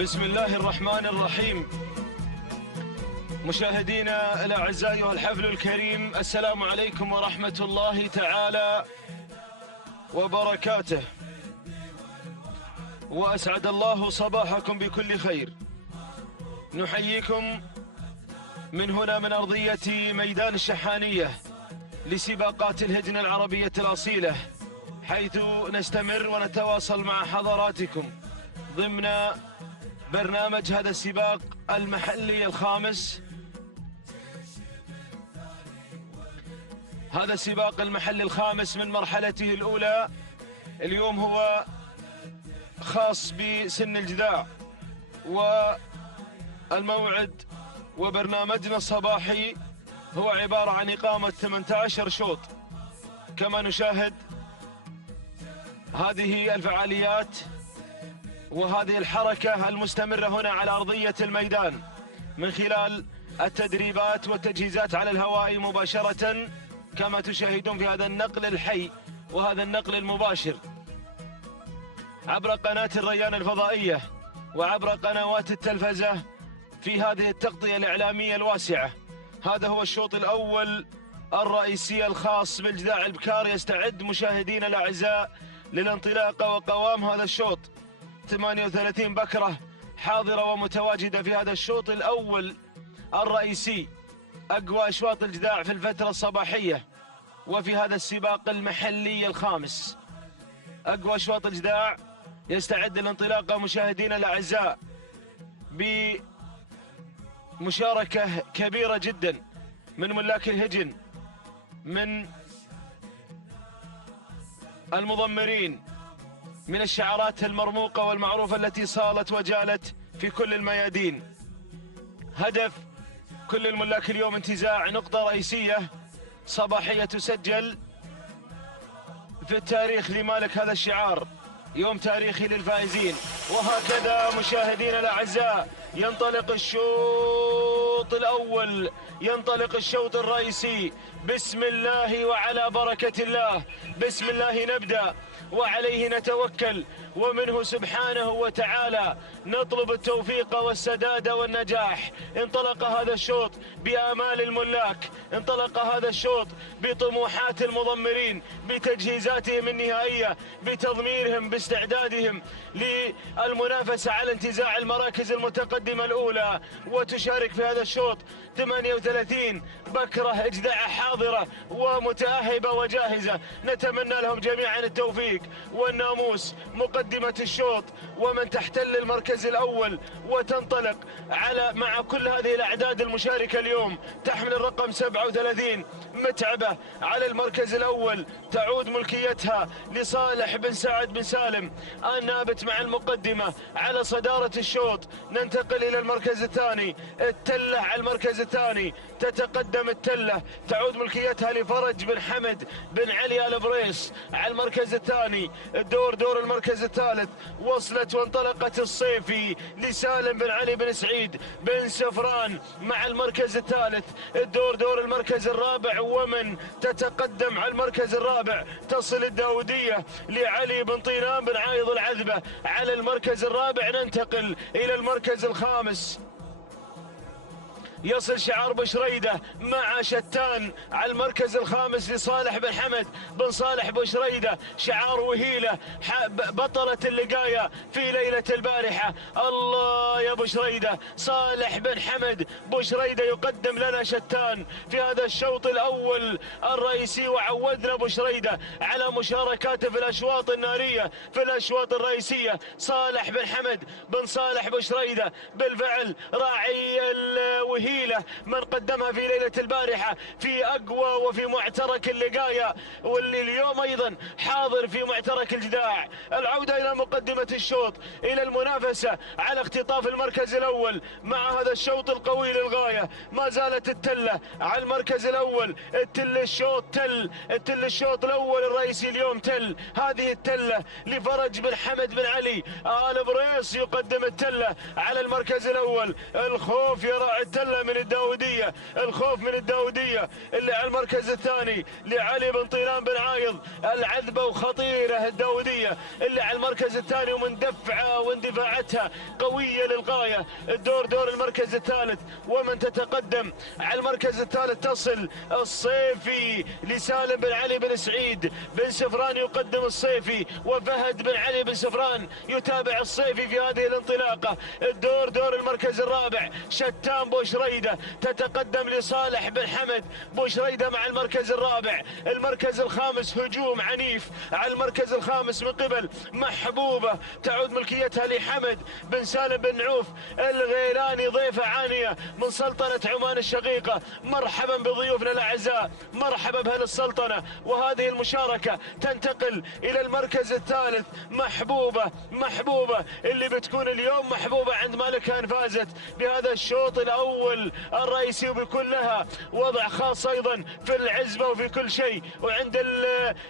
بسم الله الرحمن الرحيم. مشاهدينا الأعزاء أيها الحفل الكريم، السلام عليكم ورحمة الله تعالى وبركاته، وأسعد الله صباحكم بكل خير. نحييكم من هنا من أرضية ميدان الشحانية لسباقات الهجنة العربية الأصيلة، حيث نستمر ونتواصل مع حضراتكم ضمن برنامج هذا السباق المحلي الخامس. هذا السباق المحلي الخامس من مرحلته الأولى. اليوم هو خاص بسن الجذاع، والموعد وبرنامجنا الصباحي هو عبارة عن إقامة 18 شوط. كما نشاهد هذه الفعاليات وهذه الحركة المستمرة هنا على أرضية الميدان من خلال التدريبات والتجهيزات على الهواء مباشرة، كما تشاهدون في هذا النقل الحي وهذا النقل المباشر عبر قناة الريان الفضائية وعبر قنوات التلفزة في هذه التغطية الإعلامية الواسعة. هذا هو الشوط الأول الرئيسي الخاص بالجذاع البكار. يستعد مشاهدينا الأعزاء للانطلاق وقوام هذا الشوط. 38 بكرة حاضرة ومتواجدة في هذا الشوط الأول الرئيسي، أقوى أشواط الجذاع في الفترة الصباحية وفي هذا السباق المحلي الخامس. أقوى أشواط الجذاع يستعد للانطلاق مشاهدينا الأعزاء بمشاركة كبيرة جدا من ملاك الهجن، من المضمرين، من الشعارات المرموقة والمعروفة التي صالت وجالت في كل الميادين. هدف كل الملاك اليوم انتزاع نقطة رئيسية صباحية تسجل في التاريخ لمالك هذا الشعار، يوم تاريخي للفائزين. وهكذا مشاهدينا الأعزاء ينطلق الشوط الأول، ينطلق الشوط الرئيسي. بسم الله وعلى بركة الله، بسم الله نبدأ وعليه نتوكل، ومنه سبحانه وتعالى نطلب التوفيق والسداد والنجاح. انطلق هذا الشوط بآمال الملاك، انطلق هذا الشوط بطموحات المضمرين، بتجهيزاتهم النهائية، بتضميرهم، باستعدادهم للمنافسة على انتزاع المراكز المتقدمة الأولى. وتشارك في هذا الشوط 38 بكرة اجذاع حاضرة ومتأهبة وجاهزة. نتمنى لهم جميعا التوفيق والناموس. مقدمة الشوط ومن تحتل المركز الأول وتنطلق مع كل هذه الأعداد المشاركة اليوم تحمل الرقم 37 متعبة على المركز الأول، تعود ملكيتها لصالح بن سعد بن سالم النابت مع المقدمة على صدارة الشوط. ننتقل إلى المركز الثاني، التلة على المركز الثاني، تتقدم التلة، تعود ملكيتها لفرج بن حمد بن علي البريس على المركز الثاني. دور المركز الثالث، وصلت وانطلقت الصيفي لسالم بن علي بن سعيد بن سفران مع المركز الثالث. دور المركز الرابع، ومن تتقدم على المركز الرابع تصل الداودية لعلي بن طينان بن عايض العذبة على المركز الرابع. ننتقل إلى المركز الخامس، يصل شعار بشريدة مع شتان على المركز الخامس لصالح بن حمد بن صالح بشريدة، شعار وهيلة بطلة اللقاية في ليلة البارحة. الله يا بشريدة، صالح بن حمد بشريدة يقدم لنا شتان في هذا الشوط الأول الرئيسي، وعودنا بشريدة على مشاركاته في الأشواط النارية في الأشواط الرئيسية. صالح بن حمد بن صالح بشريدة بالفعل راعي الوهيلة من قدمها في ليلة البارحة في أقوى وفي معترك اللقاية، واللي اليوم أيضا حاضر في معترك الجداع. العودة إلى مقدمة الشوط، إلى المنافسة على اختطاف المركز الأول مع هذا الشوط القوي للغاية. ما زالت التلة على المركز الأول، التل الشوط الأول الرئيسي اليوم تل. هذه التلة لفرج بن حمد بن علي آل بريس يقدم التلة على المركز الأول. الخوف يراعي التلة من الداودية، الخوف من الداودية اللي على المركز الثاني لعلي بن طيران بن عايض العذبة وخطيرة الداودية اللي على المركز الثاني، ومن دفعة واندفاعتها قوية للغاية. دور المركز الثالث، ومن تتقدم على المركز الثالث تصل الصيفي لسالم بن علي بن سعيد بن سفران يقدم الصيفي، وفهد بن علي بن سفران يتابع الصيفي في هذه الانطلاقة. دور المركز الرابع، شتان بوشريدة تتقدم لصالح بن حمد بوشريدة مع المركز الرابع. المركز الخامس، هجوم عنيف على المركز الخامس من قبل محبوبة، تعود ملكيتها لحمد بن سالم بن نعوف الغيلاني، ضيفة عانية من سلطنة عمان الشقيقة. مرحبا بضيوفنا الأعزاء، مرحبا بأهل السلطنة. وهذه المشاركة تنتقل إلى المركز الثالث، محبوبة اللي بتكون اليوم محبوبة عند مالكها ان فازت بهذا الشوط الأول الرئيسي، وبيكون لها وضع خاص أيضا في العزبة وفي كل شيء، وعند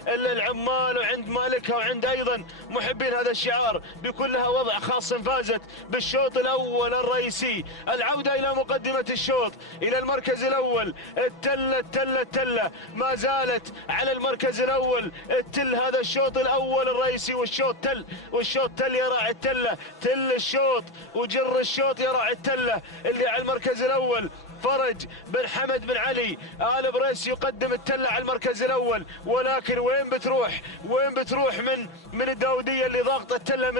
العمال وعند مالكها وعند أيضا محبين هذا الشعار بيكون لها وضع خاص ان فازت بالشوط الأول الرئيسي. العودة إلى مقدمة الشوط، إلى المركز الأول، التلة ما زالت على المركز الأول. هذا الشوط الأول الرئيسي، والشوط تل يراعي التلة، تل الشوط وجر الشوط يراعي التلة اللي على المركز الأول. فرج بن حمد بن علي آل بريس يقدم التلة على المركز الأول، ولكن وين بتروح من الداودية اللي ضاغطة التلة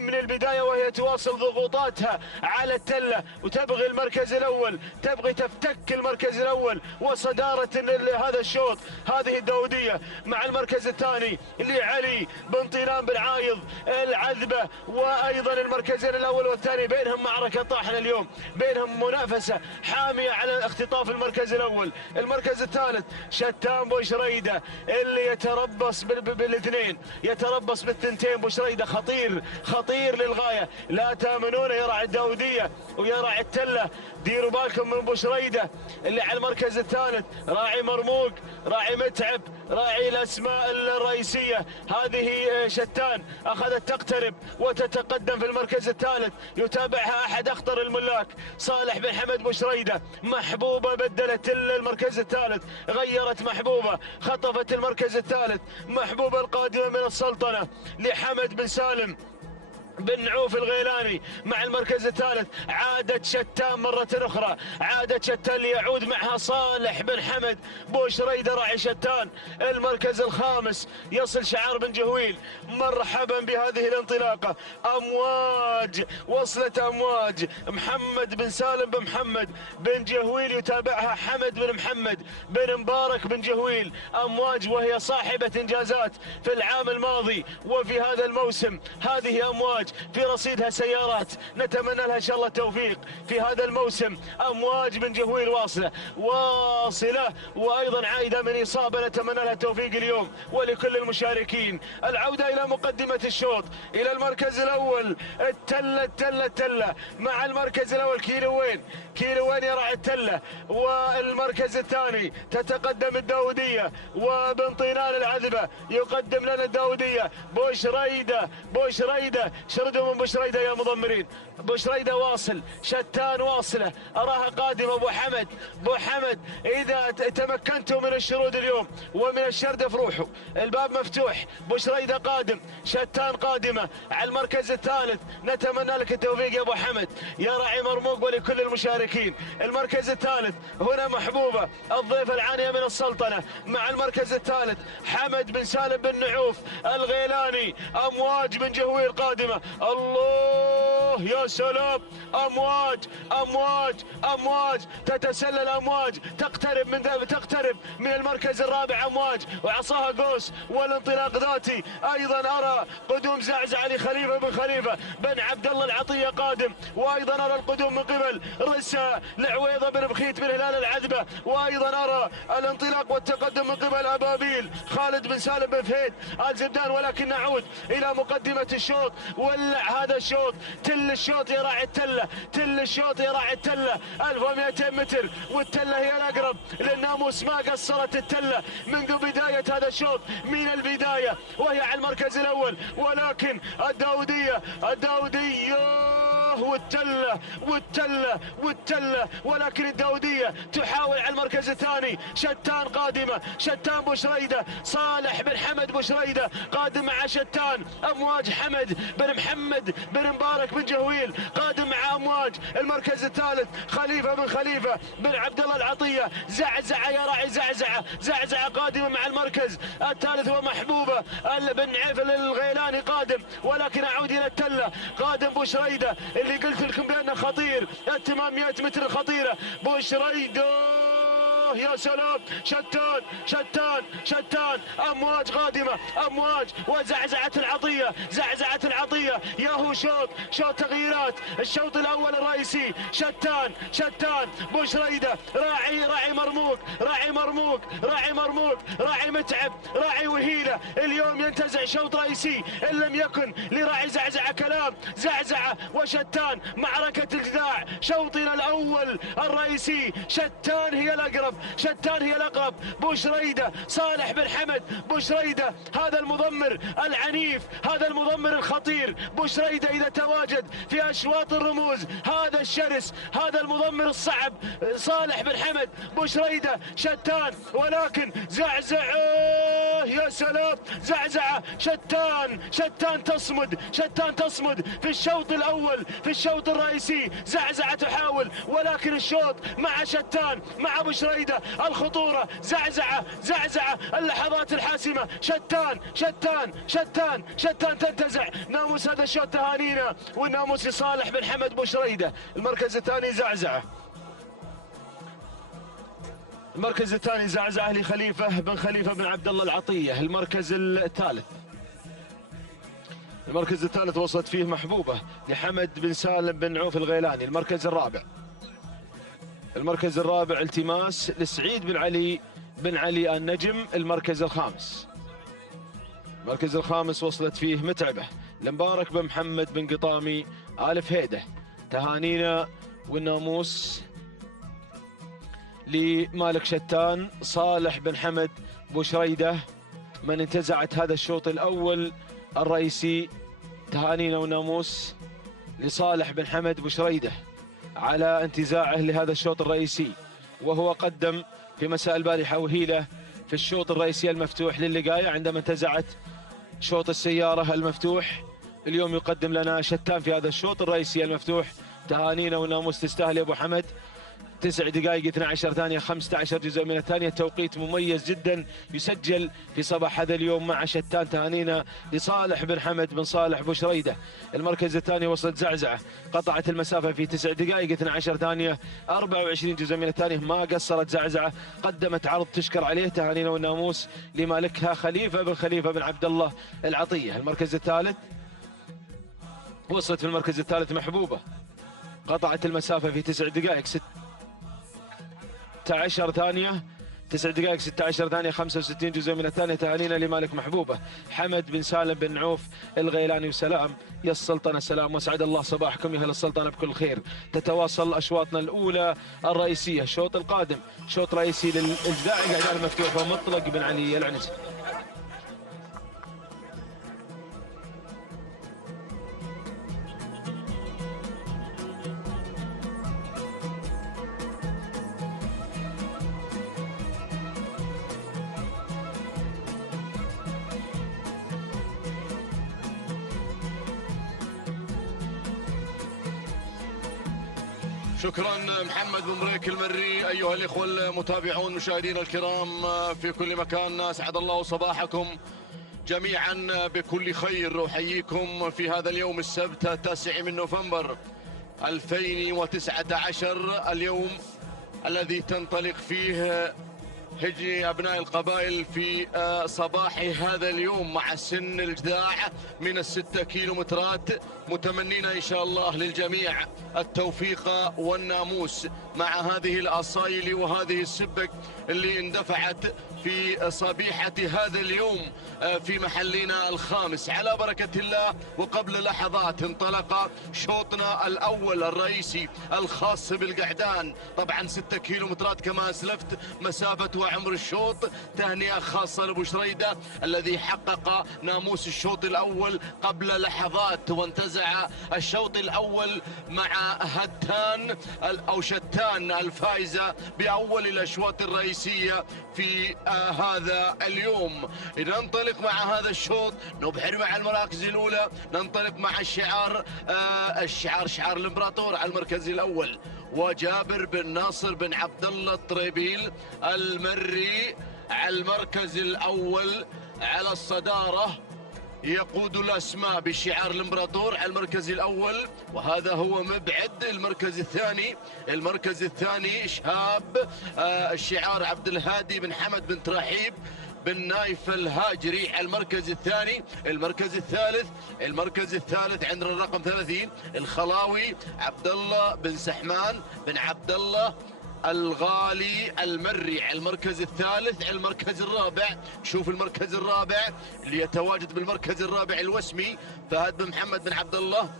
من البداية وهي تواصل ضغوطاتها على التلة وتبغي المركز الأول، تبغي تفتك المركز الأول وصدارة هذا الشوط. هذه الداودية مع المركز الثاني اللي علي بن طيران بن عايض العذبة، وأيضا المركزين الأول والثاني بينهم معركة طاحنة اليوم، بينهم منافسة حامية على اختطاف المركز الأول. المركز الثالث شتان بوشريدة اللي يتربص بالاثنين، يتربص بالثنتين. بوشريدة خطير للغاية، لا تامنونه، يراعي الداودية ويراعي التلة. ديروا بالكم من بوشريدة اللي على المركز الثالث، راعي مرموق، راعي متعب، راعي الأسماء الرئيسية. هذه شتان أخذت تقترب وتتقدم في المركز الثالث، يتابعها أحد أخطر الملاك صالح بن حمد بوشريدة. محبوبة بدلت المركز الثالث، غيرت محبوبة، خطفت المركز الثالث. محبوبة القادمة من السلطنة لحمد بن سالم بن نعوف الغيلاني مع المركز الثالث. عادت شتان مرة أخرى، عادت شتان ليعود معها صالح بن حمد بوشريدة راعي شتان. المركز الخامس يصل شعار بن جهويل. مرحبا بهذه الانطلاقة، أمواج، وصلت أمواج. محمد بن سالم بن محمد بن جهويل يتابعها حمد بن محمد بن مبارك بن جهويل. أمواج وهي صاحبة إنجازات في العام الماضي وفي هذا الموسم. هذه أمواج في رصيدها سيارات، نتمنى لها إن شاء الله التوفيق في هذا الموسم. أمواج بن جهويل واصلة وأيضا عائدة من إصابة، نتمنى لها التوفيق اليوم ولكل المشاركين. العودة إلى مقدمة الشوط، إلى المركز الأول التلة مع المركز الأول كيلوين يرعى التلة. والمركز الثاني تتقدم الداودية وبن طينان العذبة يقدم لنا الداودية. بوشريدة شردوا من بوشريدة يا مضمرين. بوشريدة واصل، شتان واصلة، أراها قادمة. أبو حمد إذا تمكنتم من الشرود اليوم ومن الشردة فروحوا، الباب مفتوح. بوشريدة قادم، شتان قادمة على المركز الثالث. نتمنى لك التوفيق يا أبو حمد يا راعي مرموق ولكل المشاركين. المركز الثالث هنا محبوبة الضيف العانية من السلطنة مع المركز الثالث حمد بن سالم بن نعوف الغيلاني. أمواج بن جهويل قادمة. الله يا سلام، أمواج تتسلل. أمواج تقترب من المركز الرابع. أمواج وعصاها قوس والانطلاق ذاتي. أيضا أرى قدوم زعزعة لخليفة بن خليفة بن عبد الله العطية قادم. وأيضا أرى القدوم من قبل رسا لعويضة بن بخيت بن هلال العذبة. وأيضا أرى الانطلاق والتقدم من قبل أبابيل خالد بن سالم بن فهيد الزبدان. ولكن نعود إلى مقدمة الشوط. ولع هذا الشوط، تل الشوط يا راعي التلة، 1200 متر، والتلة هي الأقرب للناموس. ما قصرت التلة منذ بداية هذا الشوط من البداية وهي على المركز الأول. ولكن الداودية والتلة ولكن الداودية تحاول على المركز الثاني. شتان قادمة، شتان بوشريدة، صالح بن حمد بوشريدة قادم مع شتان. أمواج حمد بن محمد بن مبارك بن جهويل قادم مع أمواج. المركز الثالث خليفة بن عبد الله العطية. زعزعة يا راعي، زعزعة قادمة مع المركز الثالث. ومحبوبة بن عيف الغيلاني قادم. ولكن أعود إلى التلة، قادم بوشريدة اللي قلت لكم بأنه خطير، 800 متر خطيرة. بوشريدة يا سلام، شتان. أمواج قادمة، أمواج وزعزعة العطية. ياهو شوط تغييرات. الشوط الأول الرئيسي شتان بوشريدة راعي مرموق، راعي متعب، راعي وهيلة. اليوم ينتزع شوط رئيسي إن لم يكن لراعي زعزعة كلام. زعزعة وشتان معركة الجذاع. شوطنا الأول الرئيسي شتان هي الأقرب. بوشريدة صالح بن حمد بوشريدة، هذا المضمر العنيف، هذا المضمر الخطير. بوشريدة إذا تواجد في أشواط الرموز هذا الشرس، هذا المضمر الصعب. صالح بن حمد بوشريدة شتان. ولكن زعزعة يا سلام، زعزعة. شتان تصمد في الشوط الأول، في الشوط الرئيسي. زعزعة تحاول، ولكن الشوط مع شتان مع بوشريدة الخطورة. زعزعة اللحظات الحاسمة. شتان تنتزع ناموس هذا الشوط. تهانينا والناموس لصالح بن حمد بوشريدة. المركز الثاني زعزعة، المركز الثاني زعزعة لخليفة بن عبد الله العطية. المركز الثالث وصلت فيه محبوبة لحمد بن سالم بن نعوف الغيلاني. المركز الرابع التماس لسعيد بن علي النجم. المركز الخامس وصلت فيه متعبة لمبارك بن محمد بن قطامي آل فهيدة. تهانينا والناموس لمالك شتان صالح بن حمد بوشريدة من انتزعت هذا الشوط الأول الرئيسي. تهانينا والناموس لصالح بن حمد بوشريدة على انتزاعه لهذا الشوط الرئيسي، وهو قدم في مساء البارحة وهيلة في الشوط الرئيسي المفتوح للقاية عندما انتزعت شوط السيارة المفتوح اليوم يقدم لنا شتان في هذا الشوط الرئيسي المفتوح. تهانينا والناموس تستاهل يا ابو حمد. 9 دقائق 12 ثانية 15 جزء من الثانية، توقيت مميز جدا يسجل في صباح هذا اليوم مع شتان. تهانينا لصالح بن حمد بن صالح بوشريدة. المركز الثاني وصلت زعزعة، قطعت المسافة في 9 دقائق 12 ثانية 24 جزء من الثانية، ما قصرت زعزعة، قدمت عرض تشكر عليه. تهانينا والناموس لمالكها خليفة بن عبد الله العطية. المركز الثالث وصلت في المركز الثالث محبوبة، قطعت المسافة في 9 دقائق 16 ثانية 9 دقائق 16 ثانية 65 جزء من الثانية. تهانينا لمالك محبوبة. حمد بن سالم بن نعوف الغيلاني وسلام يا السلطنة سلام، وسعد الله صباحكم يا اهل السلطنة بكل خير. تتواصل اشواطنا الاولى الرئيسية. الشوط القادم شوط رئيسي للاجزاء قاعدة المفتوح ومطلق بن علي العنزي. شكرا محمد بن بريك المري. أيها الإخوة المتابعون مشاهدينا الكرام في كل مكان، أسعد الله صباحكم جميعا بكل خير. أحييكم في هذا اليوم السبت 9 من نوفمبر 2019، اليوم الذي تنطلق فيه هجي أبناء القبائل في صباح هذا اليوم مع سن الجذاع من 6 كيلومترات، متمنين إن شاء الله للجميع التوفيق والناموس مع هذه الأصايل وهذه السبك اللي اندفعت في صبيحة هذا اليوم في محلنا الخامس على بركة الله. وقبل لحظات انطلق شوطنا الأول الرئيسي الخاص بالقعدان، طبعا 6 كيلومترات كما أسلفت مسافة وعمر الشوط. تهنئة خاصة لأبو شريدة الذي حقق ناموس الشوط الأول قبل لحظات، وانتزع الشوط الأول مع هتان أو شتان الفائزة بأول الأشواط الرئيسية في هذا اليوم. ننطلق مع هذا الشوط، نبحر مع المراكز الأولى، ننطلق مع الشعار شعار الإمبراطور على المركز الأول، وجابر بن ناصر بن عبد الله الطريبيل المري على المركز الأول على الصدارة، يقود الأسماء بشعار الإمبراطور على المركز الأول، وهذا هو مبعد. المركز الثاني شهاب الشعار عبد الهادي بن حمد بن ترحيب بن نايف الهاجري على المركز الثاني. المركز الثالث عندنا الرقم 30 الخلاوي عبد الله بن سحمان بن عبد الله الغالي المري على المركز الثالث. على المركز الرابع شوف المركز الرابع اللي يتواجد بالمركز الرابع الوسمي فهد بن محمد بن عبد الله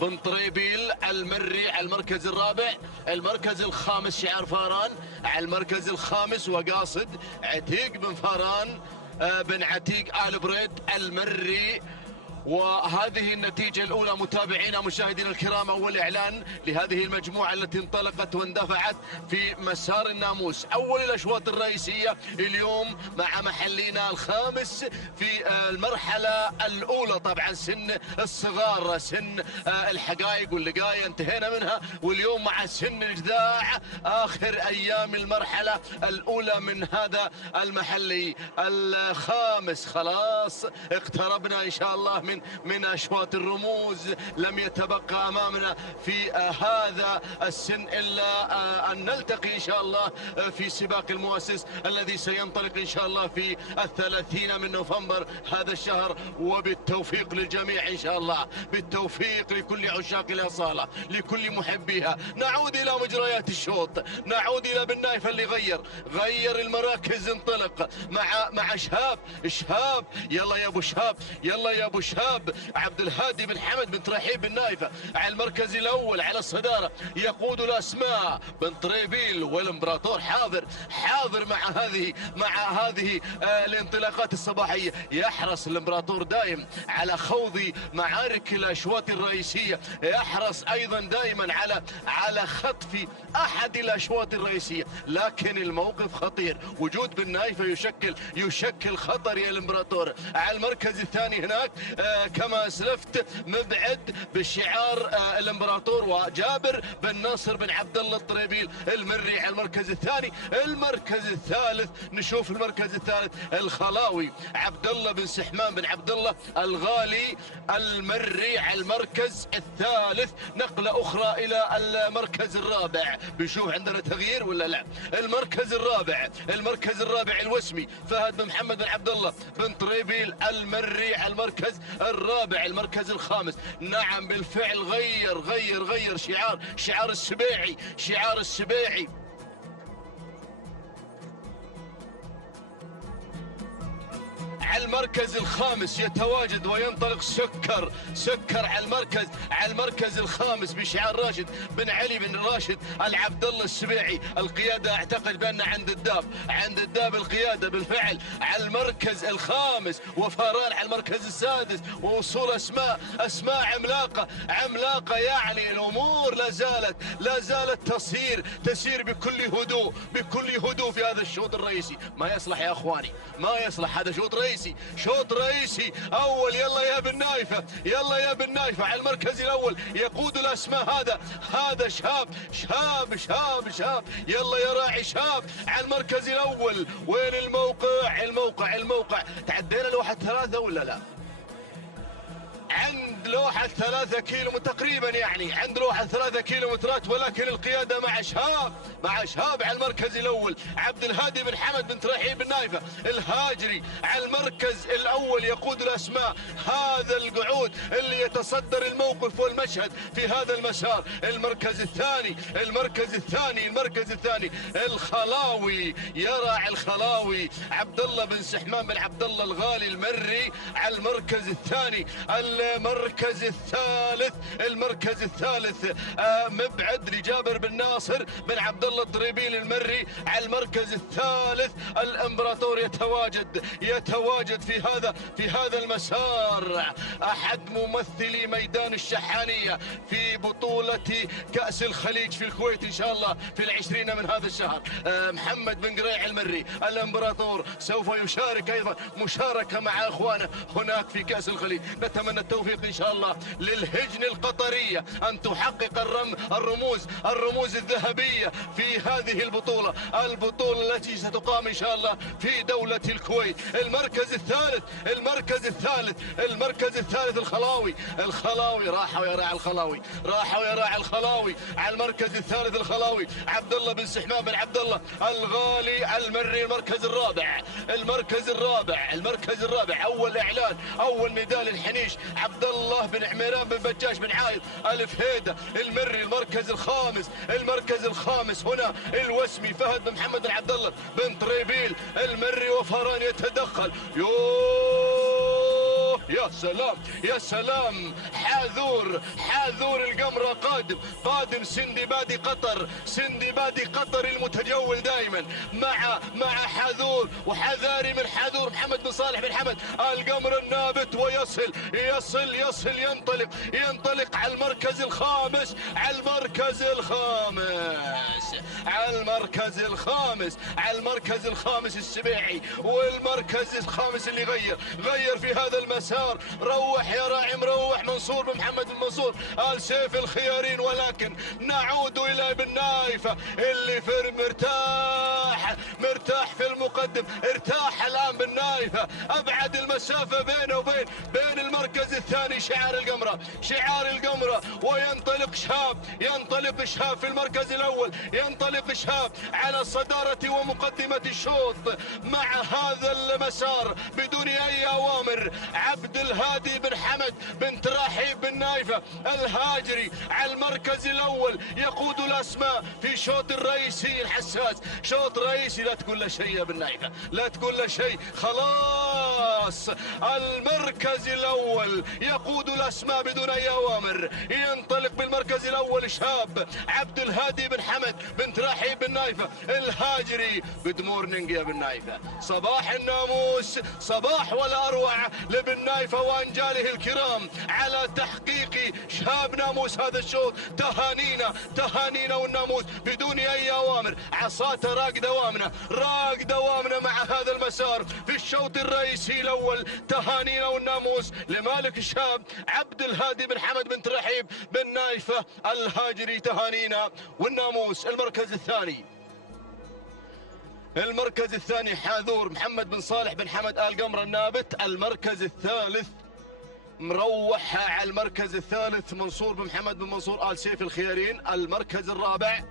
بن طريبيل المري على المركز الرابع. المركز الخامس شعار فاران على المركز الخامس، وقاصد عتيق بن فاران بن عتيق آل بريد المري. وهذه النتيجة الأولى متابعينا مشاهدينا الكرام، أول إعلان لهذه المجموعة التي انطلقت واندفعت في مسار الناموس. أول الأشواط الرئيسية اليوم مع محلينا الخامس في المرحلة الأولى، طبعا سن الصغار، سن الحقائق واللقاية انتهينا منها، واليوم مع سن الجذاع آخر أيام المرحلة الأولى من هذا المحلي الخامس. خلاص اقتربنا إن شاء الله من أشواط الرموز، لم يتبقى أمامنا في هذا السن إلا أن نلتقي إن شاء الله في سباق المؤسس الذي سينطلق إن شاء الله في 30 من نوفمبر هذا الشهر. وبالتوفيق للجميع إن شاء الله، بالتوفيق لكل عشاق الأصالة، لكل محبيها. نعود إلى مجريات الشوط، نعود إلى بن نايف اللي غير المراكز. انطلق مع شهاب يلا يا أبو شهاب، يلا يا أبو شهاب. عبد الهادي بن حمد بن ترحيب بن نايفة على المركز الأول على الصدارة، يقود الأسماء بن طريبيل والإمبراطور حاضر مع هذه الانطلاقات الصباحية. يحرص الإمبراطور دائم على خوض معارك الأشواط الرئيسية، يحرص أيضا دائما على خطف أحد الأشواط الرئيسية، لكن الموقف خطير. وجود بن نايفة يشكل خطر يا الإمبراطور. على المركز الثاني هناك كما اسلفت مبعد بشعار الامبراطور، وجابر بن ناصر بن عبد الله الطريبيل المري على المركز الثاني. المركز الثالث نشوف المركز الثالث الخلاوي عبد الله بن سحمان بن عبد الله الغالي المري على المركز الثالث. نقلة أخرى إلى المركز الرابع، بنشوف عندنا تغيير ولا لا. المركز الرابع الوسمي فهد بن محمد بن عبد الله بن طريبيل المري على المركز الرابع. المركز الخامس نعم بالفعل غير شعار السبيعي. على المركز الخامس يتواجد وينطلق سكر على المركز الخامس بشعار راشد بن علي بن راشد العبد الله السبيعي. القيادة اعتقد بأن عند الداب القيادة بالفعل على المركز الخامس، وفاران على المركز السادس، ووصول اسماء عملاقة. يعني الامور لا زالت تسير بكل هدوء في هذا الشوط الرئيسي. ما يصلح يا اخواني، ما يصلح. هذا شوط رئيسي اول. يلا يا بن نايفة على المركز الاول يقود الاسماء. هذا شاب. يلا يا راعي شاب على المركز الاول. وين الموقع؟ تعدينا لوحة 3 ولا لا؟ عند لوحة 3 كيلو تقريبا، يعني عند لوحة 3 كيلومترات، ولكن القيادة مع شهاب على المركز الأول. عبد الهادي بن حمد بن ترحيب بن نايفة الهاجري على المركز الأول يقود الأسماء. هذا القعود اللي يتصدر الموقف والمشهد في هذا المسار. المركز الثاني الخلاوي، يرى الخلاوي عبد الله بن سحمان بن عبد الله الغالي المري على المركز الثاني. المركز الثالث مبعد لجابر بن ناصر بن عبد الله الطريبيل المري على المركز الثالث. الامبراطور يتواجد في هذا المسار. احد ممثلي ميدان الشحانية في بطولة كأس الخليج في الكويت ان شاء الله في 20 من هذا الشهر. محمد بن قريع المري الامبراطور سوف يشارك ايضا مشاركة مع اخوانه هناك في كأس الخليج. نتمنى التوفيق ان شاء الله للهجن القطرية ان تحقق الرموز الذهبية في هذه البطولة التي ستقام ان شاء الله في دولة الكويت. المركز الثالث الخلاوي راحوا يا راعي الخلاوي على المركز الثالث. الخلاوي عبد الله بن سحمان بن عبد الله الغالي المري. المركز الرابع اول اعلان، اول نداء للحنيش عبد الله بن عميران بن بجاش بن عايض الفهيدة المري. المركز الخامس هنا الوسمي فهد بن محمد بن عبد الله بن طريبيل المري، وفاران يتدخل. يا سلام حاذور القمرة قادم سندبادي قطر المتجول دائما مع حاذور وحذاري من حاذور محمد بن صالح بن حمد القمر النابت، ويصل ينطلق على المركز الخامس السبيعي. والمركز الخامس اللي غير في هذا المسار. روح يا راعي مروح منصور بن محمد بن منصور آل سيف الخيارين. ولكن نعود الى ابن نايفة اللي مرتاح في المقدم. ارتاح الان بن نايفة، ابعد المسافة بينه وبين المركز الثاني شعار القمرة. وينطلق شهاب في المركز الاول. ينطلق شهاب على صدارة ومقدمة الشوط مع هذا المسار بدون اي اوامر. عبد الهادي بن حمد بن تراحيب بن نايفة الهاجري على المركز الاول يقود الاسماء في شوط الرئيسي الحساس. شوط رئيسي، لا تقول له شيء يا بن نايفة، لا تقول له شيء، خلاص. المركز الاول يقود الاسماء بدون اي اوامر. ينطلق بالمركز الاول شاب عبد الهادي بن حمد بن تراحيب بن نايفة الهاجري. جود مورنينج يا بن نايفة، صباح الناموس، صباح ولا اروع لبن نايفة وانجاله الكرام على تحقيق حقيقي شهاب ناموس هذا الشوط. تهانينا والناموس بدون اي اوامر، عصاته راق دوامنا مع هذا المسار في الشوط الرئيسي الاول. تهانينا والناموس لمالك شهاب عبد الهادي بن حمد بن ترحيب بن نايفه الهاجري. تهانينا والناموس. المركز الثاني حاذور محمد بن صالح بن حمد آل قمر النابت. المركز الثالث مروحة على المركز الثالث منصور بن محمد بن منصور آل سيف الخيارين. المركز الرابع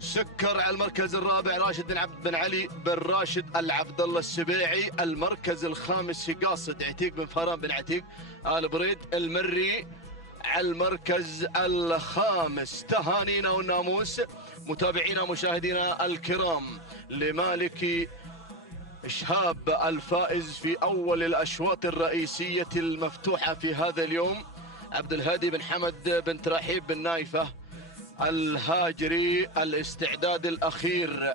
سكر على المركز الرابع راشد بن عبد بن علي بن راشد العبد الله السبيعي. المركز الخامس قاصد عتيق بن فران بن عتيق آل بريد المري. على المركز الخامس تهانينا والناموس. متابعينا مشاهدينا الكرام، لمالك شهاب الفائز في أول الأشواط الرئيسية المفتوحة في هذا اليوم عبد الهادي بن حمد بن ترحيب بن نايفة الهاجري. الاستعداد الأخير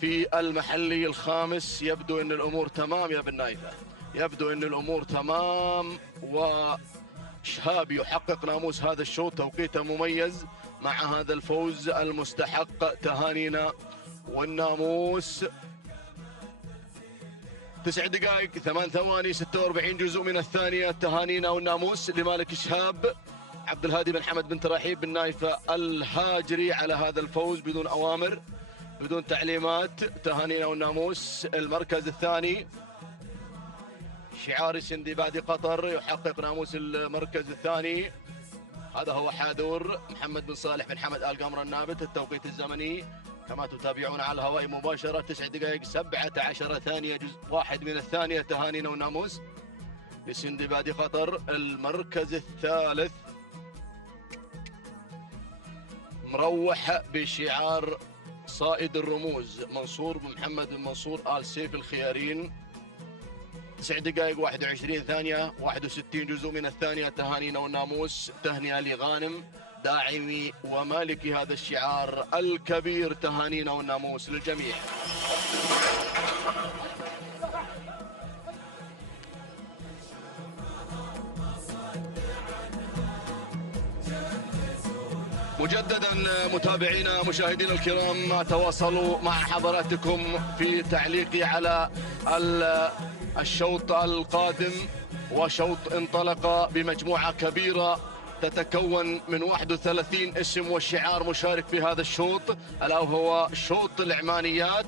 في المحلي الخامس. يبدو أن الأمور تمام يا بن نايفة، يبدو أن الأمور تمام، وشهاب يحقق ناموس هذا الشوط. توقيته مميز مع هذا الفوز المستحق. تهانينا والناموس. 9 دقائق 8 ثواني 46 جزء من الثانية. تهانينا والناموس لمالك شهاب عبد الهادي بن حمد بن ترحيب بن نايفة الهاجري على هذا الفوز بدون أوامر بدون تعليمات. تهانينا والناموس. المركز الثاني شعار سندباد قطر يحقق ناموس المركز الثاني. هذا هو حاذور محمد بن صالح بن حمد آل قمر النابت. التوقيت الزمني كما تتابعون على الهواء مباشرة 9 دقائق 17 ثانية جزء واحد من الثانية. تهانينا والناموس لسندباد قطر. المركز الثالث مروح بشعار صائد الرموز منصور بن محمد بن منصور آل سيف الخيارين. 9 دقائق 21 ثانية 61 جزء من الثانية. تهانينا والناموس. تهنئة لغانم داعمي ومالك هذا الشعار الكبير. تهانينا والناموس للجميع. مجددا متابعينا مشاهدينا الكرام، تواصلوا مع حضراتكم في تعليقي على الشوط القادم، وشوط انطلق بمجموعة كبيرة تتكون من 31 اسم والشعار مشارك في هذا الشوط، ألا وهو شوط العمانيات.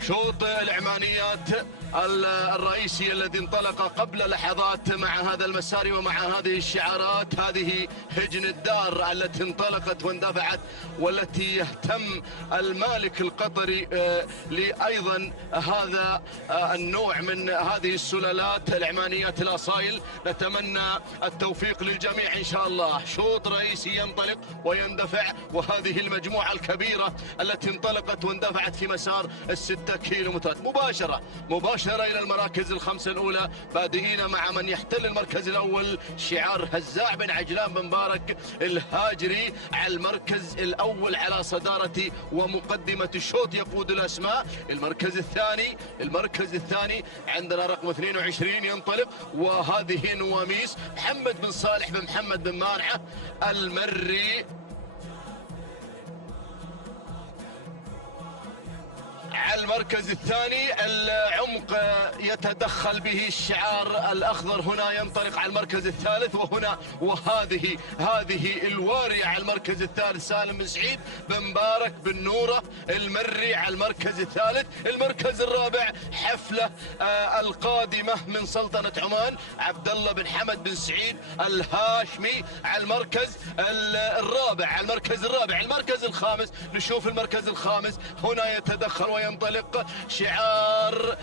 شوط العمانيات الرئيسي الذي انطلق قبل لحظات مع هذا المسار ومع هذه الشعارات. هذه هجن الدار التي انطلقت واندفعت، والتي يهتم المالك القطري لأيضا هذا النوع من هذه السلالات العمانيات الأصايل. نتمنى التوفيق للجميع إن شاء الله. شوط رئيسي ينطلق ويندفع، وهذه المجموعة الكبيرة التي انطلقت واندفعت في مسار ال6 كيلومترات مباشرة إلى المراكز الخمسة الأولى، بادئين مع من يحتل المركز الأول شعار هزاع بن عجلان بن مبارك الهاجري على المركز الأول على صدارة ومقدمة الشوط يقود الأسماء. المركز الثاني عندنا رقم 22 ينطلق، وهذه نواميس محمد بن صالح بن محمد بن مانعة المري. على المركز الثاني العمق يتدخل به الشعار الأخضر هنا ينطلق على المركز الثالث، وهذه الوارية على المركز الثالث سالم بن سعيد بن مبارك بن نورة المري على المركز الثالث. المركز الرابع حفلة القادمة من سلطنة عمان عبد الله بن حمد بن سعيد الهاشمي على المركز الرابع. المركز الخامس نشوف المركز الخامس هنا يتدخل وينطلق شعار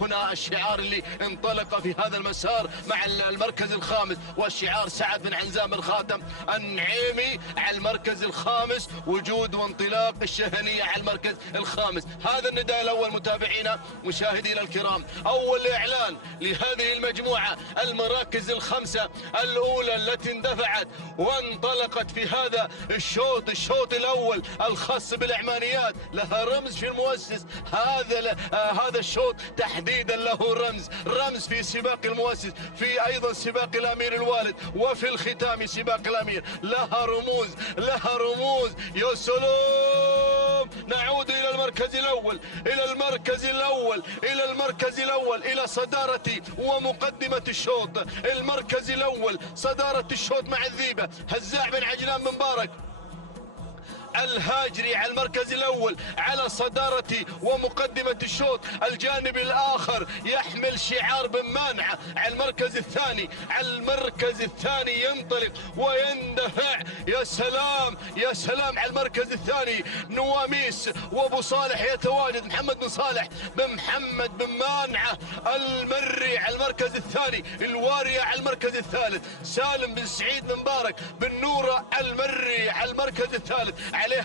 هنا الشعار اللي انطلق في هذا المسار مع المركز الخامس، والشعار سعد بن عنزام بن خاتم النعيمي على المركز الخامس. وجود وانطلاق الشهنية على المركز الخامس. هذا النداء الأول متابعينا مشاهدينا الكرام أول إعلان لهذه المجموعة المراكز الخمسة الأولى التي اندفعت وانطلقت في هذا الشوط الأول الخاص بالإعمانيات. لها رمز في المؤسس، هذا الشوط تحديدا له رمز في سباق المؤسس، في أيضا سباق الأمير الوالد، وفي الختام سباق الأمير. لها رموز يا سلام. نعود إلى المركز الأول إلى صدارة ومقدمة الشوط. المركز الأول صدارة الشوط مع الذيبة هزاع بن عجلان بن مبارك الهاجري على المركز الأول على صدارة ومقدمة الشوط. الجانب الآخر يحمل شعار بن مانعة على المركز الثاني ينطلق ويندفع. يا سلام على المركز الثاني نواميس وابو صالح يتواجد، محمد بن صالح بن محمد بن مانعة المري على المركز الثاني، الوارية على المركز الثالث، سالم بن سعيد بن مبارك بن نورة المري على المركز الثالث، عليه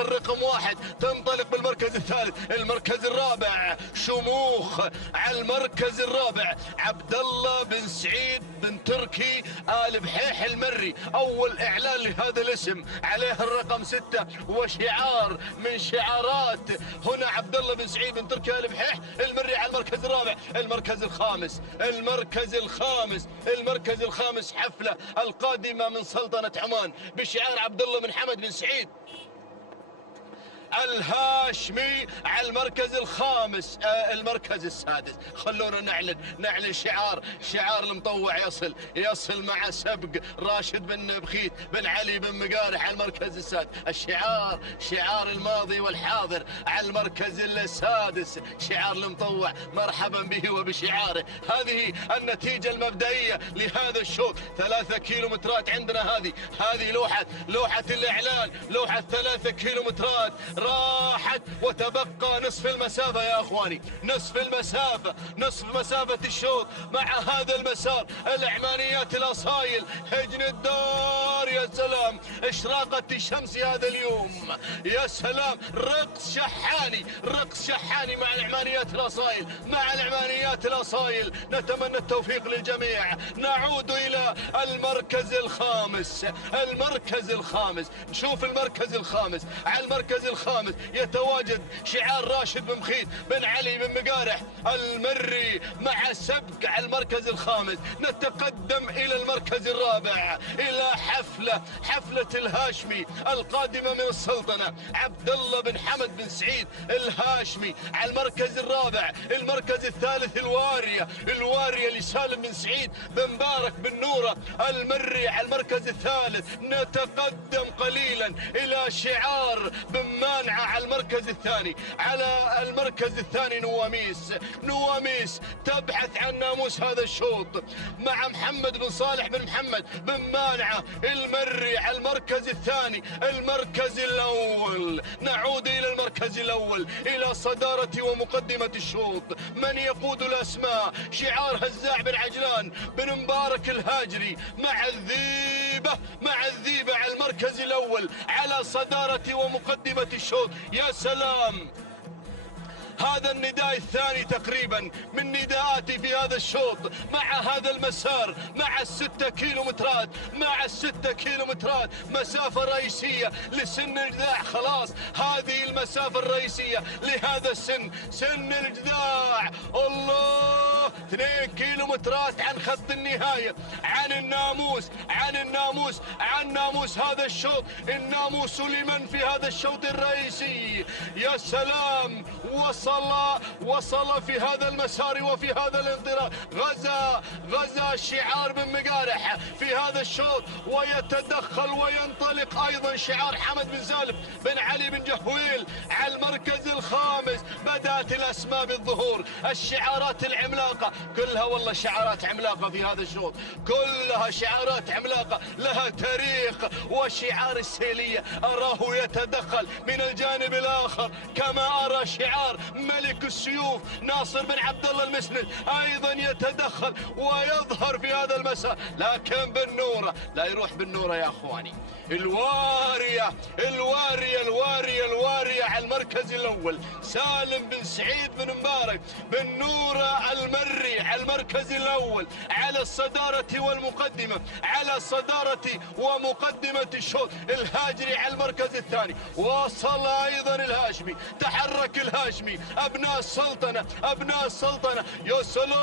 الرقم واحد تنطلق بالمركز الثالث. المركز الرابع شموخ على المركز الرابع، عبد الله بن سعيد بن تركي آل بحيح المري، أول إعلان لهذا الاسم، عليه الرقم 6 وشعار من شعارات هنا عبد الله بن سعيد بن تركي آل بحيح المري على المركز الرابع. المركز الخامس حفلة القادمة من سلطنة عمان بشعار عبد الله بن حمد بن سعيد الهاشمي على المركز الخامس. المركز السادس خلونا نعلن شعار المطوع يصل مع سبق راشد بن بخيت بن علي بن مقارح على المركز السادس. شعار الماضي والحاضر على المركز السادس، شعار المطوع مرحبا به وبشعاره. هذه النتيجة المبدئية لهذا الشوط. 3 كيلومترات عندنا، هذه لوحة الإعلان، لوحة 3 كيلومترات راحت وتبقى نصف المسافة يا أخواني، نصف مسافة الشوط مع هذا المسار. الإعمانيات الأصايل هجن الدار، يا سلام إشراقة الشمس هذا اليوم، يا سلام رقص شحاني مع الإعمانيات الأصايل. نتمنى التوفيق للجميع. نعود إلى المركز الخامس. نشوف المركز الخامس. على المركز الخامس يتواجد شعار راشد بن مخيت بن علي بن مقارح المري مع سبق على المركز الخامس. نتقدم إلى المركز الرابع، إلى حفلة الهاشمي القادمة من السلطنة، عبد الله بن حمد بن سعيد الهاشمي على المركز الرابع. المركز الثالث الوارية لسالم بن سعيد بن مبارك بن نورة المري على المركز الثالث. نتقدم قليلا إلى شعار بن مانعة على المركز الثاني. على المركز الثاني نواميس تبحث عن ناموس هذا الشوط مع محمد بن صالح بن محمد بن مانعة المري على المركز الثاني. المركز الأول، نعود إلى المركز الأول إلى صدارة ومقدمة الشوط. من يقود الأسماء؟ شعار هزاع بن عجلان بن مبارك الهاجري مع الذيبة على المركز الأول على صدارة ومقدمة الشوط. يا سلام، هذا النداء الثاني تقريبا من نداءاتي في هذا الشوط مع هذا المسار، مع الستة كيلومترات مسافة رئيسية لسن الجذاع. خلاص هذه المسافة الرئيسية لهذا سن الجذاع. الله، 2 كيلومترات عن خط النهاية، عن ناموس هذا الشوط. الناموس لمن في هذا الشوط الرئيسي؟ يا سلام، وصل في هذا المسار وفي هذا الانطلاق. غزا شعار بن مقارح في هذا الشوط، ويتدخل وينطلق أيضا شعار حمد بن سالم بن علي بن جهويل على المركز الخامس. بدأت الأسماء بالظهور، الشعارات العملاقة عملاقة، كلها والله شعارات عملاقة في هذا الشوط، كلها شعارات عملاقة لها تاريخ. وشعار السيلية أراه يتدخل من الجانب الآخر، كما أرى شعار ملك السيوف ناصر بن عبد الله المسند أيضا يتدخل ويظهر في هذا المساء. لكن بالنورة لا يروح بالنورة يا أخواني، الوارية الوارية الوارية الوارية على المركز الأول سالم بن سعيد بن مبارك بن نورة المري على المركز الأول على الصدارة والمقدمة، على الصدارة ومقدمة الشوط. الهاجري على المركز الثاني، وصل أيضا الهاشمي، تحرك الهاشمي، أبناء السلطنة أبناء السلطنة. يا سلام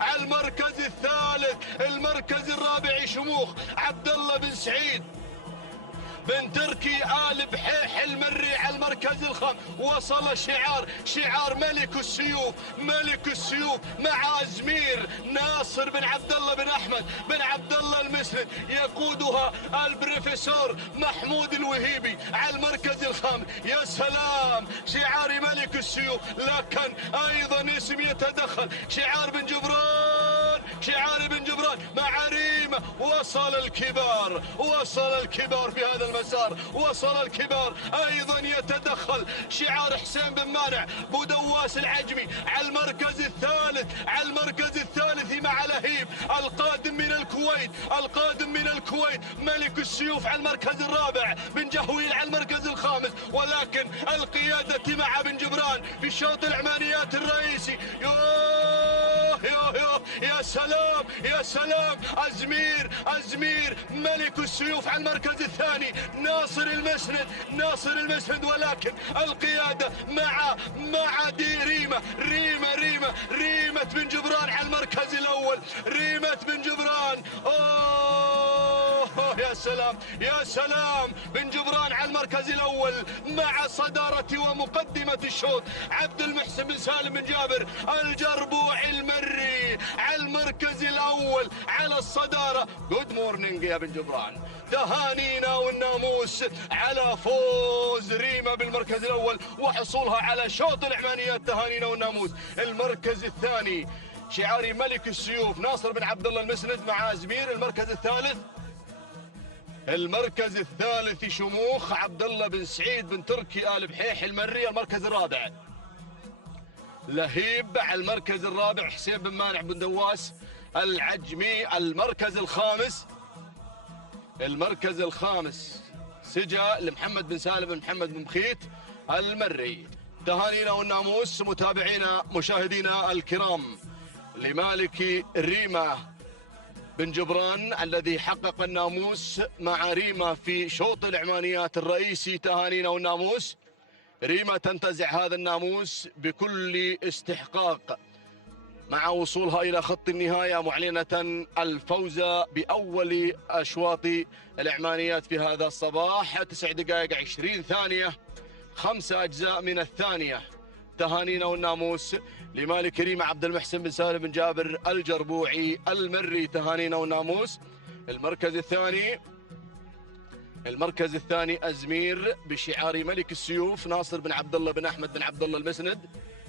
على المركز الثالث، المركز الرابع شموخ عبد الله بن سعيد بن تركي آل بحيح المري على المركز الخامس. وصل شعار ملك السيوف، ملك السيوف مع أزمير ناصر بن عبد الله بن أحمد بن عبد الله المسند، يقودها البروفيسور محمود الوهيبي على المركز الخامس. يا سلام شعار ملك السيوف، لكن أيضا اسم يتدخل، شعار بن جبران، شعار بن جبران مع ريمة. وصل الكبار، وصل الكبار في هذا المسار، وصل الكبار. أيضا يتدخل شعار حسين بن مانع بودواس العجمي على المركز الثالث، على المركز الثالث مع لهيب القادم من الكويت، القادم من الكويت. ملك السيوف على المركز الرابع، بن جهويل على المركز الخامس. ولكن القيادة مع بن جبران في شوط العمانيات الرئيسي. يا سلام يا سلام، أزمير ملك السيوف على المركز الثاني، ناصر المسند. ولكن القيادة مع دي ريمة بن جبران على المركز الأول، ريمة بن جبران. يا سلام يا سلام، بن جبران على المركز الأول مع صدارة ومقدمة الشوط عبد المحسن بن سالم بن جابر الجربوعي المري على المركز الأول على الصدارة. جود مورنينج يا بن جبران، تهانينا والناموس على فوز ريمة بالمركز الأول وحصولها على شوط العمانيات. تهانينا والناموس. المركز الثاني شعاري ملك السيوف ناصر بن عبد الله المسند مع أزمير. المركز الثالث شموخ عبد الله بن سعيد بن تركي آل بحيح المري. المركز الرابع لهيب على المركز الرابع، حسين بن مانع بن دواس العجمي. المركز الخامس سجا لمحمد بن سالم بن محمد بن مخيت المري. تهانينا والناموس متابعينا مشاهدينا الكرام لمالك ريمة بن جبران الذي حقق الناموس مع ريمة في شوط العمانيات الرئيسي. تهانينا والناموس. ريمة تنتزع هذا الناموس بكل استحقاق مع وصولها إلى خط النهاية، معلنة الفوز بأول أشواط العمانيات في هذا الصباح. 9 دقائق 20 ثانية، 5 أجزاء من الثانية. تهانينا والناموس لمالك ريمة عبد المحسن بن سالم بن جابر الجربوعي المري. تهانينا والناموس. المركز الثاني أزمير بشعار ملك السيوف ناصر بن عبد الله بن أحمد بن عبد الله المسند.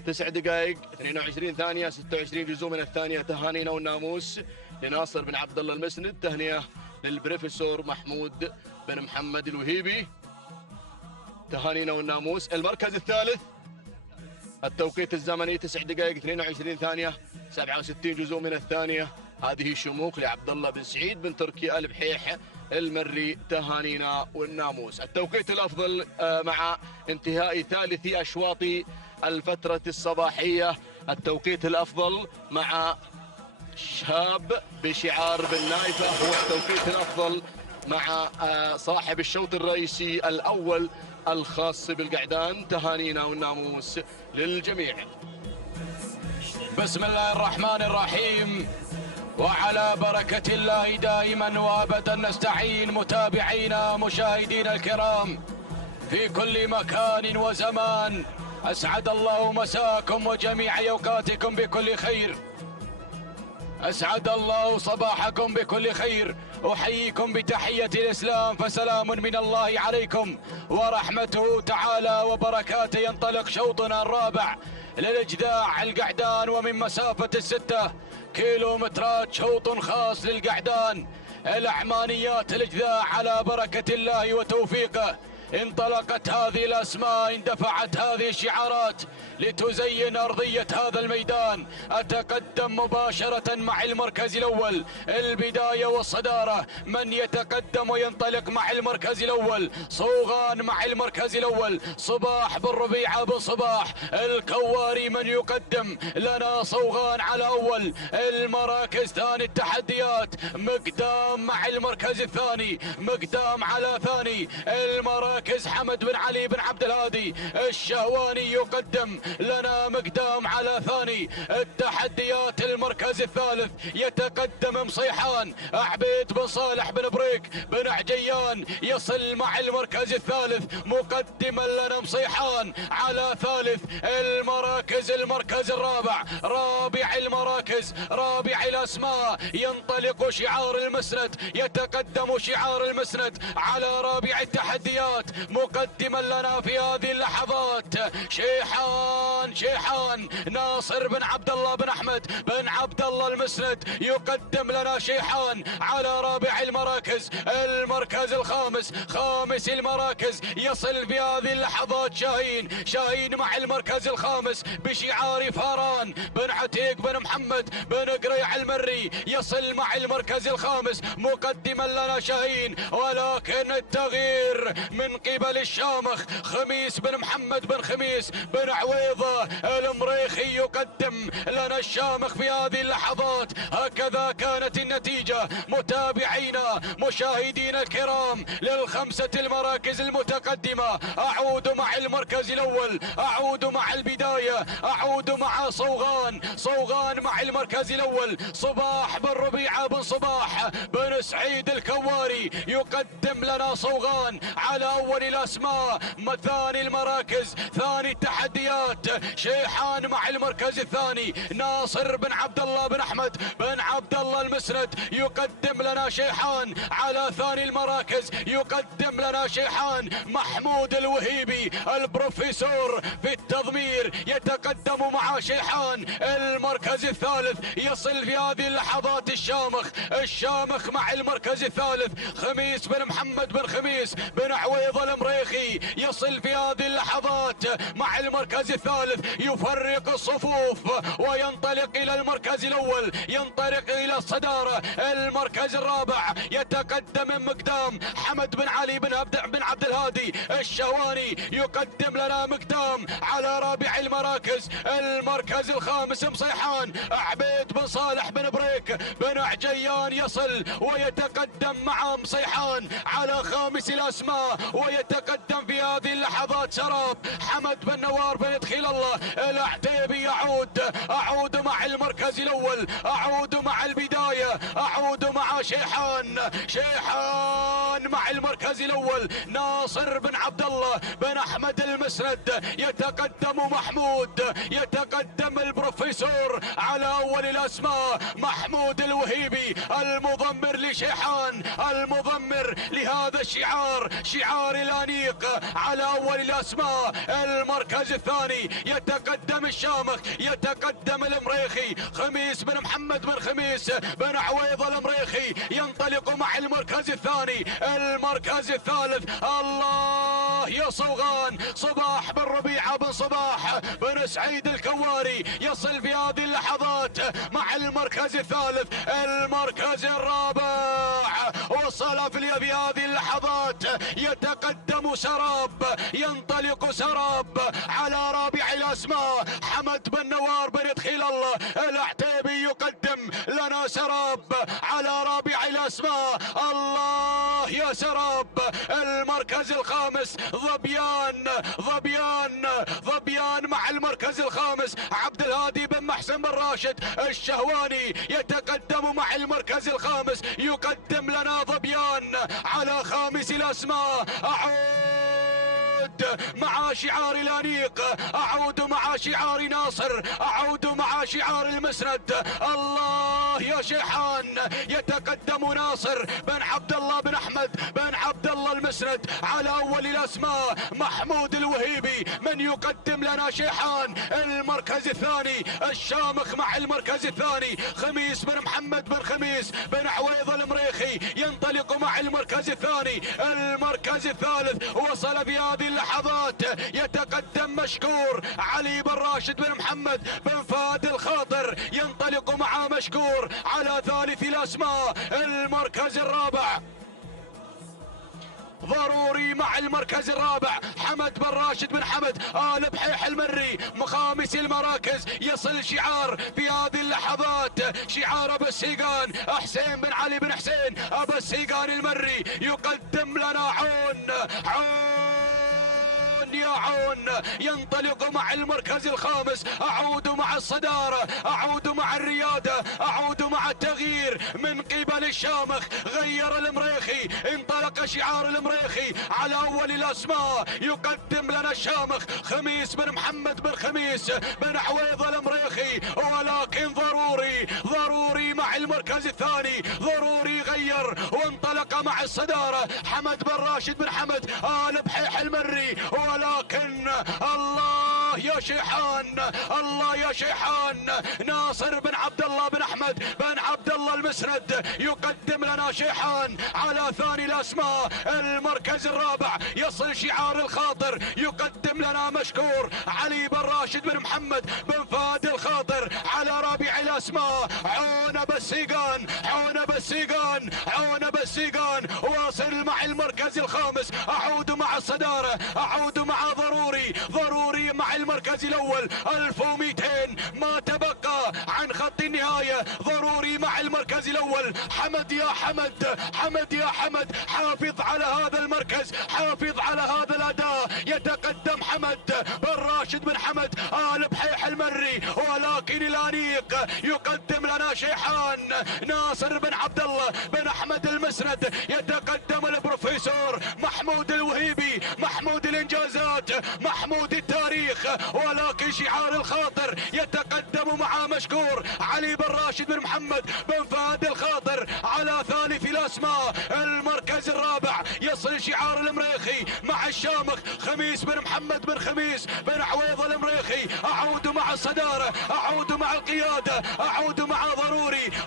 9 دقائق 22 ثانية، 26 جزء من الثانية. تهانينا والناموس لناصر بن عبد الله المسند. تهنئة للبروفيسور محمود بن محمد الوهيبي. تهانينا والناموس. المركز الثالث التوقيت الزمني 9 دقائق 22 ثانية، 67 جزء من الثانية. هذه شموخ لعبد الله بن سعيد بن تركي آل بحيح المري. تهانينا والناموس. التوقيت الأفضل مع انتهاء ثالث أشواط الفترة الصباحية، التوقيت الأفضل مع شاب بشعار بن نايفة هو التوقيت الأفضل مع صاحب الشوط الرئيسي الأول الخاص بالقعدان. تهانينا والناموس للجميع. بسم الله الرحمن الرحيم، وعلى بركة الله دائما وابدا نستعين. متابعينا مشاهدينا الكرام في كل مكان وزمان، أسعد الله مساكم وجميع أوقاتكم بكل خير، أسعد الله صباحكم بكل خير. أحييكم بتحية الإسلام، فسلام من الله عليكم ورحمته تعالى وبركاته. ينطلق شوطنا الرابع للإجداع القعدان، ومن مسافة 6 كيلومترات شوط خاص للقعدان. الأعمانيات الإجداع على بركة الله وتوفيقه. انطلقت هذه الأسماء، اندفعت هذه الشعارات لتزين أرضية هذا الميدان. أتقدم مباشرة مع المركز الأول، البداية والصدارة. من يتقدم وينطلق مع المركز الأول؟ صوغان مع المركز الأول، صباح بن ربيعة بن صباح الكواري. من يقدم لنا؟ صوغان على أول المراكز. ثاني التحديات مقدام مع المركز الثاني، مقدام على ثاني المراكز. حمد بن علي بن عبد الهادي الشهواني يقدم لنا مقدام على ثاني التحديات. المركز الثالث يتقدم مصيحان عبيد بن صالح بن بريك بن عجيان، يصل مع المركز الثالث مقدما لنا مصيحان على ثالث المراكز. المركز الرابع، رابع المراكز، رابع الأسماء، ينطلق شعار المسند، يتقدم شعار المسند على رابع التحديات مقدما لنا في هذه اللحظات شيحان ناصر بن عبد الله بن احمد بن عبد الله المسند. يقدم لنا شيحان على رابع المراكز. المركز الخامس، خامس المراكز، يصل في هذه اللحظات شاهين مع المركز الخامس بشعار فاران بن عتيق بن محمد بن قريع المري، يصل مع المركز الخامس مقدما لنا شاهين. ولكن التغيير من قبل الشامخ، خميس بن محمد بن خميس بن عويضة المريخي يقدم لنا الشامخ في هذه اللحظات. هكذا كانت النتيجة متابعينا مشاهدينا الكرام للخمسة المراكز المتقدمة. أعود مع المركز الأول، أعود مع البداية، أعود مع صوغان مع المركز الأول. صباح بن ربيعة بن صباح بن سعيد الكواري يقدم لنا صوغان على أول الأسماء. ثاني المراكز، ثاني التحديات، شيحان مع المركز الثاني. ناصر بن عبد الله بن أحمد بن عبد الله المسند يقدم لنا شيحان على ثاني المراكز. يقدم لنا شيحان محمود الوهيبي البروفيسور في التضمير يتقدم مع شيحان. المركز الثالث يصل في هذه اللحظات الشامخ مع المركز الثالث. خميس بن محمد بن خميس بن عويض المريخي يصل في هذه اللحظات مع المركز الثالث. يفرق الصفوف وينطلق إلى المركز الأول، ينطلق إلى الصدارة. المركز الرابع يتقدم مقدام حمد بن علي بن عبد الهادي الشهواني يقدم لنا مقدام على رابع المراكز. المركز الخامس مصيحان عبيد بن صالح بن بريك بن عجيان يصل ويتقدم مع مصيحان على خامس الأسماء. ويتقدم في هذه اللحظات سراب حمد بن نوار بن دخيل الله العتيبي. أعود مع المركز الأول، أعود مع البداية، أعود مع شيحان مع المركز الأول. ناصر بن عبد الله بن أحمد المسند يتقدم محمود، يتقدم البروفيسور على أول الأسماء. محمود الوهيبي المضمر لشيحان، المضمر لهذا الشعار، شعار الأنيق على أول الأسماء. المركز الثاني يتقدم الشامخ، يتقدم المريخي خميس بن محمد بن خميس بن عويض المريخي ينطلق مع المركز الثاني. المركز الثالث الله يا صوغان صباح بن ربيعة بن صباح بن سعيد الكواري يصل في هذه اللحظات مع المركز الثالث. المركز الرابع وصل في هذه اللحظات يتقدم سراب، ينطلق سراب على رابع الأسماء. حمد بن نوار بن دخيل الله العتيبي يقدم لنا سراب على رابع الأسماء. الله يا سراب. المركز الخامس ظبيان مع المركز الخامس. عبد الهادي بن محسن بن راشد الشهواني يتقدم مع المركز الخامس. يقدم لنا ظبيان على خامس الأسماء. أعود مع شعار الأنيق، أعود مع شعار ناصر، أعود مع شعار المسند. الله يا شيحان. يتقدم ناصر بن عبد الله بن أحمد بن عبد الله الله المسند على اول الاسماء محمود الوهيبي من يقدم لنا شيحان المركز الثاني. الشامخ مع المركز الثاني خميس بن محمد بن خميس بن عويض المريخي ينطلق مع المركز الثاني. المركز الثالث وصل في هذه اللحظات يتقدم مشكور علي بن راشد بن محمد بن فهد الخاطر ينطلق مع مشكور على ثالث الاسماء. المركز الرابع ضروري مع المركز الرابع حمد بن راشد بن حمد آل بحيح المري. مخامس المراكز يصل شعار في هذه اللحظات شعار ابو السيقان حسين بن علي بن حسين ابو السيقان المري يقدم لنا عون يا عون ينطلق مع المركز الخامس. اعود مع الصدارة، اعود مع الريادة، اعود مع التغيير من قبل الشامخ. غير المريخي، انطلق شعار المريخي على اول الاسماء. يقدم لنا الشامخ خميس بن محمد بن خميس بن عويض المريخي، ولكن ضروري مع المركز الثاني. ضروري غير وانطلق مع الصدارة حمد بن راشد بن حمد آل بحيح المري، ولكن الله يا شيحان، الله يا شيحان. ناصر بن عبد الله بن احمد بن عبد الله المسند يقدم لنا شيحان على ثاني الاسماء. المركز الرابع يصل شعار الخاطر يقدم لنا مشكور علي بن راشد بن محمد بن فهد الخاطر على رابع الاسماء. عون بالسيقان، عون بالسيقان، عون بالسيقان واصل مع المركز الخامس. اعود مع الصدارة، اعود مع ضروري مع المركز الاول. 1200 ما تبقى عن خط النهاية. ضروري مع المركز الاول. حمد يا حمد، حمد يا حمد، حافظ على هذا المركز، حافظ على هذا الاداء. يتقدم حمد بن راشد بن حمد آل بحيح المري، ولكن الانيق يقدم لنا شيحان. ناصر بن عبد الله بن احمد المسند يتقدم البروفيسور محمود الوهيبي، محمود الانجازات، محمود التاريخ، ولكن شعار الخاطر يتقدم مع مشكور علي بن راشد بن محمد بن فهد الخاطر على ثالث الاسماء. المركز الرابع يصل شعار المريخي مع الشامخ خميس بن محمد بن خميس بن عويض المريخي. اعود مع الصدارة، اعود مع القيادة، اعود مع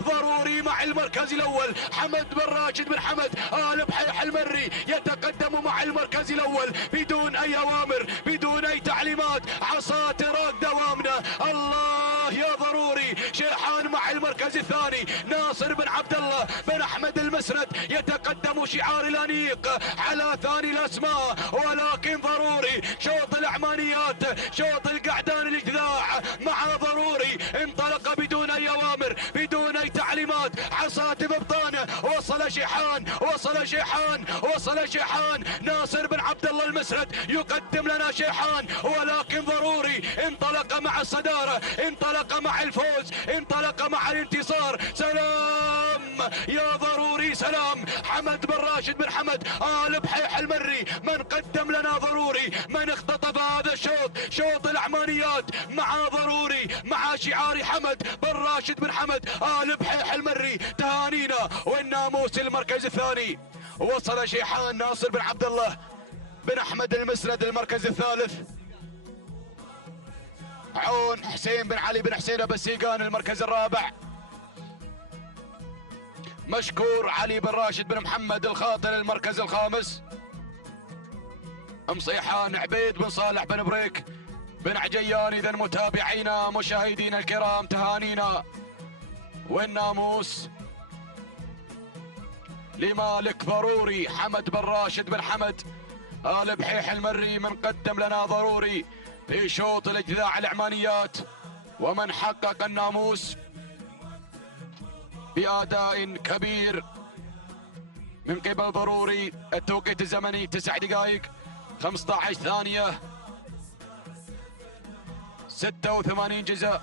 ضروري مع المركز الاول. حمد بن راشد بن حمد آل بحيح المري يتقدم مع المركز الاول بدون اي اوامر، بدون اي تعليمات. عصا راق دوامنا. الله يا ضروري. شيحان مع المركز الثاني. ناصر بن عبد الله بن احمد المسند يتقدم شعار الانيق على ثاني الاسماء، ولكن ضروري شوط العمانيات، شوط القعدان الاجذاع مع ضروري. انطلق بدون اي اوامر، بدون اي تعليمات. عصا ببطانه. وصل شيحان، وصل شيحان، وصل شيحان. ناصر بن عبد الله المسند يقدم لنا شيحان، ولكن ضروري انطلق مع الصدارة، انطلق مع الفوز، انطلق مع الانتصار. سلام يا ضروري، سلام. حمد بن راشد بن حمد آل بحيح المري من قدم لنا ضروري، من اختطف هذا الشوط، شوط العمانيات مع ضروري، مع شعار حمد بن راشد بن حمد آل بحيح المري. تهانينا والناموس المركز الثاني. وصل شيحان ناصر بن عبد الله بن احمد المسند المركز الثالث. عون حسين بن علي بن حسين ابو السيقان المركز الرابع. مشكور علي بن راشد بن محمد الخاطر المركز الخامس. مصيحان عبيد بن صالح بن بريك بن عجيان. اذا متابعينا مشاهدينا الكرام تهانينا والناموس لمالك ضروري حمد بن راشد بن حمد آل بحيح المري من قدم لنا ضروري في شوط الاجذاع العمانيات، ومن حقق الناموس بأداء كبير من قبل ضروري. التوقيت الزمني 9 دقائق 15 ثانية 86 جزء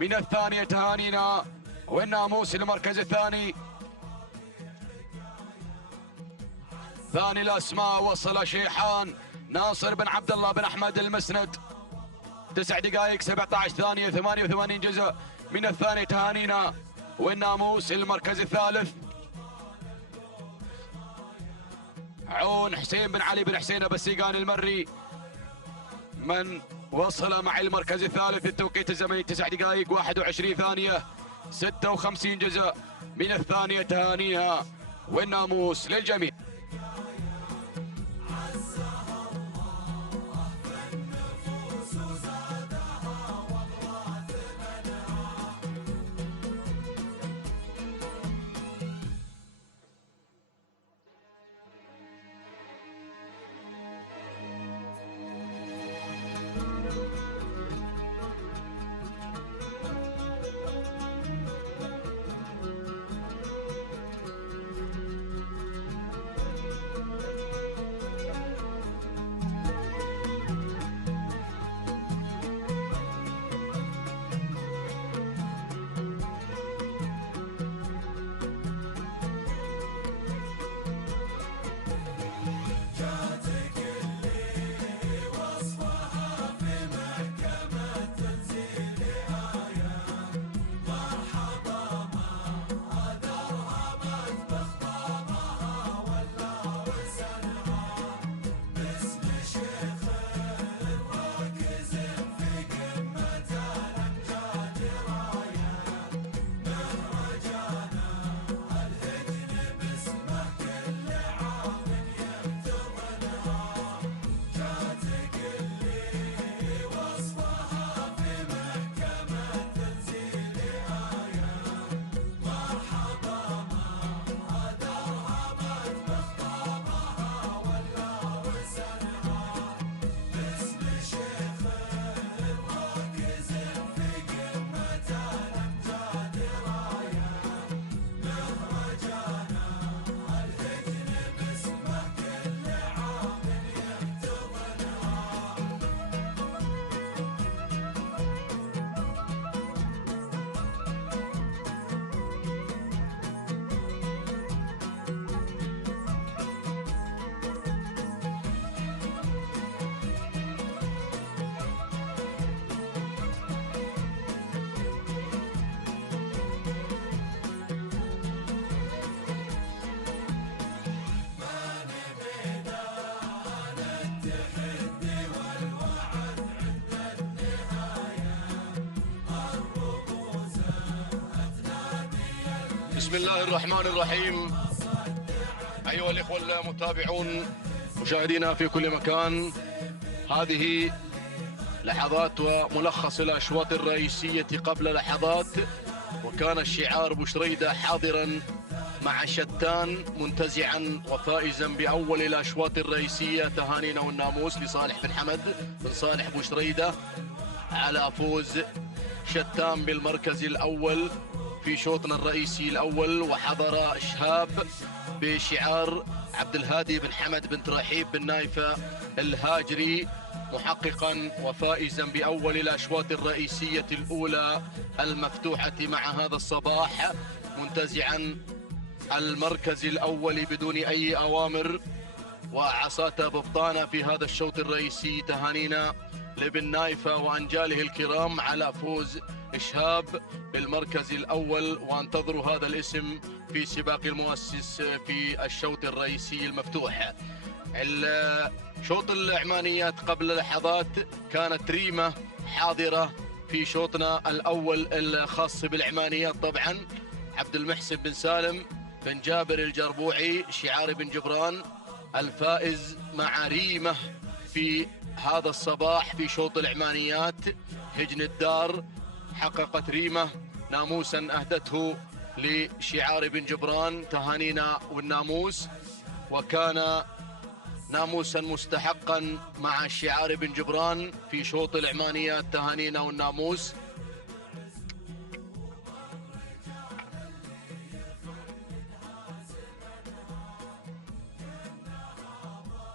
من الثانية. تهانينا والناموس المركز الثاني. ثاني الاسماء وصل شيحان ناصر بن عبد الله بن احمد المسند 9 دقائق 17 ثانية 88 جزء من الثانية. تهانينا والناموس المركز الثالث. عون حسين بن علي بن حسين بسيقان المري، من وصل مع المركز الثالث. التوقيت الزمني 9 دقائق 21 ثانية 56 جزء من الثانية. تهانيها والناموس للجميع. بسم الله الرحمن الرحيم. أيها الإخوة المتابعون مشاهدينا في كل مكان، هذه لحظات وملخص الأشواط الرئيسية قبل لحظات. وكان الشعار بشريدة حاضرا مع شتان منتزعا وفائزا بأول الأشواط الرئيسية. تهانينا والناموس لصالح بن حمد بن صالح بشريدة على فوز شتان بالمركز الأول في شوطنا الرئيسي الأول. وحضر شهاب بشعار عبد الهادي بن حمد بن ترحيب بن نايفة الهاجري محققا وفائزا بأول الأشواط الرئيسية الأولى المفتوحة مع هذا الصباح، منتزعا المركز الأول بدون أي أوامر وعصاته ببطانة في هذا الشوط الرئيسي. تهانينا لبن نايفة وأنجاله الكرام على فوز شهاب بالمركز الأول، وانتظروا هذا الاسم في سباق المؤسس في الشوط الرئيسي المفتوح. شوط العمانيات قبل لحظات كانت ريمة حاضرة في شوطنا الأول الخاص بالعمانيات. طبعا عبد المحسن بن سالم بن جابر الجربوعي شعار بن جبران الفائز مع ريمة في هذا الصباح في شوط العمانيات. هجن الدار حققت ريمة ناموسا أهدته لشعار بن جبران. تهانينا والناموس، وكان ناموسا مستحقا مع الشعار بن جبران في شوط العمانيات. تهانينا والناموس.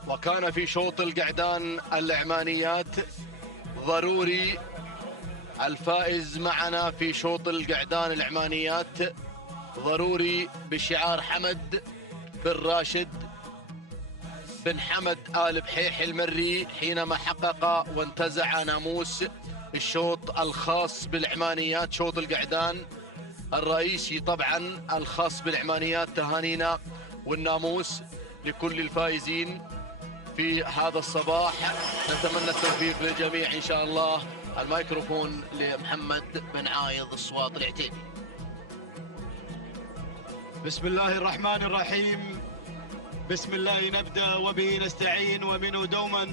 وكان في شوط القعدان العمانيات ضروري الفائز معنا في شوط القعدان العمانيات ضروري بشعار حمد بن راشد بن حمد آل بحيح المري حينما حقق وانتزع ناموس الشوط الخاص بالعمانيات، شوط القعدان الرئيسي طبعا الخاص بالعمانيات. تهانينا والناموس لكل الفائزين في هذا الصباح. نتمنى التوفيق للجميع إن شاء الله. الميكروفون لمحمد بن عايض الصواط العتيبي. بسم الله الرحمن الرحيم. بسم الله نبدأ وبه نستعين ومنه دوما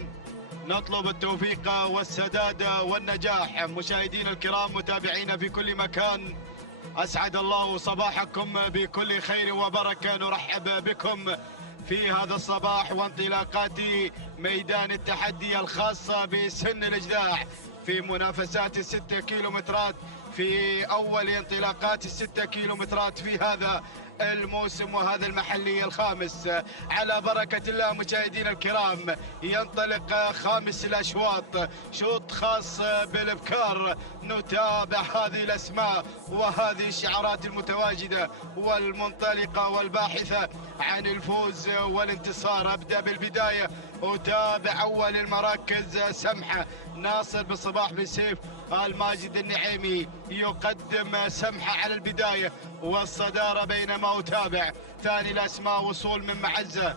نطلب التوفيق والسداد والنجاح. مشاهدينا الكرام متابعينا في كل مكان، أسعد الله صباحكم بكل خير وبركة. نرحب بكم في هذا الصباح وانطلاقات ميدان التحدي الخاصة بسن الإجداع في منافسات ال6 كيلومترات، في أول انطلاقات ال6 كيلومترات في هذا الموسم وهذا المحلي الخامس. على بركة الله مشاهدينا الكرام، ينطلق خامس الأشواط، شوط خاص بالإبكار. نتابع هذه الأسماء وهذه الشعارات المتواجدة والمنطلقة والباحثة عن الفوز والانتصار. أبدأ بالبداية، أتابع أول المراكز سمحة ناصر بالصباح بالسيف. الماجد النعيمي يقدم سمحة على البداية والصدارة، بينما أتابع ثاني الأسماء وصول من معزة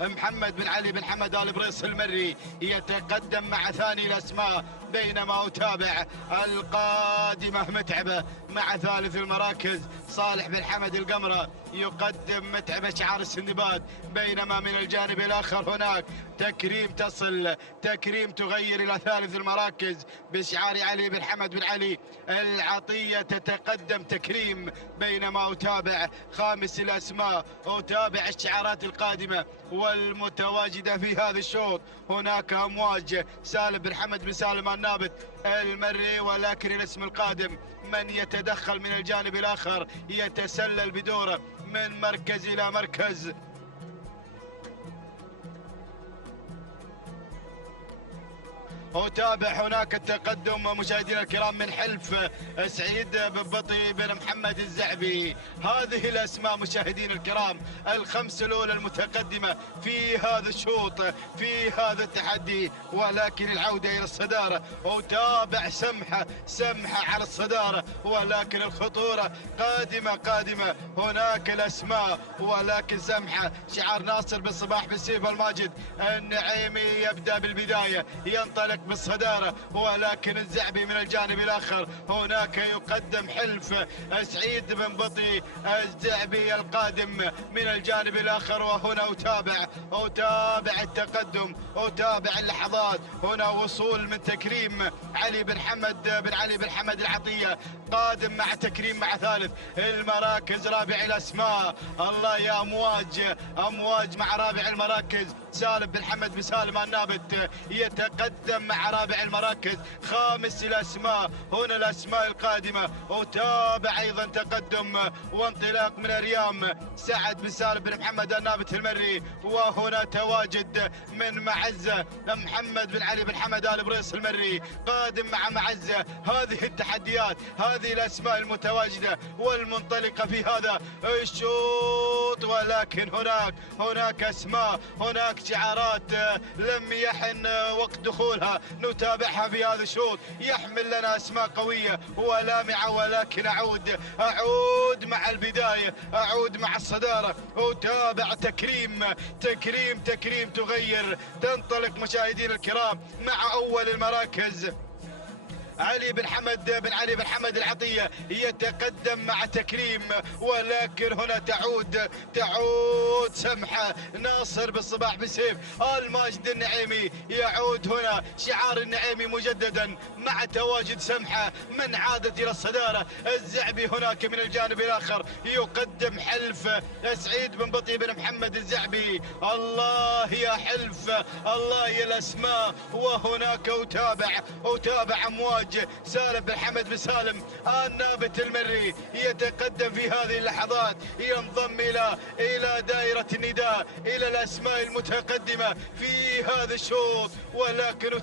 محمد بن علي بن حمد آل بريص المري يتقدم مع ثاني الأسماء، بينما أتابع القادمة متعبة مع ثالث المراكز صالح بن حمد القمرة يقدم متعبة شعار السندباد. بينما من الجانب الآخر هناك تكريم تصل، تكريم تغير إلى ثالث المراكز بشعار علي بن حمد بن علي العطية تتقدم تكريم. بينما أتابع خامس الأسماء، أتابع الشعارات القادمة والمتواجدة في هذا الشوط. هناك أمواج سالم بن حمد بن سالم النابت المري، ولكن الاسم القادم من يتدخل من الجانب الآخر يتسلل بدوره من مركز إلى مركز. أتابع هناك التقدم مشاهدينا الكرام من حلف سعيد بن بطي بن محمد الزعبي. هذه الأسماء مشاهدينا الكرام الخمس الأولى المتقدمة في هذا الشوط في هذا التحدي، ولكن العودة إلى الصدارة. أتابع سمحة على الصدارة، ولكن الخطورة قادمة. هناك الأسماء ولكن سمحة شعار ناصر بالصباح بالسيف. الماجد النعيمي يبدأ بالبداية، ينطلق بالصدارة، ولكن الزعبي من الجانب الآخر. هناك يقدم حلف سعيد بن بطي الزعبي القادم من الجانب الآخر. وهنا أتابع التقدم، أتابع اللحظات. هنا وصول من تكريم علي بن حمد العطية قادم مع تكريم مع ثالث المراكز. رابع الأسماء، الله يا أمواج مع رابع المراكز سالم بن حمد بن سالم النابت يتقدم مع رابع المراكز. خامس الأسماء، هنا الأسماء القادمة. أتابع أيضا تقدم وانطلاق من الريام سعد بن سالم بن محمد النابت المري. وهنا تواجد من معزة محمد بن علي بن حمد آل بريص المري قادم مع معزة. هذه التحديات، هذه الأسماء المتواجدة والمنطلقة في هذا الشوط، ولكن هناك أسماء، هناك شعارات لم يحن وقت دخولها نتابعها في هذا الشوط. يحمل لنا أسماء قوية ولامعة، ولكن أعود مع البداية، أعود مع الصدارة. أتابع تكريم تغير، تنطلق مشاهدينا الكرام مع أول المراكز. علي بن حمد العطية يتقدم مع تكريم، ولكن هنا تعود سمحة ناصر بالصباح بالسيف. الماجد النعيمي يعود هنا، شعار النعيمي مجددا مع تواجد سمحة من عادت إلى الصدارة. الزعبي هناك من الجانب الآخر يقدم حلف سعيد بن بطي بن محمد الزعبي. الله يا حلف، الله يا الأسماء. وهناك أتابع أمواج سالم بن حمد بن سالم النابت المري يتقدم في هذه اللحظات، ينضم إلى دائرة النداء، إلى الأسماء المتقدمة في هذا الشوط. ولكن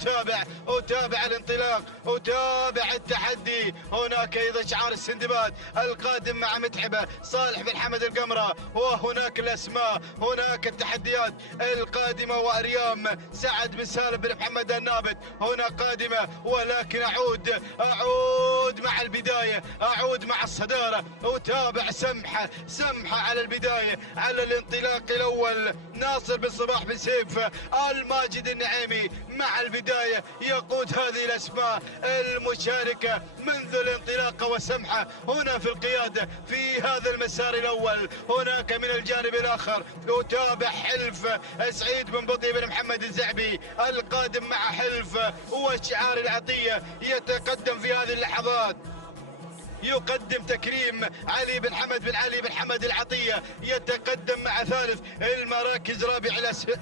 أتابع الانطلاق، أتابع التحدي. هناك أيضا شعار السندباد القادم مع متعبة صالح بن حمد القمرة. وهناك الأسماء، هناك التحديات القادمة وأريام سعد بن سالم بن محمد النابت هنا قادمة. ولكن أعود مع البداية، أعود مع الصدارة وتابع سمحة على البداية، على الانطلاق الأول ناصر بن صباح بن سيف الماجد النعيمي مع البداية يقود هذه الأسماء المشاركة منذ الانطلاق وسمحة هنا في القيادة في هذا المسار الأول. هناك من الجانب الآخر يتابع حلف سعيد بن بطي بن محمد الزعبي القادم مع حلف وشعار العطية يتقدم في هذه اللحظات، يقدم تكريم علي بن حمد بن علي بن حمد العطية، يتقدم مع ثالث المراكز رابع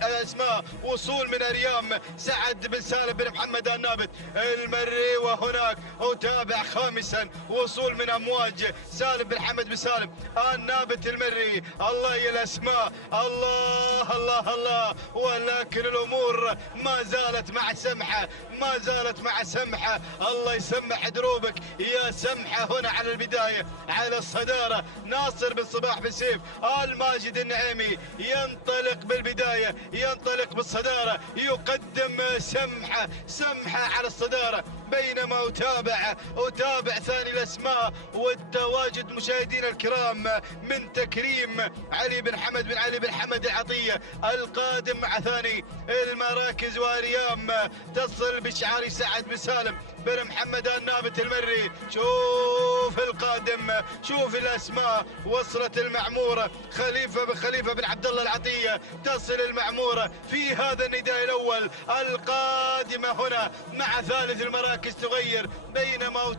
الأسماء وصول من أريام سعد بن سالم بن محمد النابت المري، وهناك أتابع خامسا وصول من أمواج سالم بن حمد بن سالم النابت المري. الله يا الأسماء، الله الله الله، ولكن الأمور ما زالت مع سمحة، ما زالت مع سمحة. الله يسمح دروبك يا سمحة. هنا على البداية على الصدارة ناصر بن صباح بن سيف الماجد النعيمي ينطلق بالبداية، ينطلق بالصدارة، يقدم سمحة على الصدارة، بينما أتابع ثاني الأسماء والتواجد مشاهدينا الكرام من تكريم علي بن حمد بن علي بن حمد العطية القادم مع ثاني المراكز، وأريام تصل بشعار سعد بن سالم بن محمد النابت المري. شوف القادم، شوف الأسماء، وصلت المعمورة خليفة بن عبد الله العطية، تصل المعمورة في هذا النداء الأول القادمة هنا مع ثالث المراكز تغير، بينما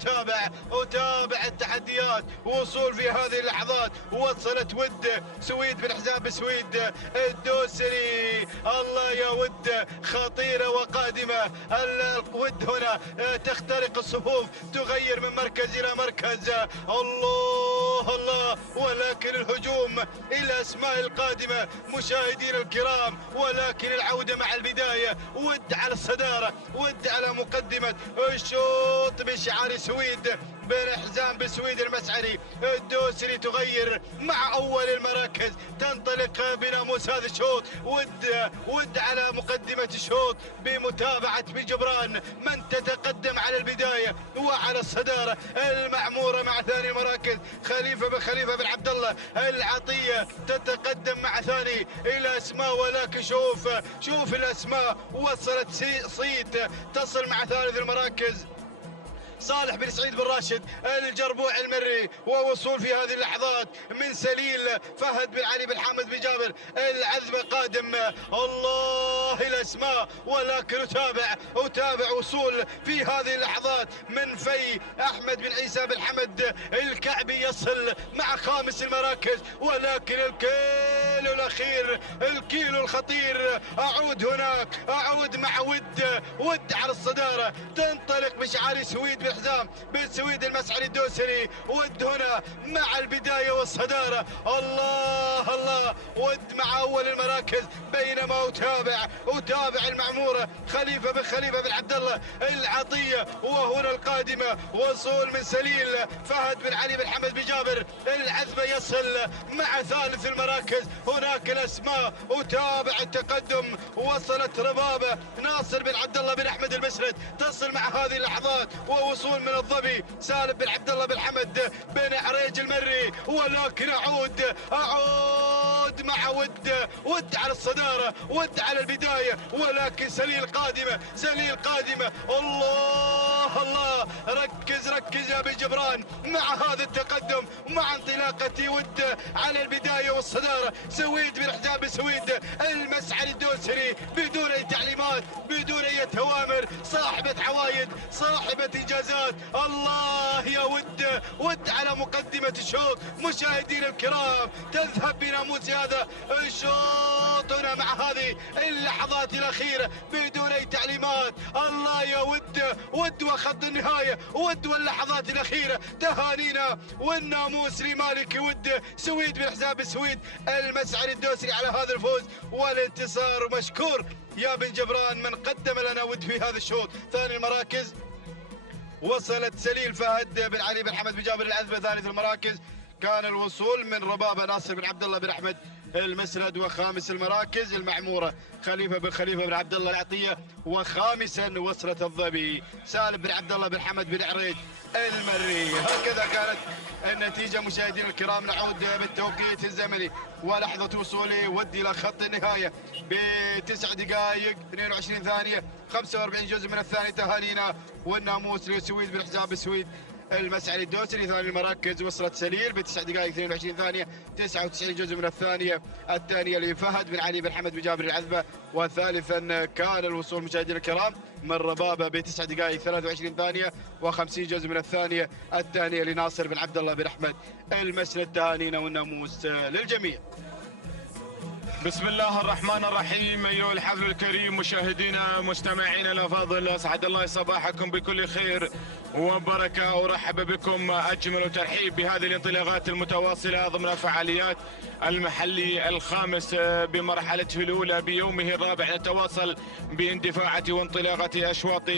أتابع التحديات وصول في هذه اللحظات. وصلت ود سويد بن حزام بن سويد الدوسري، الله يا ود خطيرة وقادمة. الود هنا تخترق الصفوف، تغير من مركز إلى مركز، الله الله، ولكن الهجوم إلى أسماء القادمة مشاهدينا الكرام، ولكن العودة مع البداية. ود على الصدارة، ود على مقدمة الشوط بشعار سويد بن حزام بن سويد المسعري الدوسري، تغير مع أول المراكز، تنطلق بناموس هذا الشوط. ود على مقدمة الشوط بمتابعة بجبران من تتقدم على البداية وعلى الصدارة المعمورة مع ثاني المراكز خليفة بن عبد الله العطية، تتقدم مع ثاني الأسماء. ولكن شوف الأسماء، وصلت صيت تصل مع ثالث المراكز صالح بن سعيد بن راشد الجربوع المري، ووصول في هذه اللحظات من سليل فهد بن علي بن حامد بن جابر العذبة قادم. الله الأسماء، ولكن أتابع وصول في هذه اللحظات من في أحمد بن عيسى بن حمد الكعبي، يصل مع خامس المراكز. ولكن الكيلو الأخير، الكيلو الخطير، أعود مع ود على الصدارة، تنطلق بشعار سويد حزام بن سويد المسعري الدوسري. ود هنا مع البداية والصدارة، الله الله، ود مع أول المراكز، بينما أتابع المعمورة خليفة بن عبد الله العطية. وهنا القادمة وصول من سليل فهد بن علي بن حمد بن جابر العذبة، يصل مع ثالث المراكز. هناك الأسماء، أتابع التقدم، وصلت ربابة ناصر بن عبد الله بن أحمد المسرد، تصل مع هذه اللحظات، وصول من الظبي سالم بن عبد الله بن حمد بن عريج المري. ولكن أعود مع ود على الصدارة، ود على البداية، ولكن سليل قادمة. الله الله، ركز يا بن جبران مع هذا التقدم، مع انطلاقة ود على البداية والصدارة. سويد بن حزام بن سويد المسعري الدوسري بدون أي تعليمات، بدون أي أوامر، صاحبة عوايد، صاحبة إنجازات. الله يا ود على مقدمة الشوط مشاهدينا الكرام، تذهب بناموس هذا الشوط هنا مع هذه اللحظات الأخيرة بدون أي تعليمات. الله يا ود وخط النهاية، ود واللحظات الأخيرة، تهانينا والناموس لمالك ود سويد بن حزام بن سويد المسعري الدوسري على هذا الفوز والانتصار. مشكور يا بن جبران من قدم لنا ود في هذا الشوط. ثاني المراكز وصلت سليل فهد بن علي بن حمد بن جابر العذبة. ثالث المراكز كان الوصول من ربابة ناصر بن عبد الله بن أحمد المسند. وخامس المراكز المعمورة خليفة بن خليفة بن عبد الله العطية. وخامسا وصلة الظبي سالم بن عبد الله بن حمد بن عريج المري. هكذا كانت النتيجة مشاهدينا الكرام. نعود بالتوقيت الزمني ولحظة وصولي ودي إلى خط النهاية ب9 دقائق 22 ثانية 45 جزء من الثانية. تهانينا والناموس لسويد بن حساب السويد المسعري الدوسري. ثاني المراكز وصلت سليل ب9 دقائق 22 ثانية 99 جزء من الثانية. الثانية لفهد بن علي بن حمد بن جابر العذبة. وثالثا كان الوصول مشاهدينا الكرام من ربابة ب9 دقائق 23 ثانية و50 جزء من الثانية. الثانية لناصر بن عبد الله بن أحمد المسند. تهانينا والناموس للجميع. بسم الله الرحمن الرحيم. أيها الحفل الكريم مشاهدينا مستمعينا الأفاضل، أسعد الله صباحكم بكل خير وبركة. أرحب بكم أجمل ترحيب بهذه الانطلاقات المتواصلة ضمن فعاليات المحلي الخامس بمرحلته الأولى بيومه الرابع. نتواصل باندفاعة وانطلاقة أشواط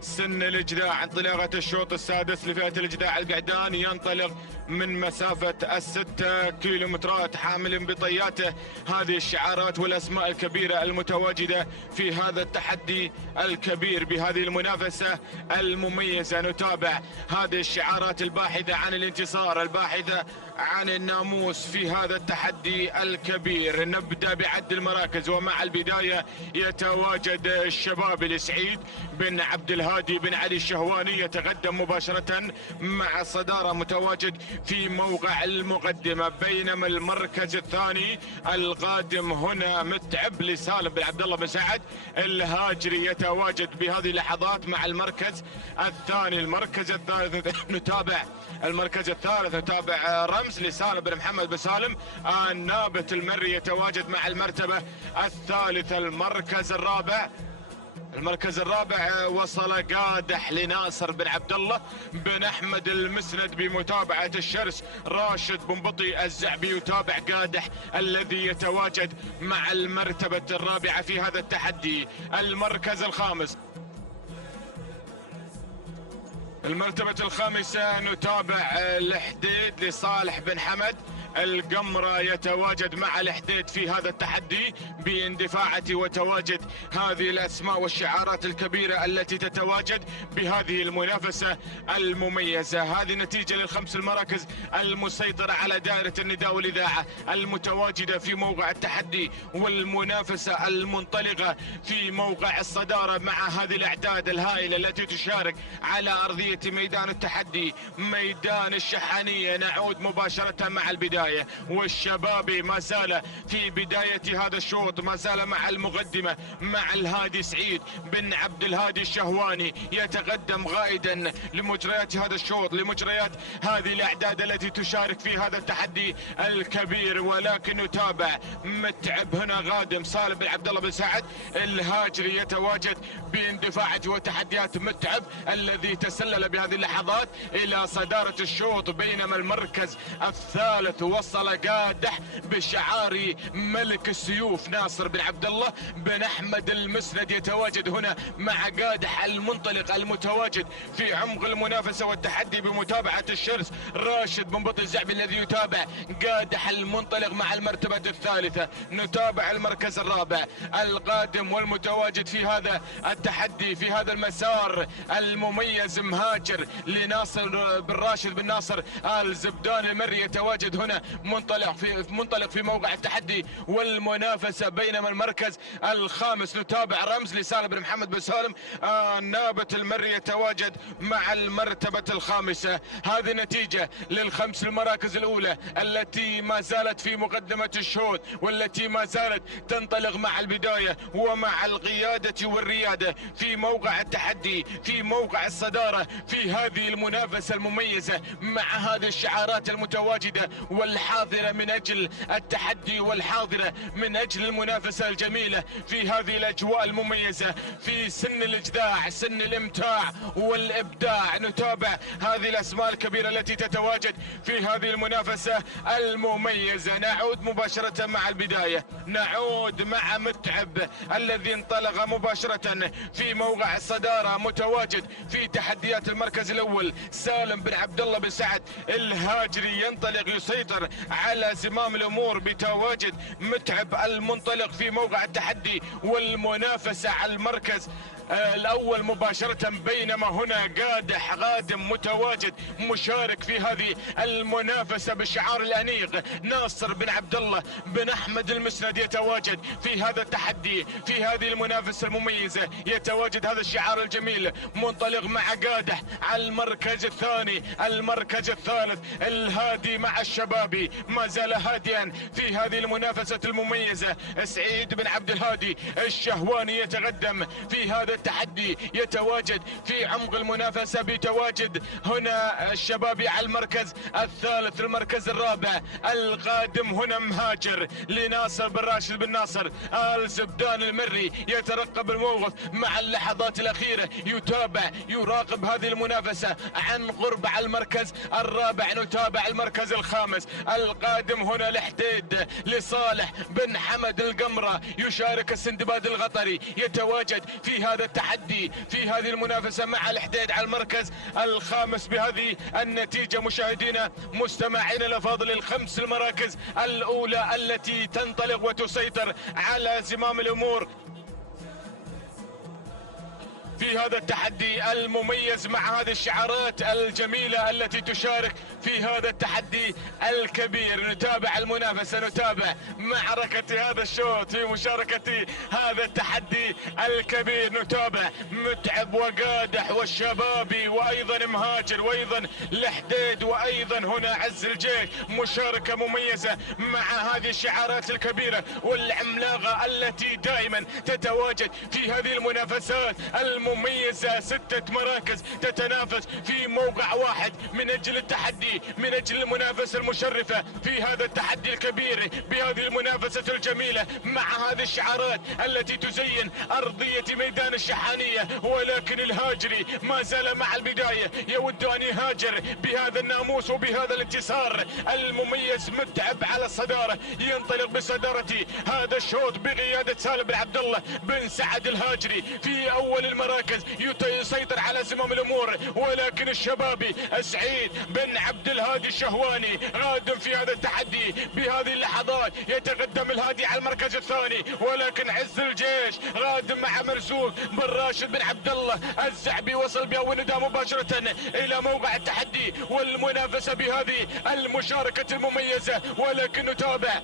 سن الإجداع. انطلاقة الشوط السادس لفئة الإجداع القعدان ينطلق من مسافة 6 كيلومترات حامل بطياته هذه الشعارات والأسماء الكبيرة المتواجدة في هذا التحدي الكبير بهذه المنافسة المميزة. نتابع هذه الشعارات الباحثة عن الانتصار، الباحثة عن الناموس في هذا التحدي الكبير. نبدأ بعد المراكز، ومع البداية يتواجد الشباب السعيد بن عبد الهادي بن علي الشهواني يتقدم مباشرة مع الصدارة، متواجد في موقع المقدمة. بينما المركز الثاني القادم هنا متعب لسالم بن عبد الله بن سعد الهاجري يتواجد بهذه اللحظات مع المركز الثاني. المركز الثالث نتابع المركز الثالث نتابع رمز لسالم بن محمد بن سالم النابت المري يتواجد مع المرتبة الثالثة. المركز الرابع وصل قادح لناصر بن عبد الله بن احمد المسند بمتابعة الشرس راشد بن بطي الزعبي. يتابع قادح الذي يتواجد مع المرتبة الرابعة في هذا التحدي. المرتبة الخامسة نتابع الحديد لصالح بن حمد القمرة يتواجد مع الحديد في هذا التحدي باندفاعة وتواجد هذه الأسماء والشعارات الكبيرة التي تتواجد بهذه المنافسة المميزة. هذه نتيجة للخمس المراكز المسيطرة على دائرة النداء والإذاعة المتواجدة في موقع التحدي والمنافسة المنطلقة في موقع الصدارة مع هذه الأعداد الهائلة التي تشارك على أرضية ميدان التحدي ميدان الشحانية. نعود مباشرة مع البداية، والشباب ما زال في بداية هذا الشوط، ما زال مع المقدمة مع الهادي سعيد بن عبد الهادي الشهواني يتقدم غائدا لمجريات هذا الشوط، لمجريات هذه الأعداد التي تشارك في هذا التحدي الكبير. ولكن نتابع متعب هنا قادم سالم بن عبد الله بن سعد الهاجري يتواجد باندفاعه وتحديات متعب الذي تسلل بهذه اللحظات إلى صدارة الشوط. بينما المركز الثالث وصل قادح بشعار ملك السيوف ناصر بن عبد الله بن احمد المسند يتواجد هنا مع قادح المنطلق المتواجد في عمق المنافسة والتحدي بمتابعة الشرس راشد بن بطي الزعبي الذي يتابع قادح المنطلق مع المرتبة الثالثة. نتابع المركز الرابع القادم والمتواجد في هذا التحدي في هذا المسار المميز مهاجر لناصر بن راشد بن ناصر الزبدان المري يتواجد هنا منطلق في موقع التحدي والمنافسة. بينما المركز الخامس نتابع رمز لسالم بن محمد بن سالم النابت المري يتواجد مع المرتبة الخامسة. هذه نتيجة للخمس المراكز الأولى التي ما زالت في مقدمة الشوط والتي ما زالت تنطلق مع البداية ومع القيادة والريادة في موقع التحدي في موقع الصدارة في هذه المنافسة المميزة مع هذه الشعارات المتواجدة والحاضرة من أجل التحدي والحاضرة من أجل المنافسة الجميلة في هذه الأجواء المميزة في سن الإجداع، سن الإمتاع والإبداع. نتابع هذه الأسماء الكبيرة التي تتواجد في هذه المنافسة المميزة. نعود مباشرة مع البداية، نعود مع متعب الذي انطلق مباشرة في موقع الصدارة متواجد في تحديات المركز الأول. سالم بن عبد الله بن سعد الهاجري ينطلق يسيطر مسيطر على زمام الامور بتواجد متعب المنطلق في موقع التحدي والمنافسة على المركز الاول مباشرة، بينما هنا قادح غادم متواجد مشارك في هذه المنافسة بالشعار الانيق. ناصر بن عبد الله بن احمد المسند يتواجد في هذا التحدي، في هذه المنافسة المميزة، يتواجد هذا الشعار الجميل منطلق مع قادح على المركز الثاني. المركز الثالث الهادي مع الشبابي ما زال هاديا في هذه المنافسة المميزة. سعيد بن عبد الهادي الشهواني يتقدم في هذا التحدي، يتواجد في عمق المنافسة بتواجد هنا الشبابي على المركز الثالث. المركز الرابع القادم هنا مهاجر لناصر بن راشد بن ناصر آل زبدان المري، يترقب الموقف مع اللحظات الأخيرة، يتابع يراقب هذه المنافسة عن قرب. على المركز الرابع نتابع المركز الخامس القادم هنا الحديد لصالح بن حمد القمرة، يشارك السندباد القطري، يتواجد في هذا التحدي في هذه المنافسة مع الحديد على المركز الخامس. بهذه النتيجة مشاهدينا مستمعين الافاضل، الخمس المراكز الاولى التي تنطلق وتسيطر على زمام الامور في هذا التحدي المميز مع هذه الشعارات الجميلة التي تشارك في هذا التحدي الكبير. نتابع المنافسة، نتابع معركة هذا الشوط في مشاركة هذا التحدي الكبير. نتابع متعب وقادح والشبابي وايضا مهاجر وايضا الحديد وايضا هنا عز الجيش، مشاركة مميزة مع هذه الشعارات الكبيرة والعملاقة التي دائما تتواجد في هذه المنافسات مميزة. 6 مراكز تتنافس في موقع واحد من اجل التحدي، من اجل المنافسة المشرفة في هذا التحدي الكبير، بهذه المنافسة الجميلة مع هذه الشعارات التي تزين ارضية ميدان الشحانية. ولكن الهاجري ما زال مع البداية، يود ان يهاجر بهذا الناموس وبهذا الانتصار المميز. متعب على الصدارة، ينطلق بصدارة هذا الشوط بقيادة سالم بن عبد الله بن سعد الهاجري في اول المراكز، يسيطر على زمام الامور. ولكن الشبابي سعيد بن عبد الهادي الشهواني غادم في هذا التحدي. بهذه اللحظات يتقدم الهادي على المركز الثاني، ولكن عز الجيش غادم مع مرزوق بن راشد بن عبد الله الزعبي. وصل بأول نداء مباشرة الى موقع التحدي والمنافسة بهذه المشاركة المميزة. ولكن نتابع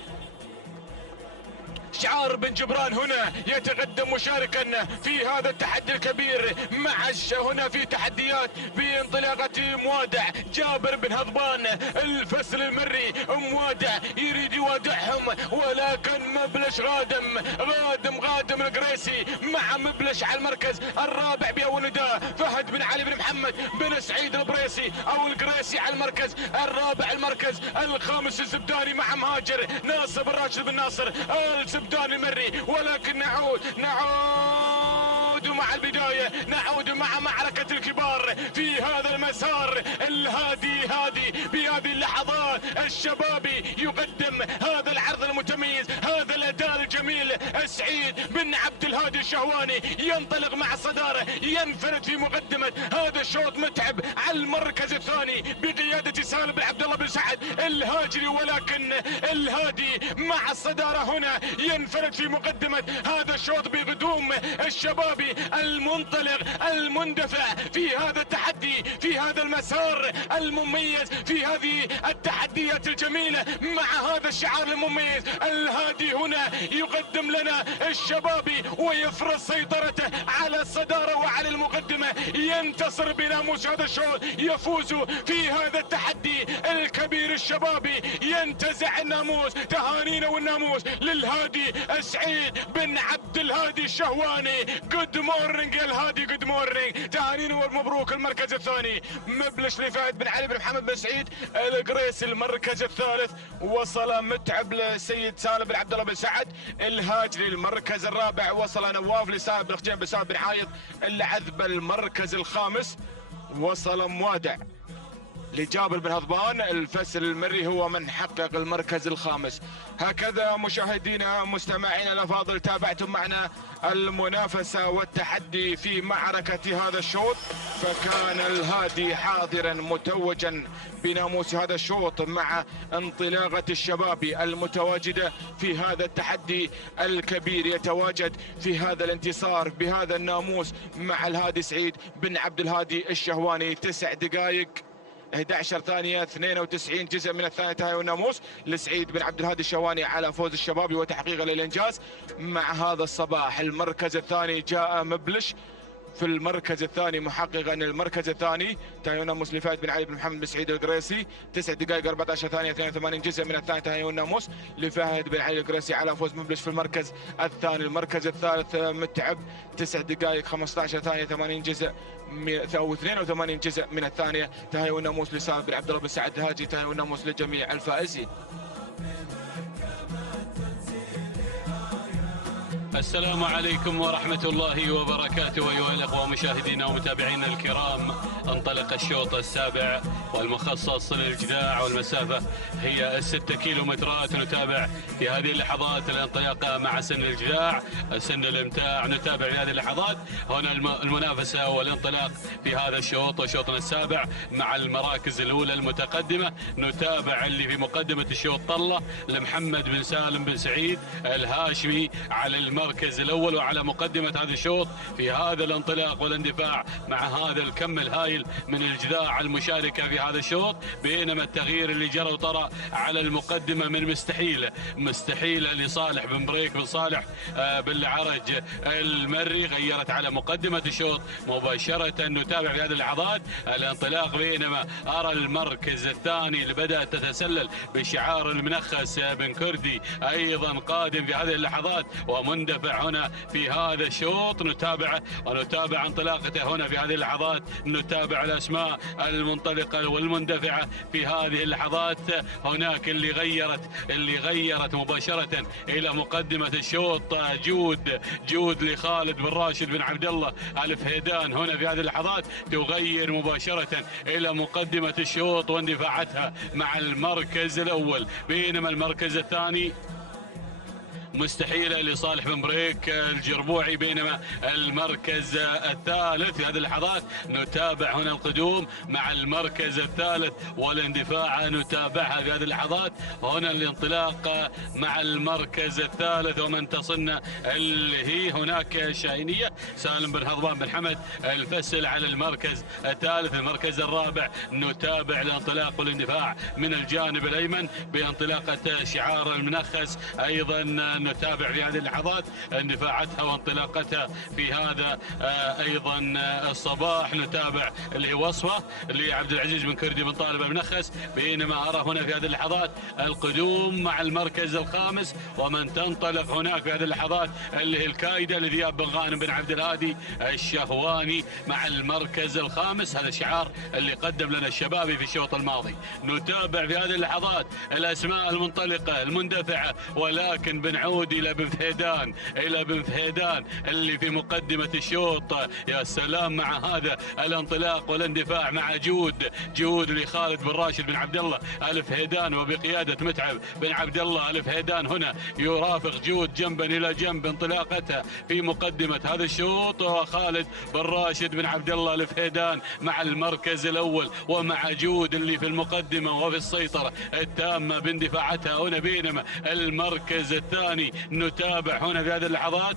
شعار بن جبران هنا يتقدم مشاركا في هذا التحدي الكبير مع هنا في تحديات بانطلاقة موادع جابر بن هضبان الفسل المري. موادع يريد يوادعهم، ولكن مبلش غادم القريسي مع مبلش على المركز الرابع بأول نداء. فهد بن علي بن محمد بن سعيد البريسي او القريسي على المركز الرابع. المركز الخامس الزبداني مع مهاجر ناصر بن راشد بن ناصر الزبدان المري. ولكن نعود مع البداية، نعود مع معركة الكبار في هذا المسار. الهادي بهذه اللحظات الشبابي يقدم هذا العرض المتميز، هذا الاداء الجميل. سعيد بن عبد الهادي الشهواني ينطلق مع الصدارة، ينفرد في مقدمة هذا الشوط. متعب على المركز الثاني بقيادة سالم بن عبد الله بن سعد الهاجري، ولكن الهادي مع الصدارة هنا ينفرد في مقدمة هذا الشوط بقدوم الشبابي المنطلق المندفع في هذا التحدي، في هذا المسار المميز، في هذه التحديات الجميلة مع هذا الشعار المميز. الهادي هنا يقدم لنا الشبابي ويفرض سيطرته على الصدارة وعلى المقدمة، ينتصر بناموس هذا الشوط، يفوز في هذا التحدي الكبير. الشبابي ينتزع الناموس. تهانينا والناموس للهادي سعيد بن عبد الهادي الشهواني. جود مورنينج يا الهادي، جود مورنينج، تهانينا والمبروك. المركز الثاني مبلش لفهد بن علي بن محمد بن سعيد القريسي. المركز الثالث وصل متعب لسيد سالم بن عبد الله بن سعد الهاجري. المركز الرابع وصل نواف لسالم بن خجين بن سالم بن عايض العذبة. المركز الخامس وصل موادع لجابر بن هضبان. الفسل المري هو من حقق المركز الخامس. هكذا مشاهدينا مستمعينا الافاضل تابعتم معنا المنافسة والتحدي في معركة هذا الشوط، فكان الهادي حاضرا متوجا بناموس هذا الشوط مع انطلاقة الشباب المتواجدة في هذا التحدي الكبير. يتواجد في هذا الانتصار بهذا الناموس مع الهادي سعيد بن عبد الهادي الشهواني. 9 دقائق 11 ثانية 92 جزء من الثانية تهاي والناموس لسعيد بن عبد الهادي الشهواني على فوز الشباب وتحقيقه للإنجاز. مع هذا الصباح المركز الثاني جاء مبلش في المركز الثاني محققا المركز الثاني تهاي والناموس لفهد بن علي بن محمد بن سعيد القريسي. 9 دقائق 14 ثانية 82 جزء من الثانية تهاي والناموس لفهد بن علي القريسي على فوز مبلش في المركز الثاني. المركز الثالث متعب 9 دقائق 15 ثانية 80 جزء أو 82 جزء من الثانية تهاي والناموس لسعد بن عبد الله بن سعد الهاجي. تهاي والناموس لجميع الفائزين. السلام عليكم ورحمة الله وبركاته أيها الأخوة مشاهدينا ومتابعينا الكرام. انطلق الشوط السابع والمخصص للجداع والمسافة هي 6 كيلومترات. نتابع في هذه اللحظات الانطلاقة مع سن الجداع سن الامتاع. نتابع في هذه اللحظات هنا المنافسة والانطلاق في هذا الشوط وشوطنا السابع مع المراكز الأولى المتقدمة. نتابع اللي في مقدمة الشوط طلة لمحمد بن سالم بن سعيد الهاشمي على المركز الأول وعلى مقدمة هذا الشوط في هذا الانطلاق والاندفاع مع هذا الكم الهائل من الجذاع المشاركة في هذا الشوط. بينما التغيير اللي جرى وطرأ على المقدمة من مستحيل لصالح بن بريك بن صالح بن العرج المري غيرت على مقدمة الشوط مباشرة. نتابع في هذه اللحظات الانطلاق بينما أرى المركز الثاني اللي بدأت تتسلل بشعار المنخس بن كردي أيضا قادم في هذه اللحظات ومندفع هنا في هذا الشوط. ونتابع انطلاقته هنا في هذه اللحظات. نتابع الأسماء المنطلقة والمندفعة في هذه اللحظات. هناك اللي غيرت مباشرة إلى مقدمة الشوط جود لخالد بن راشد بن عبد الله الفهيدان. هنا في هذه اللحظات تغير مباشرة إلى مقدمة الشوط واندفاعاتها مع المركز الأول. بينما المركز الثاني مستحيلة لصالح بن بريك الجربوعي. بينما المركز الثالث في هذه اللحظات نتابع هنا القدوم مع المركز الثالث والاندفاع نتابعها في هذه اللحظات. هنا الانطلاق مع المركز الثالث ومن تصلنا اللي هي هناك الشاهينية سالم بن هضبان بن حمد الفسل على المركز الثالث. المركز الرابع نتابع الانطلاق والاندفاع من الجانب الأيمن بانطلاقة شعار المنخس. أيضا نتابع في هذه اللحظات اندفاعاتها وانطلاقتها في هذا ايضا الصباح. نتابع اللي هي وصفه لعبد العزيز بن كردي بن طالب المنخس. بينما ارى هنا في هذه اللحظات القدوم مع المركز الخامس ومن تنطلق هناك في هذه اللحظات اللي هي الكايده لذياب بن غانم بن عبد الهادي الشهواني مع المركز الخامس. هذا الشعار اللي قدم لنا الشبابي في الشوط الماضي. نتابع في هذه اللحظات الاسماء المنطلقه المندفعه ولكن بنعود الى بن فهيدان اللي في مقدمة الشوط. يا سلام مع هذا الانطلاق والاندفاع مع جود لخالد بن راشد بن عبد الله الفهيدان وبقيادة متعب بن عبد الله الفهيدان. هنا يرافق جود جنبا الى جنب انطلاقته في مقدمة هذا الشوط. وخالد بن راشد بن عبد الله الفهيدان مع المركز الاول ومع جود اللي في المقدمة وفي السيطرة التامة باندفاعاتها هنا. بينما المركز الثاني نتابع هنا في هذه اللحظات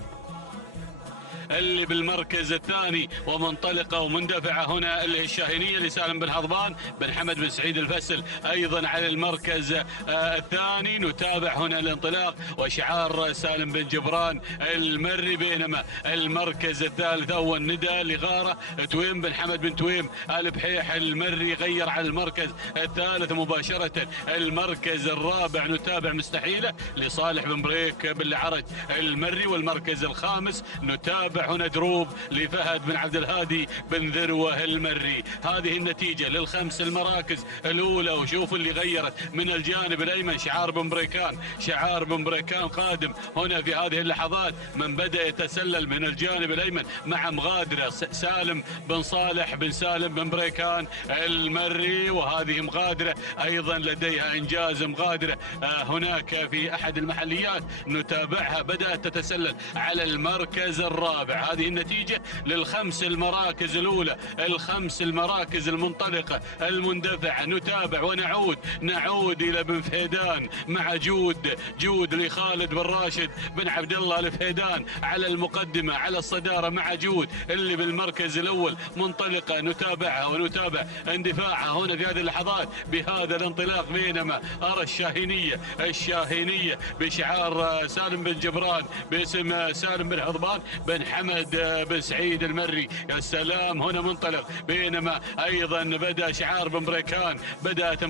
اللي بالمركز الثاني ومنطلقة ومندفعة هنا اللي الشاهينية لسالم بن هضبان بن حمد بن سعيد الفسل أيضا على المركز الثاني. نتابع هنا الانطلاق وشعار سالم بن جبران المري. بينما المركز الثالث أول ندى لغارة تويم بن حمد بن تويم البحيح المري غير على المركز الثالث مباشرة. المركز الرابع نتابع مستحيلة لصالح بن بريك بن العرج المري. والمركز الخامس نتابع نتابع هنا دروب لفهد بن عبد الهادي بن ذروة المري. هذه النتيجة للخمس المراكز الأولى. وشوفوا اللي غيرت من الجانب الأيمن شعار بن بريكان، شعار بن بريكان قادم هنا في هذه اللحظات. من بدأ يتسلل من الجانب الأيمن مع مغادرة سالم بن صالح بن سالم بن بريكان المري. وهذه مغادرة أيضا لديها إنجاز، مغادرة هناك في أحد المحليات نتابعها بدأت تتسلل على المركز الرابع. هذه النتيجة للخمس المراكز الأولى، الخمس المراكز المنطلقة المندفعة. نتابع ونعود إلى بن فهيدان مع جود لخالد بن راشد بن عبد الله الفهيدان على المقدمة على الصدارة مع جود اللي بالمركز الأول منطلقة. نتابعها ونتابع اندفاعها هنا في هذه اللحظات بهذا الانطلاق. بينما أرى الشاهينية بشعار سالم بن جبران باسم سالم بن حضبان بن حمد بن سعيد المري. يا سلام هنا منطلق. بينما أيضا بدأ شعار بن بريكان، بدأت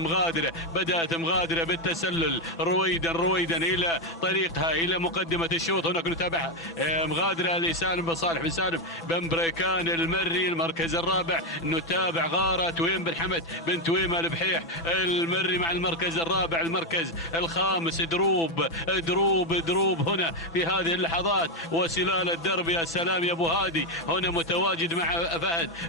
مغادرة بالتسلل رويدا إلى طريقها إلى مقدمة الشوط. هناك نتابعها مغادرة لسالم بن صالح بن سالم بن بريكان المري المركز الرابع. نتابع غارة تويم بن حمد بن تويم البحيح المري مع المركز الرابع. المركز الخامس دروب هنا في هذه اللحظات وسلال الدرب. يا سلام يا ابو هادي هنا متواجد مع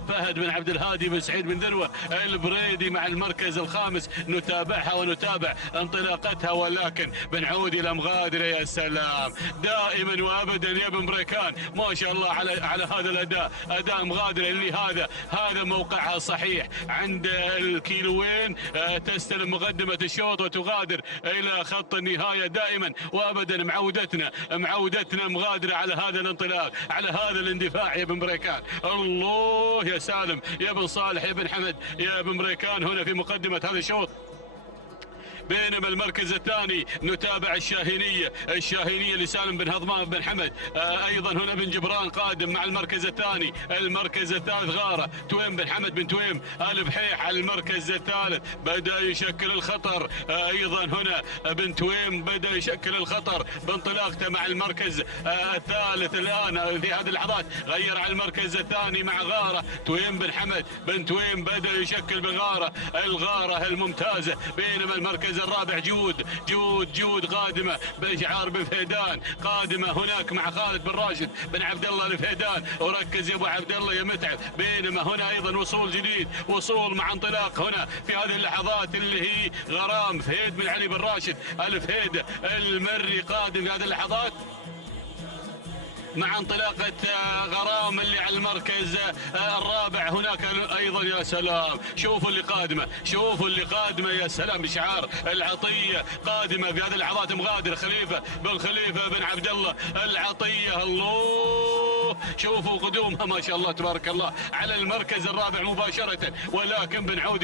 فهد بن عبد الهادي بن سعيد بن ذروة البريدي مع المركز الخامس. نتابعها ونتابع انطلاقتها ولكن بنعود الى مغادرة. يا سلام دائما وابدا يا بن بريكان ما شاء الله على هذا الاداء، اداء مغادرة اللي هذا موقعها صحيح عند الكيلوين. تستلم مقدمة الشوط وتغادر الى خط النهاية دائما وابدا. معودتنا مغادرة على هذا الانطلاق، على هذا الاندفاع يا بن بريكان. الله يا سالم يا بن صالح يا بن حمد يا بن بريكان هنا في مقدمة هذا الشوط. بينما المركز الثاني نتابع الشاهينية لسالم بن هضمان بن حمد. أيضا هنا بن جبران قادم مع المركز الثاني. المركز الثالث غارة تويم بن حمد بن تويم البحيح. المركز الثالث بدأ يشكل الخطر. أيضا هنا بن تويم بدأ يشكل الخطر بانطلاقته مع المركز الثالث. الآن في هذه اللحظات غير على المركز الثاني مع غارة تويم بن حمد بن تويم بدأ يشكل بغارة الغارة الممتازة. بينما المركز الرابع جود قادمة بشعار بن فهيدان، قادمة هناك مع خالد بن راشد بن عبد الله الفهيدان. وركز يا ابو عبد الله يا متعب. بينما هنا ايضا وصول جديد، وصول مع انطلاق هنا في هذه اللحظات اللي هي غرام فهيد بن علي بن راشد الفهيد المري قادم في هذه اللحظات مع انطلاقة غرام اللي على المركز الرابع. هناك ايضا يا سلام شوفوا اللي قادمة يا سلام بشعار العطية قادمة في هذه اللحظات. مغادر خليفة بن عبد الله العطية. الله شوفوا قدومها ما شاء الله تبارك الله على المركز الرابع مباشرة. ولكن بنعود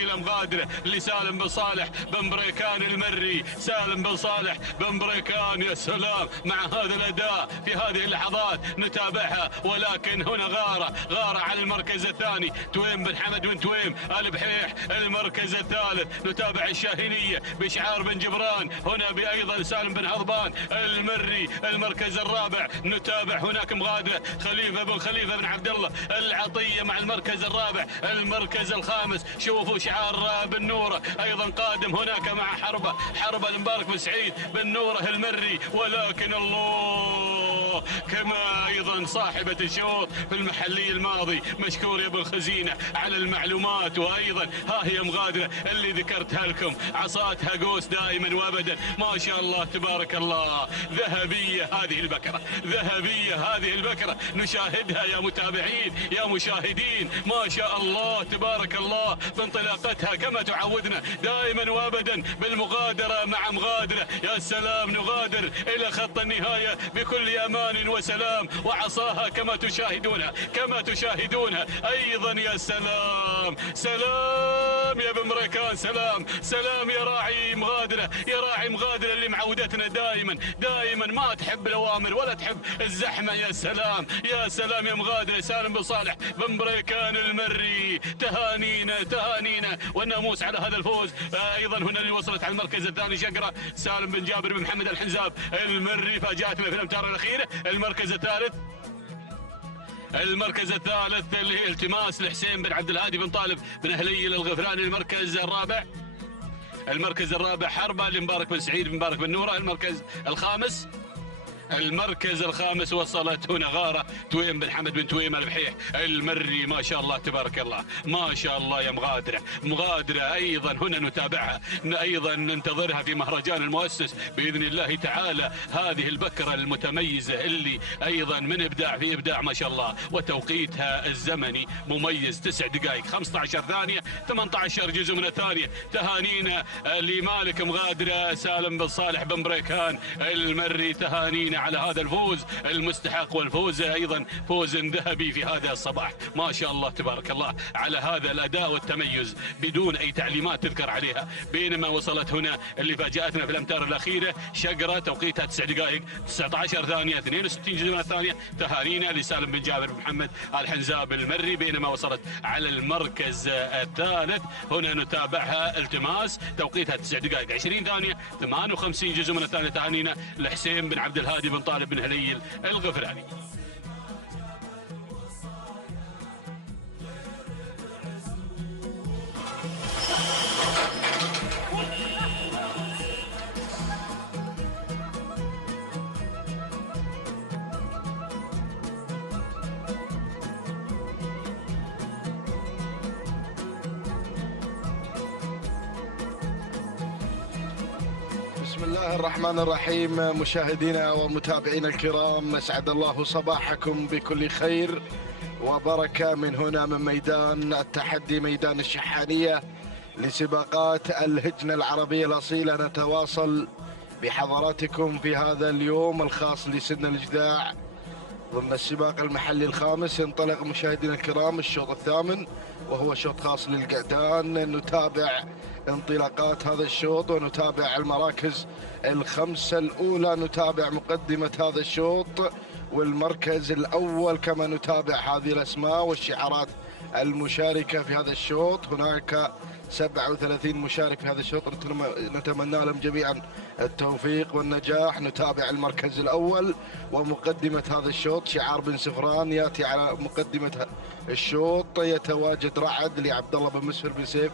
الى مغادرة لسالم بن صالح بن بريكان المري. سالم بن صالح بن بريكان يا سلام مع هذا الاداء في هذه اللحظات نتابعها. ولكن هنا غارة على المركز الثاني. تويم بن حمد بن تويم البحيح المركز الثالث. نتابع الشاهينية بشعار بن جبران هنا بأيضا سالم بن حضبان المري المركز الرابع. نتابع هناك مغادرة خليفة بن عبد الله العطية مع المركز الرابع. المركز الخامس شوفوا شعار بن نورة ايضا قادم هناك مع حربة المبارك بن سعيد بن نورة المري. ولكن الله كما ايضا صاحبة الشوط في المحلي الماضي مشكور يا ابو الخزينة على المعلومات. وايضا ها هي مغادرة اللي ذكرتها لكم عصاتها قوس دائما وابدا ما شاء الله تبارك الله. ذهبية هذه البكرة نشاهدها يا متابعين يا مشاهدين ما شاء الله تبارك الله بانطلاقتها كما تعودنا دائما وابدا بالمغادرة مع مغادرة. يا سلام نغادر الى خط النهاية بكل امان وسلام وعصاها كما تشاهدونها ايضا. يا سلام يا بن بريكان. سلام يا راعي مغادرة اللي معودتنا دائما ما تحب الاوامر ولا تحب الزحمة. يا سلام يا مغادرة سالم بن صالح بن بريكان المري. تهانينا والناموس على هذا الفوز. ايضا هنا اللي وصلت على المركز الثاني شقرة سالم بن جابر بن محمد الحنزاب المري. فاجأتنا في الامتار الاخيرة المركز الثالث. المركز الثالث اللي هي التماس لحسين بن عبد الهادي بن طالب بن هليل الغفراني. المركز الرابع. المركز الرابع حربة لمبارك بن سعيد بن مبارك بن نورة. المركز الخامس. المركز الخامس وصلت هنا غارة تويم بن حمد بن تويم البحيح المري. ما شاء الله تبارك الله، ما شاء الله يا مغادرة أيضا هنا نتابعها، أيضا ننتظرها في مهرجان المؤسس بإذن الله تعالى. هذه البكرة المتميزة اللي أيضا من إبداع في إبداع ما شاء الله، وتوقيتها الزمني مميز 9 دقائق 15 ثانية 18 جزء من الثانية. تهانينا لمالك مغادرة سالم بن صالح بن بريكان المري، تهانينا على هذا الفوز المستحق، والفوز ايضا فوز ذهبي في هذا الصباح. ما شاء الله تبارك الله على هذا الاداء والتميز بدون اي تعليمات تذكر عليها. بينما وصلت هنا اللي فاجأتنا في الامتار الاخيره شقره توقيتها 9 دقائق 19 ثانيه 62 جزء من الثانيه. تهانينا لسالم بن جابر بن محمد الحنزاب المري. بينما وصلت على المركز الثالث هنا نتابعها التماس توقيتها 9 دقائق 20 ثانيه 58 جزء من الثانيه. تهانينا لحسين بن عبد الهادي بن طالب بن هليل الغفراني. بسم الله الرحمن الرحيم. مشاهدينا ومتابعينا الكرام، اسعد الله صباحكم بكل خير وبركة من هنا من ميدان التحدي، ميدان الشحانية لسباقات الهجنة العربية الأصيلة. نتواصل بحضراتكم في هذا اليوم الخاص لسن الإجداع ضمن السباق المحلي الخامس. ينطلق مشاهدينا الكرام الشوط الثامن وهو شوط خاص للقعدان. نتابع انطلاقات هذا الشوط ونتابع المراكز الخمسة الأولى، نتابع مقدمة هذا الشوط والمركز الأول، كما نتابع هذه الأسماء والشعارات المشاركة في هذا الشوط. هناك 37 مشارك في هذا الشوط، نتمنى لهم جميعا التوفيق والنجاح. نتابع المركز الأول ومقدمة هذا الشوط شعار بن سفران يأتي على مقدمة الشوط. يتواجد رعد لعبد الله بن مسفر بن سيف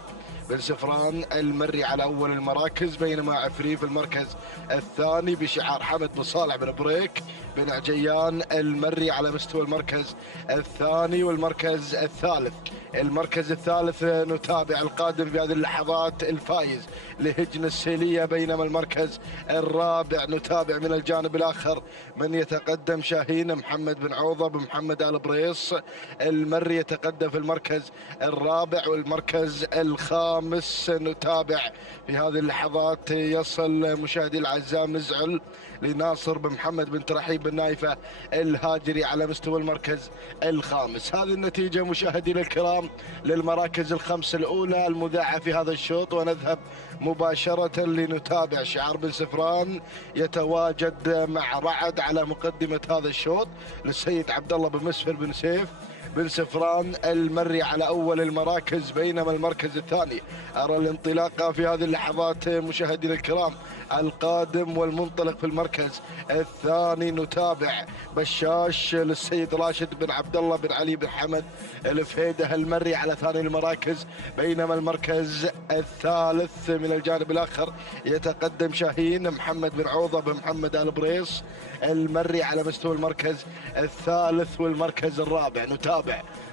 بن سفران المري على أول المراكز، بينما عفريف المركز الثاني بشعار حمد بن صالح بن بريك بن عجيان المري على مستوى المركز الثاني والمركز الثالث. المركز الثالث نتابع القادم في هذه اللحظات الفائز لهجنة السيلية، بينما المركز الرابع نتابع من الجانب الآخر من يتقدم شاهين محمد بن عوضة بن محمد آل بريص المري يتقدم في المركز الرابع. والمركز الخامس نتابع في هذه اللحظات يصل مشاهدي الأعزاء مزعل لناصر بن محمد بن ترحيب بن نايفة الهاجري على مستوى المركز الخامس. هذه النتيجة مشاهدينا الكرام للمراكز الخمس الأولى المذاعة في هذا الشوط. ونذهب مباشرة لنتابع شعار بن سفران يتواجد مع رعد على مقدمة هذا الشوط للسيد عبد الله بن مسفر بن سيف بن سفران المري على أول المراكز، بينما المركز الثاني أرى الانطلاق في هذه اللحظات مشاهدينا الكرام القادم والمنطلق في المركز الثاني. نتابع بشاش للسيد راشد بن عبد الله بن علي بن حمد الفهيده المري على ثاني المراكز، بينما المركز الثالث من الجانب الآخر يتقدم شاهين محمد بن عوضة بن محمد آل بريص المري على مستوى المركز الثالث والمركز الرابع.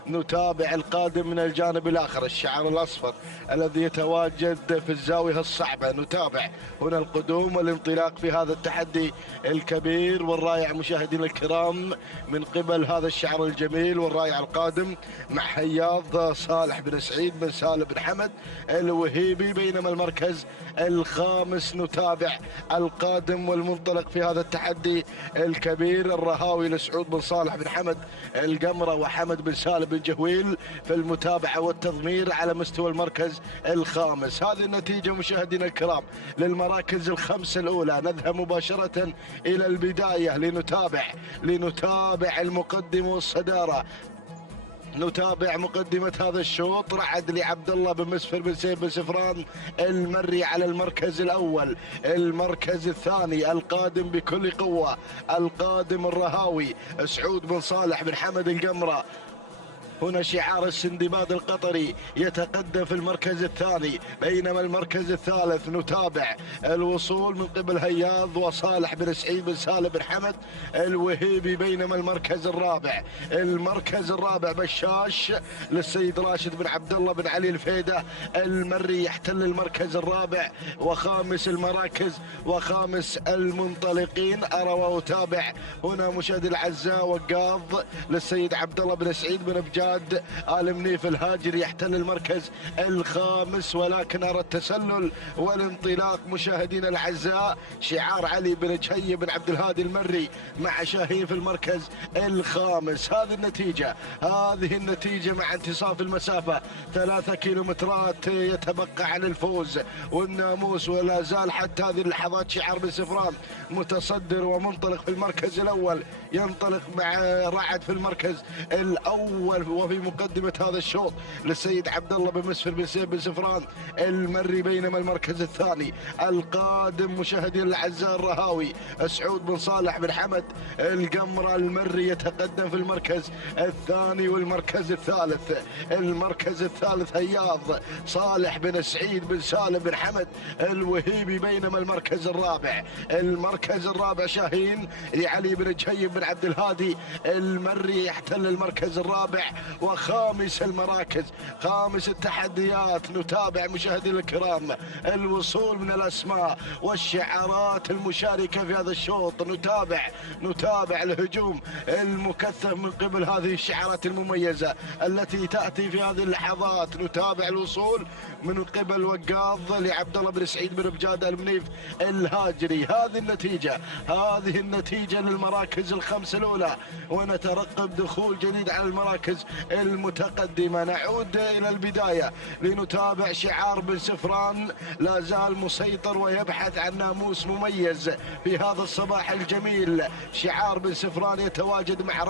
نتابع القادم من الجانب الآخر الشعار الأصفر الذي يتواجد في الزاوية الصعبة. نتابع هنا القدوم والانطلاق في هذا التحدي الكبير والرائع مشاهدينا الكرام من قبل هذا الشعار الجميل والرائع القادم مع حياض صالح بن سعيد بن سالم بن حمد الوهيبي، بينما المركز الخامس نتابع القادم والمنطلق في هذا التحدي الكبير الرهاوي لسعود بن صالح بن حمد القمرة وحمد بن سالم بن جهويل في المتابعة والتضمير على مستوى المركز الخامس. هذه النتيجة مشاهدينا الكرام للمراكز الخمس الأولى. نذهب مباشرة إلى البداية لنتابع المقدمة والصدارة نتابع مقدمة هذا الشوط. رعد لعبد الله بن مسفر بن سيف بن سفران المري على المركز الأول. المركز الثاني القادم بكل قوة القادم الرهاوي سعود بن صالح بن حمد القمرة. هنا شعار السندباد القطري يتقدم في المركز الثاني، بينما المركز الثالث نتابع الوصول من قبل هياض وصالح بن سعيد بن سالم بن حمد الوهيبي. بينما المركز الرابع بشاش للسيد راشد بن عبد الله بن علي الفيدة المري يحتل المركز الرابع وخامس المراكز وخامس المنطلقين. أرى وأتابع هنا مشاهدي الأعزاء وقاض للسيد عبد الله بن سعيد بن بجاد آل منيف الهاجري يحتل المركز الخامس، ولكن أرى التسلل والانطلاق مشاهدينا الأعزاء. شعار علي بن جهي بن عبد الهادي المري مع شاهين في المركز الخامس. هذه النتيجة مع انتصاف المسافة 3 كيلومترات يتبقى عن الفوز والناموس، ولا زال حتى هذه اللحظات شعار بن سفران متصدر ومنطلق في المركز الأول، ينطلق مع رعد في المركز الأول. وفي مقدمة هذا الشوط للسيد عبد الله بن مسفر بن سيف بن سفران المري. بينما المركز الثاني القادم مشاهدينا الاعزاء الرهاوي سعود بن صالح بن حمد القمرة المري يتقدم في المركز الثاني. والمركز الثالث هياض صالح بن سعيد بن سالم بن حمد الوهيبي. بينما المركز الرابع شاهين لعلي بن جهي بن عبد الهادي المري يحتل المركز الرابع وخامس المراكز. خامس التحديات نتابع مشاهدينا الكرام الوصول من الأسماء والشعارات المشاركة في هذا الشوط. نتابع الهجوم المكثف من قبل هذه الشعارات المميزة التي تأتي في هذه اللحظات. نتابع الوصول من قبل وقاض لعبد الله بن سعيد بن بجاد المنيف الهاجري. هذه النتيجة للمراكز الخمس الأولى، ونترقب دخول جديد على المراكز المتقدمة. نعود إلى البداية لنتابع شعار بن سفران لا زال مسيطر ويبحث عن ناموس مميز في هذا الصباح الجميل. شعار بن سفران يتواجد مع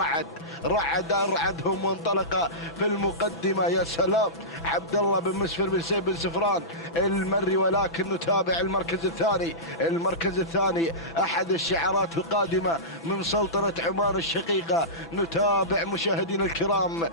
رعدهم وانطلق في المقدمة. يا سلام عبد الله بن مسفر بن سيف بن سفران المري. ولكن نتابع المركز الثاني أحد الشعارات القادمة من سلطنة عمان الشقيقة. نتابع مشاهدينا الكرام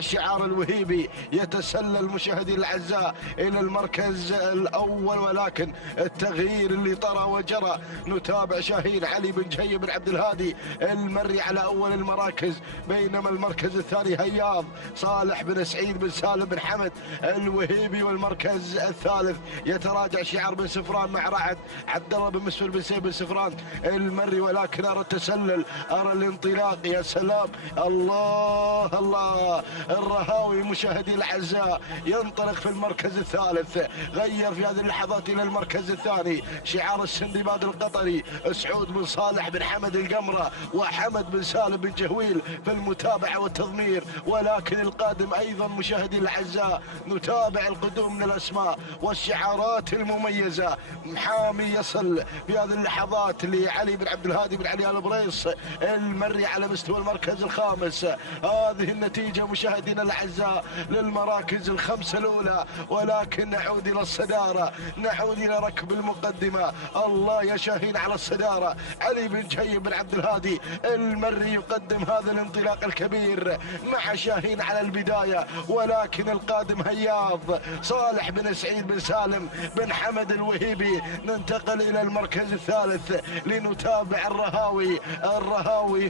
شعار الوهيبي يتسلل مشاهدينا الأعزاء إلى المركز الأول، ولكن التغيير اللي طرى وجرى. نتابع شاهين علي بن جهي بن عبد الهادي المري على أول المراكز. بينما المركز الثاني هياض صالح بن سعيد بن سالم بن حمد الوهيبي. والمركز الثالث يتراجع شعار بن سفران مع رعد عبد الله بن مسفر بن سيف بن سفران المري. ولكن أرى التسلل، أرى الانطلاق. يا سلام الله الرهاوي مشاهدي الأعزاء ينطلق في المركز الثالث. غير في هذه اللحظات إلى المركز الثاني شعار السندباد القطري سعود بن صالح بن حمد القمرة وحمد بن سالم بن جهويل في المتابعة والتضمير. ولكن القادم أيضا مشاهدي الأعزاء نتابع القدوم من الأسماء والشعارات المميزة. محامي يصل في هذه اللحظات لعلي بن عبد الهادي بن علي البريص المري على مستوى المركز الخامس. هذه النتيجة مشاهدينا الأعزاء للمراكز الخمسة الأولى. ولكن نعود إلى الصدارة، نعود إلى ركب المقدمة. الله يا شاهين على الصدارة. علي بن جهي بن عبد الهادي المري يقدم هذا الانطلاق الكبير مع شاهين على البداية. ولكن القادم هياض صالح بن سعيد بن سالم بن حمد الوهيبي. ننتقل إلى المركز الثالث لنتابع الرهاوي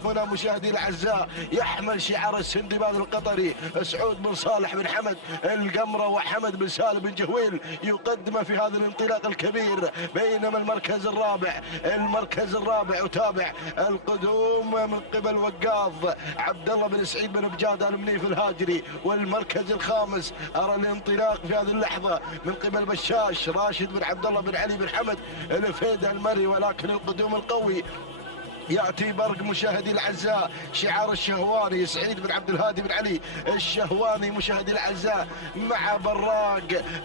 هنا مشاهدي الأعزاء يحمل شعار السندباد القطري سعود بن صالح بن حمد القمرة وحمد بن سالم بن جهويل يقدم في هذا الانطلاق الكبير. بينما المركز الرابع أتابع القدوم من قبل وقاض عبد الله بن سعيد بن بجاد المنيف الهاجري. والمركز الخامس أرى الانطلاق في هذه اللحظة من قبل بشاش راشد بن عبد الله بن علي بن حمد الفيدة المري. ولكن القدوم القوي ياتي برق مشاهدي الاعزاء، شعار الشهواني سعيد بن عبد الهادي بن علي الشهواني مشاهدي الاعزاء مع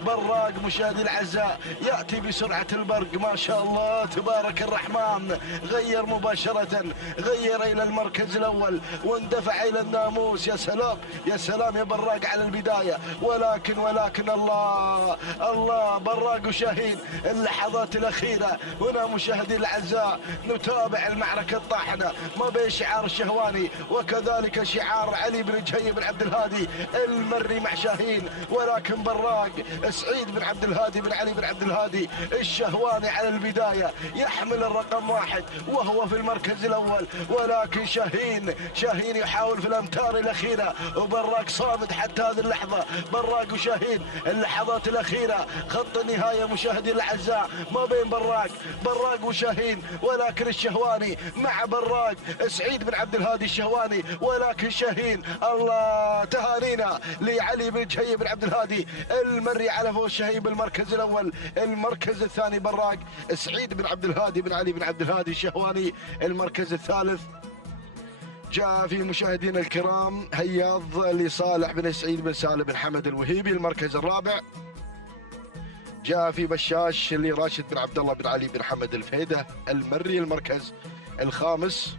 براق مشاهدي الاعزاء، ياتي بسرعه البرق ما شاء الله تبارك الرحمن، غير مباشره، غير الى المركز الاول واندفع الى الناموس. يا سلام يا سلام يا براق على البدايه، ولكن الله براق وشاهين اللحظات الاخيره هنا مشاهدي الاعزاء. نتابع المعركه الطاحنه ما بين شعار الشهواني وكذلك شعار علي بن جهي بن عبد الهادي المري مع شاهين، ولكن براق سعيد بن عبد الهادي بن علي بن عبد الهادي الشهواني على البدايه يحمل الرقم 1 وهو في المركز الاول، ولكن شاهين يحاول في الامتار الاخيره وبراق صامد حتى هذه اللحظه. براق وشاهين اللحظات الاخيره، خط النهايه مشاهدي الاعزاء ما بين براق وشاهين، ولكن الشهواني مع براق سعيد بن عبد الهادي الشهواني، ولكن شاهين الله. تهانينا لعلي بن جهي بن عبد الهادي المري على فوز شاهين بالمركز الاول. المركز الثاني براق سعيد بن عبد الهادي بن علي بن عبد الهادي الشهواني. المركز الثالث جاء في مشاهدينا الكرام هياض لصالح بن سعيد بن سالم بن حمد الوهيبي. المركز الرابع جاء في بشاش لراشد بن عبد الله بن علي بن حمد الفهيدة المري. المركز الخامس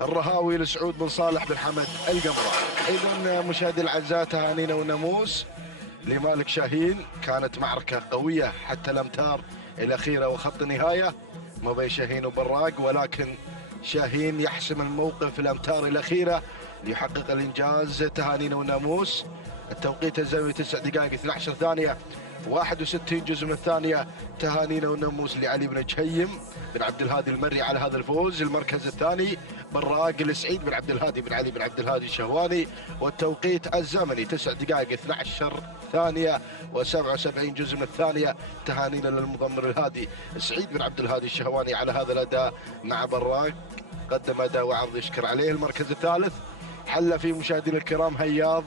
الرهاوي لسعود بن صالح بن حمد القمرة. ايضا مشاهدي الاعزاء تهانينا وناموس لمالك شاهين، كانت معركة قوية حتى الامتار الاخيرة وخط النهاية ما بين شاهين وبراق، ولكن شاهين يحسم الموقف في الامتار الاخيرة ليحقق الانجاز. تهانينا وناموس. التوقيت الزمني 9 دقائق 12 ثانية 61 جزء من الثانية. تهانينا وناموس لعلي بن جهيم بن عبد الهادي المري على هذا الفوز. المركز الثاني براق لسعيد بن عبد الهادي بن علي بن عبد الهادي الشهواني، والتوقيت الزمني 9 دقائق 12 ثانية و77 جزء من الثانية. تهانينا للمضمر الهادي سعيد بن عبد الهادي الشهواني على هذا الأداء مع براق، قدم أداء وعرض يشكر عليه. المركز الثالث حل في مشاهدينا الكرام هياض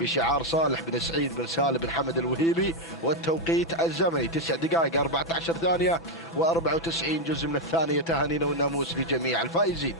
بشعار صالح بن سعيد بن سالم بن حمد الوهيبي، والتوقيت الزمني 9 دقائق 14 ثانية و94 جزء من الثانية. تهانينا والناموس لجميع الفائزين.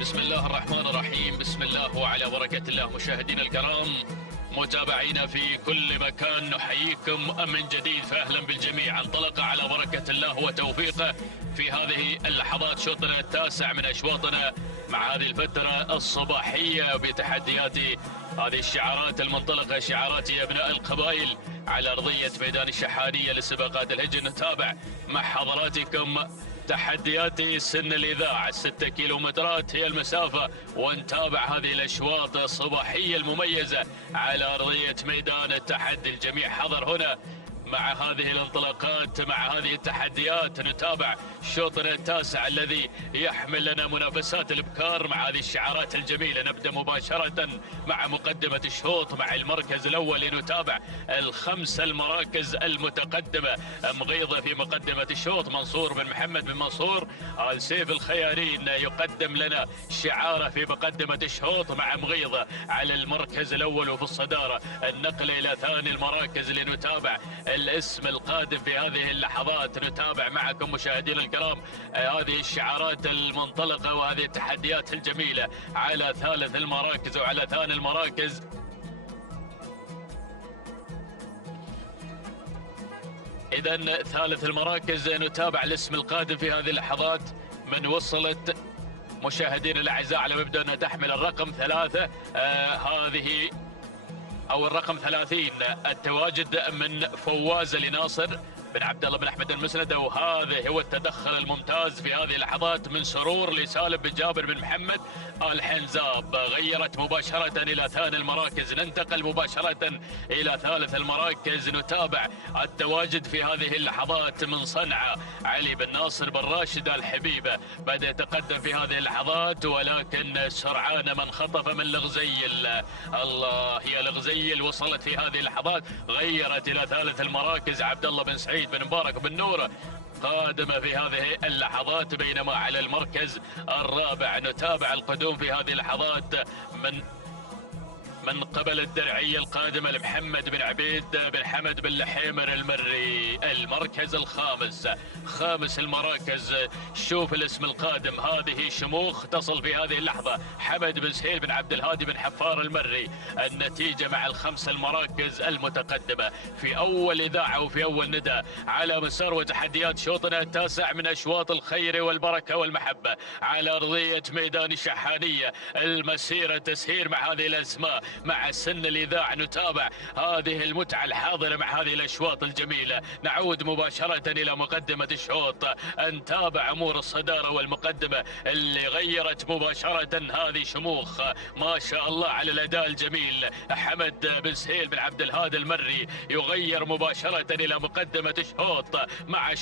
بسم الله الرحمن الرحيم، بسم الله وعلى بركة الله. مشاهدينا الكرام متابعينا في كل مكان نحييكم من جديد، فأهلا بالجميع. انطلق على بركة الله وتوفيقه في هذه اللحظات شوطنا التاسع من أشواطنا مع هذه الفترة الصباحية بتحديات هذه الشعارات المنطلقة، شعارات أبناء القبائل على أرضية ميدان الشحانية لسباقات الهجن. نتابع مع حضراتكم تحديات سن الإذاعة 6 كيلومترات هي المسافة، ونتابع هذه الأشواط الصباحية المميزة على أرضية ميدان التحدي. الجميع حضر هنا مع هذه الانطلاقات، مع هذه التحديات. نتابع شوطنا التاسع الذي يحمل لنا منافسات الابكار مع هذه الشعارات الجميله. نبدا مباشره مع مقدمه الشوط مع المركز الاول. نتابع ال5 المراكز المتقدمه. مغيضه في مقدمه الشوط، منصور بن محمد بن منصور آل سيف الخيارين يقدم لنا شعاره في مقدمه الشوط مع مغيضه على المركز الاول وفي الصداره. النقل الى ثاني المراكز لنتابع الاسم القادم في هذه اللحظات. نتابع معكم مشاهدينا الكرام هذه الشعارات المنطلقة وهذه التحديات الجميلة على ثالث المراكز وعلى ثاني المراكز. إذن ثالث المراكز نتابع الاسم القادم في هذه اللحظات. من وصلت مشاهدينا الأعزاء على مبدأ أنها تحمل الرقم 3 هذه أو الرقم 30 التواجد من فواز لناصر بن عبد الله بن احمد المسندة، وهذا هو التدخل الممتاز في هذه اللحظات من سرور لسالم بن جابر بن محمد الحنزاب. غيرت مباشرة إلى ثاني المراكز، ننتقل مباشرة إلى ثالث المراكز. نتابع التواجد في هذه اللحظات من صنعاء علي بن ناصر بن راشد الحبيبة، بدأ يتقدم في هذه اللحظات ولكن سرعان من خطف من الغزيل. الله، هي الغزيل وصلت في هذه اللحظات، غيرت إلى ثالث المراكز. عبد الله بن سعيد بن مبارك بن نور قادمة في هذه اللحظات، بينما على المركز الرابع نتابع القدوم في هذه اللحظات من قبل الدرعية القادمة لمحمد بن عبيد بن حمد بن لحيمر المري. المركز الخامس، خامس المراكز، شوف الاسم القادم، هذه شموخ تصل في هذه اللحظة حمد بن سهيل بن عبد الهادي بن حفار المري. النتيجة مع الخمس المراكز المتقدمة في أول إذاعة وفي أول ندى على مسار وتحديات شوطنا التاسع من أشواط الخير والبركة والمحبة على أرضية ميدان الشحانية. المسيرة تسير مع هذه الأسماء، مع سن الإذاعة. نتابع هذه المتعة الحاضرة مع هذه الأشواط الجميلة. نعود مباشرة إلى مقدمة الشوط، نتابع أمور الصدارة والمقدمة اللي غيرت مباشرة هذه شموخ. ما شاء الله على الأداء الجميل. حمد بن سهيل بن عبد الهادي المري يغير مباشرة إلى مقدمة الشوط مع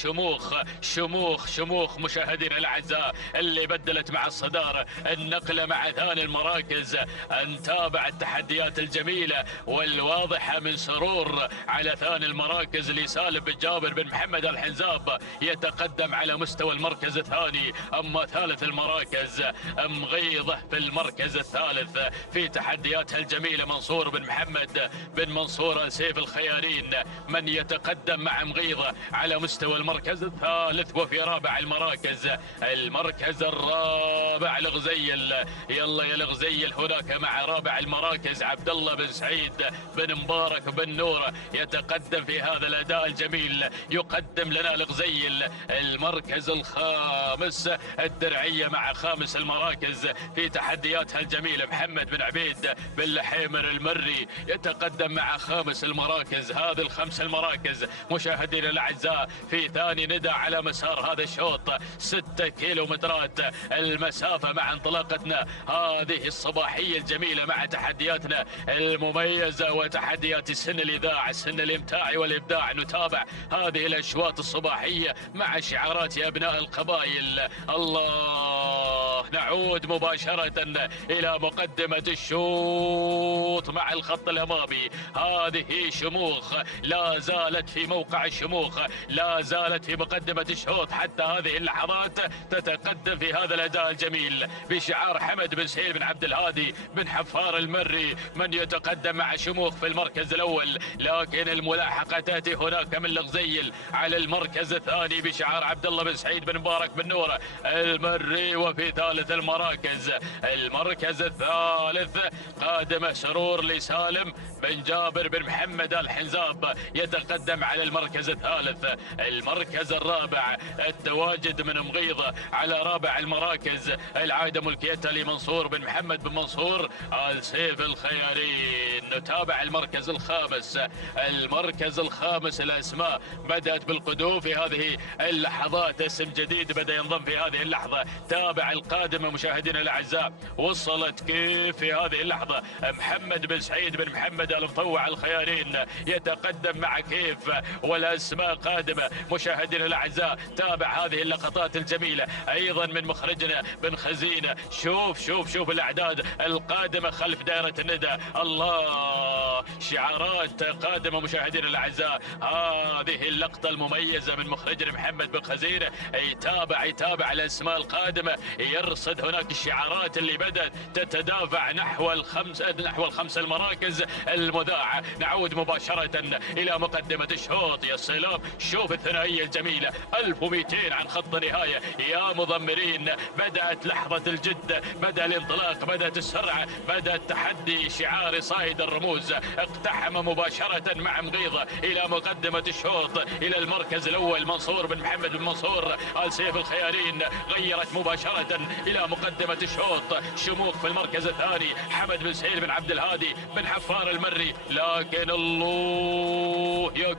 شموخ مشاهدينا الأعزاء اللي بدلت مع الصدارة النقلة مع ثاني المراكز. نتابع التحديات الجميلة والواضحة من سرور على ثاني المراكز لسالم بن جابر بن محمد الحنزاب، يتقدم على مستوى المركز الثاني. أما ثالث المراكز مغيضة في المركز الثالث في تحدياتها الجميلة منصور بن محمد بن منصور سيف الخيارين، من يتقدم مع مغيضة على مستوى المركز الثالث. وفي رابع المراكز، المركز الرابع الغزيل، يلا يا الغزيل هناك مع رابع المراكز عبد الله بن سعيد بن مبارك بن نور يتقدم في هذا الأداء الجميل. يقدم لنا الغزيل المركز الخامس. الدرعية مع خامس المراكز في تحدياتها الجميلة محمد بن عبيد بن لحيمر المري يتقدم مع خامس المراكز. هذه الخمس المراكز مشاهدينا الأعزاء في ثاني ندى على مسار هذا الشوط. 6 كيلومترات المسافة مع انطلاقتنا هذه الصباحية الجميلة مع تحدياتنا المميزة وتحديات سن الإذاعة، سن الإمتاع والإبداع. نتابع هذه الأشواط الصباحية مع شعارات أبناء القبائل. الله، نعود مباشرة إلى مقدمة الشوط مع الخط الأمامي. هذه شموخ لا زالت في موقع الشموخ، لا زالت في مقدمة الشوط حتى هذه اللحظات، تتقدم في هذا الأداء الجميل بشعار حمد بن سهيل بن عبد الهادي بن حفار المري، من يتقدم مع شموخ في المركز الأول. لكن الملاحقة تأتي هناك من الغزيل على المركز الثاني بشعار عبد الله بن سعيد بن مبارك بن نور المري. وفي ثالث المراكز، المركز الثالث قادمة سرور لسالم بن جابر بن محمد الحنزاب يتقدم على المركز الثالث. المركز الرابع التواجد من مغيضة على رابع المراكز، العائدة ملكيتها لمنصور بن محمد بن منصور السيف الخيارين. نتابع المركز الخامس. المركز الخامس الأسماء بدأت بالقدوم في هذه اللحظات، اسم جديد بدأ ينضم في هذه اللحظة. تابع القادمة مشاهدينا الأعزاء، وصلت كيف في هذه اللحظة محمد بن سعيد بن محمد المطوع الخيارين يتقدم مع كيف، والأسماء قادمة مشاهدينا الأعزاء. تابع هذه اللقطات الجميلة أيضا من مخرجنا بن خزينة. شوف الأعداد القادمة خلف دائرة الندى. الله، شعارات قادمة مشاهدينا الأعزاء. هذه اللقطة المميزة من مخرجنا محمد بن خزينة، يتابع الأسماء القادمة، يرصد هناك الشعارات اللي بدأت تتدافع نحو الخمس المراكز المذاعة. نعود مباشرة إلى مقدمة الشوط. يا سلام، شوف الثنائية الجميلة 1200 عن خط النهاية يا مضمرين. بدأت لحظة الجد، بدأ الانطلاق، بدأت السرعة، بدأ التحدي. شعار صائد الرموز اقتحم مباشرة مع مغيضة إلى مقدمة الشوط إلى المركز الأول. منصور بن محمد بن منصور آل سيف الخيارين غيرت مباشرة إلى مقدمة الشوط. شموخ في المركز الثاني، حمد بن سهيل بن عبد الهادي بن حفار المري. لكن الله يا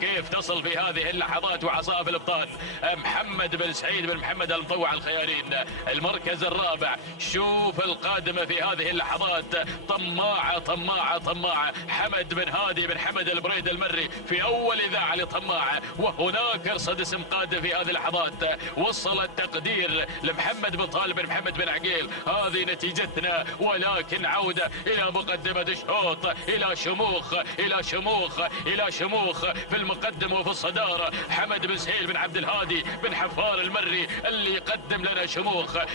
كيف تصل في هذه اللحظات وعصائب الابطال محمد بن سعيد بن محمد المطوع الخيارين المركز الرابع. شوف القادمة في هذه اللحظات طماعة حمد بن هادي بن حمد البريد المري في أول إذاعة لطماعة. وهناك ارصد اسم قادم في هذه اللحظات. وصل التقدير لمحمد بن طالب بن محمد بن عقيل. هذه نتيجتنا، ولكن عودة إلى مقدمة الشوط إلى شموخ في المقدمة وفي الصدارة. حمد بن سهيل بن عبد الهادي بن حفار المري اللي يقدم لنا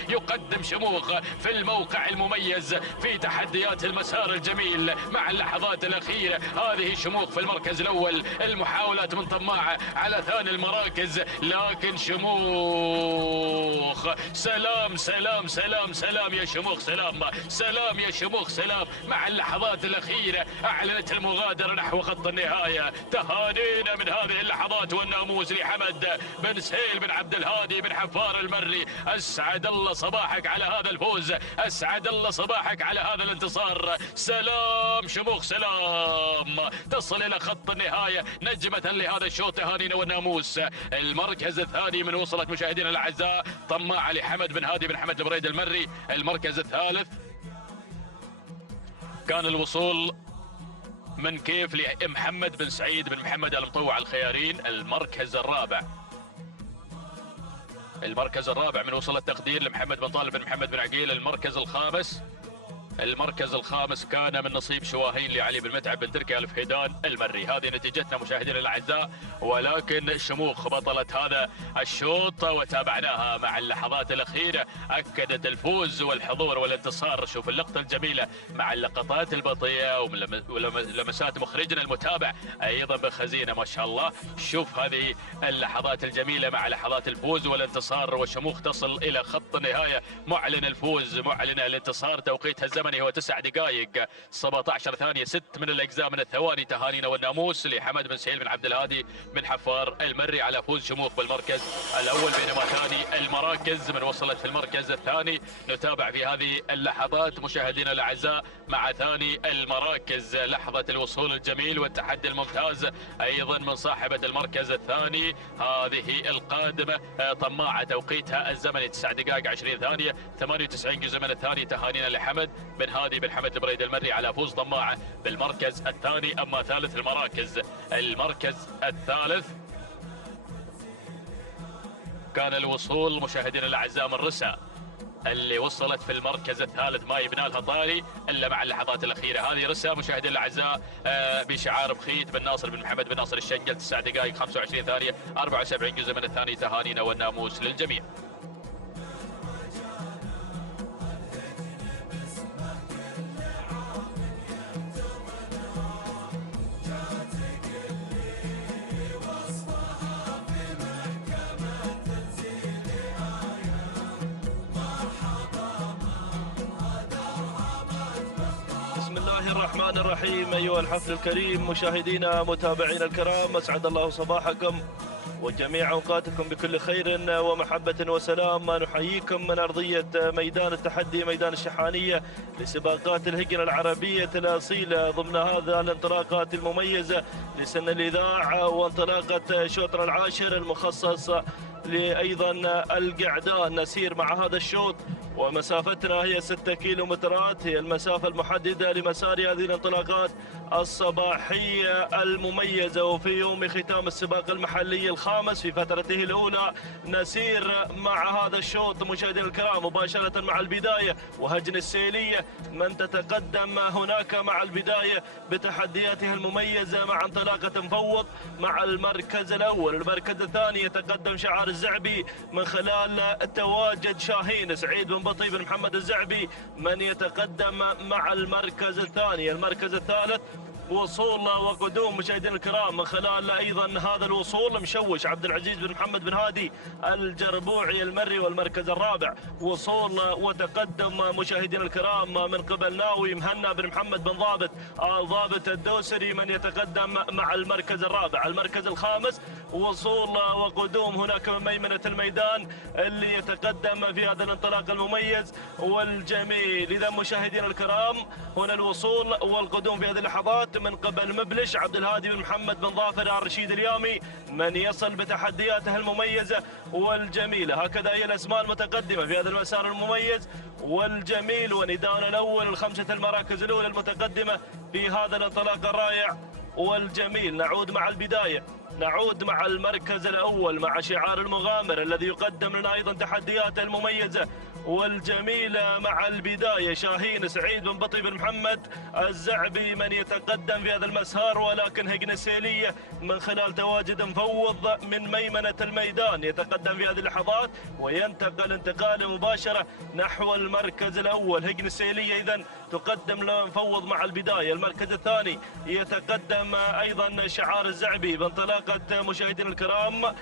يقدم شموخ في الموقع المميز في تحديات المسار الجميل مع اللحظات الأخيرة. هذه شموخ في المركز الأول. المحاولات من طماعة على ثاني المراكز، لكن شموخ سلام يا شموخ، سلام يا شموخ، سلام. مع اللحظات الأخيرة أعلنت المغادرة نحو خط النهاية. تهانينا من هذه اللحظات والناموس لحمد بن سهيل بن عبد الهادي بن حفار المري. أسعد الله صباحك على هذا الفوز، أسعد الله صباحك على هذا الانتصار. سلام شموخ، سلام. تصل إلى خط النهاية نجمة لهذا الشوط. تهانينا والناموس. المركز الثاني من وصلت مشاهدينا الأعزاء طماعة لحمد بن هادي بن حمد البريد المري. المركز الثالث كان الوصول من كيف لمحمد بن سعيد بن محمد المطوع الخيارين. المركز الرابع من وصل التقدير لمحمد بن طالب بن محمد بن عقيل. المركز الخامس كان من نصيب شواهين لعلي بن متعب بن تركي آل فهيدان المري. هذه نتيجتنا مشاهدينا الاعزاء، ولكن شموخ بطلة هذا الشوط وتابعناها مع اللحظات الاخيره اكدت الفوز والحضور والانتصار. شوف اللقطه الجميله مع اللقطات البطيئه ولمسات مخرجنا المتابع ايضا بخزينه ما شاء الله. شوف هذه اللحظات الجميله مع لحظات الفوز والانتصار، وشموخ تصل الى خط النهايه معلن الفوز معلن الانتصار. توقيتها الزمني هو 9 دقائق 17 ثانية 6 من الأجزاء من الثواني. تهانينا والناموس لحمد بن سهيل بن عبد الهادي بن حفار المري على فوز شموخ بالمركز الأول. بينما ثاني المراكز من وصلت في المركز الثاني. نتابع في هذه اللحظات مشاهدينا الأعزاء مع ثاني المراكز لحظة الوصول الجميل والتحدي الممتاز أيضا من صاحبة المركز الثاني. هذه القادمة طماعة توقيتها الزمني 9 دقائق 20 ثانية 98 جزء من الثاني. تهانينا لحمد بن هادي بن حمد البريد المري على فوز طماعة بالمركز الثاني. أما ثالث المركز الثالث كان الوصول مشاهدينا الأعزاء من رسا اللي وصلت في المركز الثالث. ما يبنى لها طاري الا مع اللحظات الاخيره. هذه رسا مشاهدينا الاعزاء بشعار بخيت بن ناصر بن محمد بن ناصر الشنقل 9 دقائق 25 ثانيه 74 جزء من الثاني. تهانينا والناموس للجميع. الرحمن الرحيم. أيها الحفل الكريم مشاهدينا متابعينا الكرام، أسعد الله صباحكم وجميع أوقاتكم بكل خير ومحبة وسلام. نحييكم من أرضية ميدان التحدي ميدان الشحانية لسباقات الهجنة العربية الأصيلة ضمن هذا الانطلاقات المميزة لسن الإذاعة وانطلاقة شوطنا العاشر المخصص لأيضا القعدان. نسير مع هذا الشوط ومسافتنا هي 6 كيلومترات، هي المسافة المحددة لمسار هذه الانطلاقات الصباحية المميزة. وفي يوم ختام السباق المحلي الخامس في فترته الأولى نسير مع هذا الشوط مشاهدينا الكرام مباشرة مع البداية وهجن السيلية من تتقدم هناك مع البداية بتحدياتها المميزة مع انطلاقة مفوض مع المركز الأول. المركز الثاني يتقدم شعار الزعبي من خلال تواجد شاهين سعيد بن بطي بن محمد الزعبي من يتقدم مع المركز الثاني. المركز الثالث وصول وقدوم مشاهدينا الكرام من خلال ايضا هذا الوصول مشوش عبد العزيز بن محمد بن هادي الجربوعي المري والمركز الرابع. وصول وتقدم مشاهدينا الكرام من قبل ناوي مهنا بن محمد بن ضابط الضابط الدوسري من يتقدم مع المركز الرابع. المركز الخامس وصول وقدوم هناك من ميمنة الميدان اللي يتقدم في هذا الانطلاق المميز والجميل. اذا مشاهدينا الكرام هنا الوصول والقدوم في هذه اللحظات من قبل مبلش عبد الهادي بن محمد بن ظافر الرشيد اليامي من يصل بتحدياته المميزة والجميلة. هكذا هي الأسماء المتقدمة في هذا المسار المميز والجميل ونداءنا الأول الخمسة المراكز الأولى المتقدمة في هذا الانطلاق الرائع والجميل. نعود مع البداية، نعود مع المركز الأول مع شعار المغامر الذي يقدم لنا أيضا تحدياته المميزة والجميلة. مع البداية شاهين سعيد بن بطي بن محمد الزعبي من يتقدم في هذا المسار، ولكن هجن سيلية من خلال تواجد مفوض من ميمنة الميدان يتقدم في هذه اللحظات وينتقل انتقال مباشرة نحو المركز الأول. هجن سيلية إذن تقدم له مفوض مع البداية. المركز الثاني يتقدم أيضا شعار الزعبي بانطلاقة مشاهدينا الكرام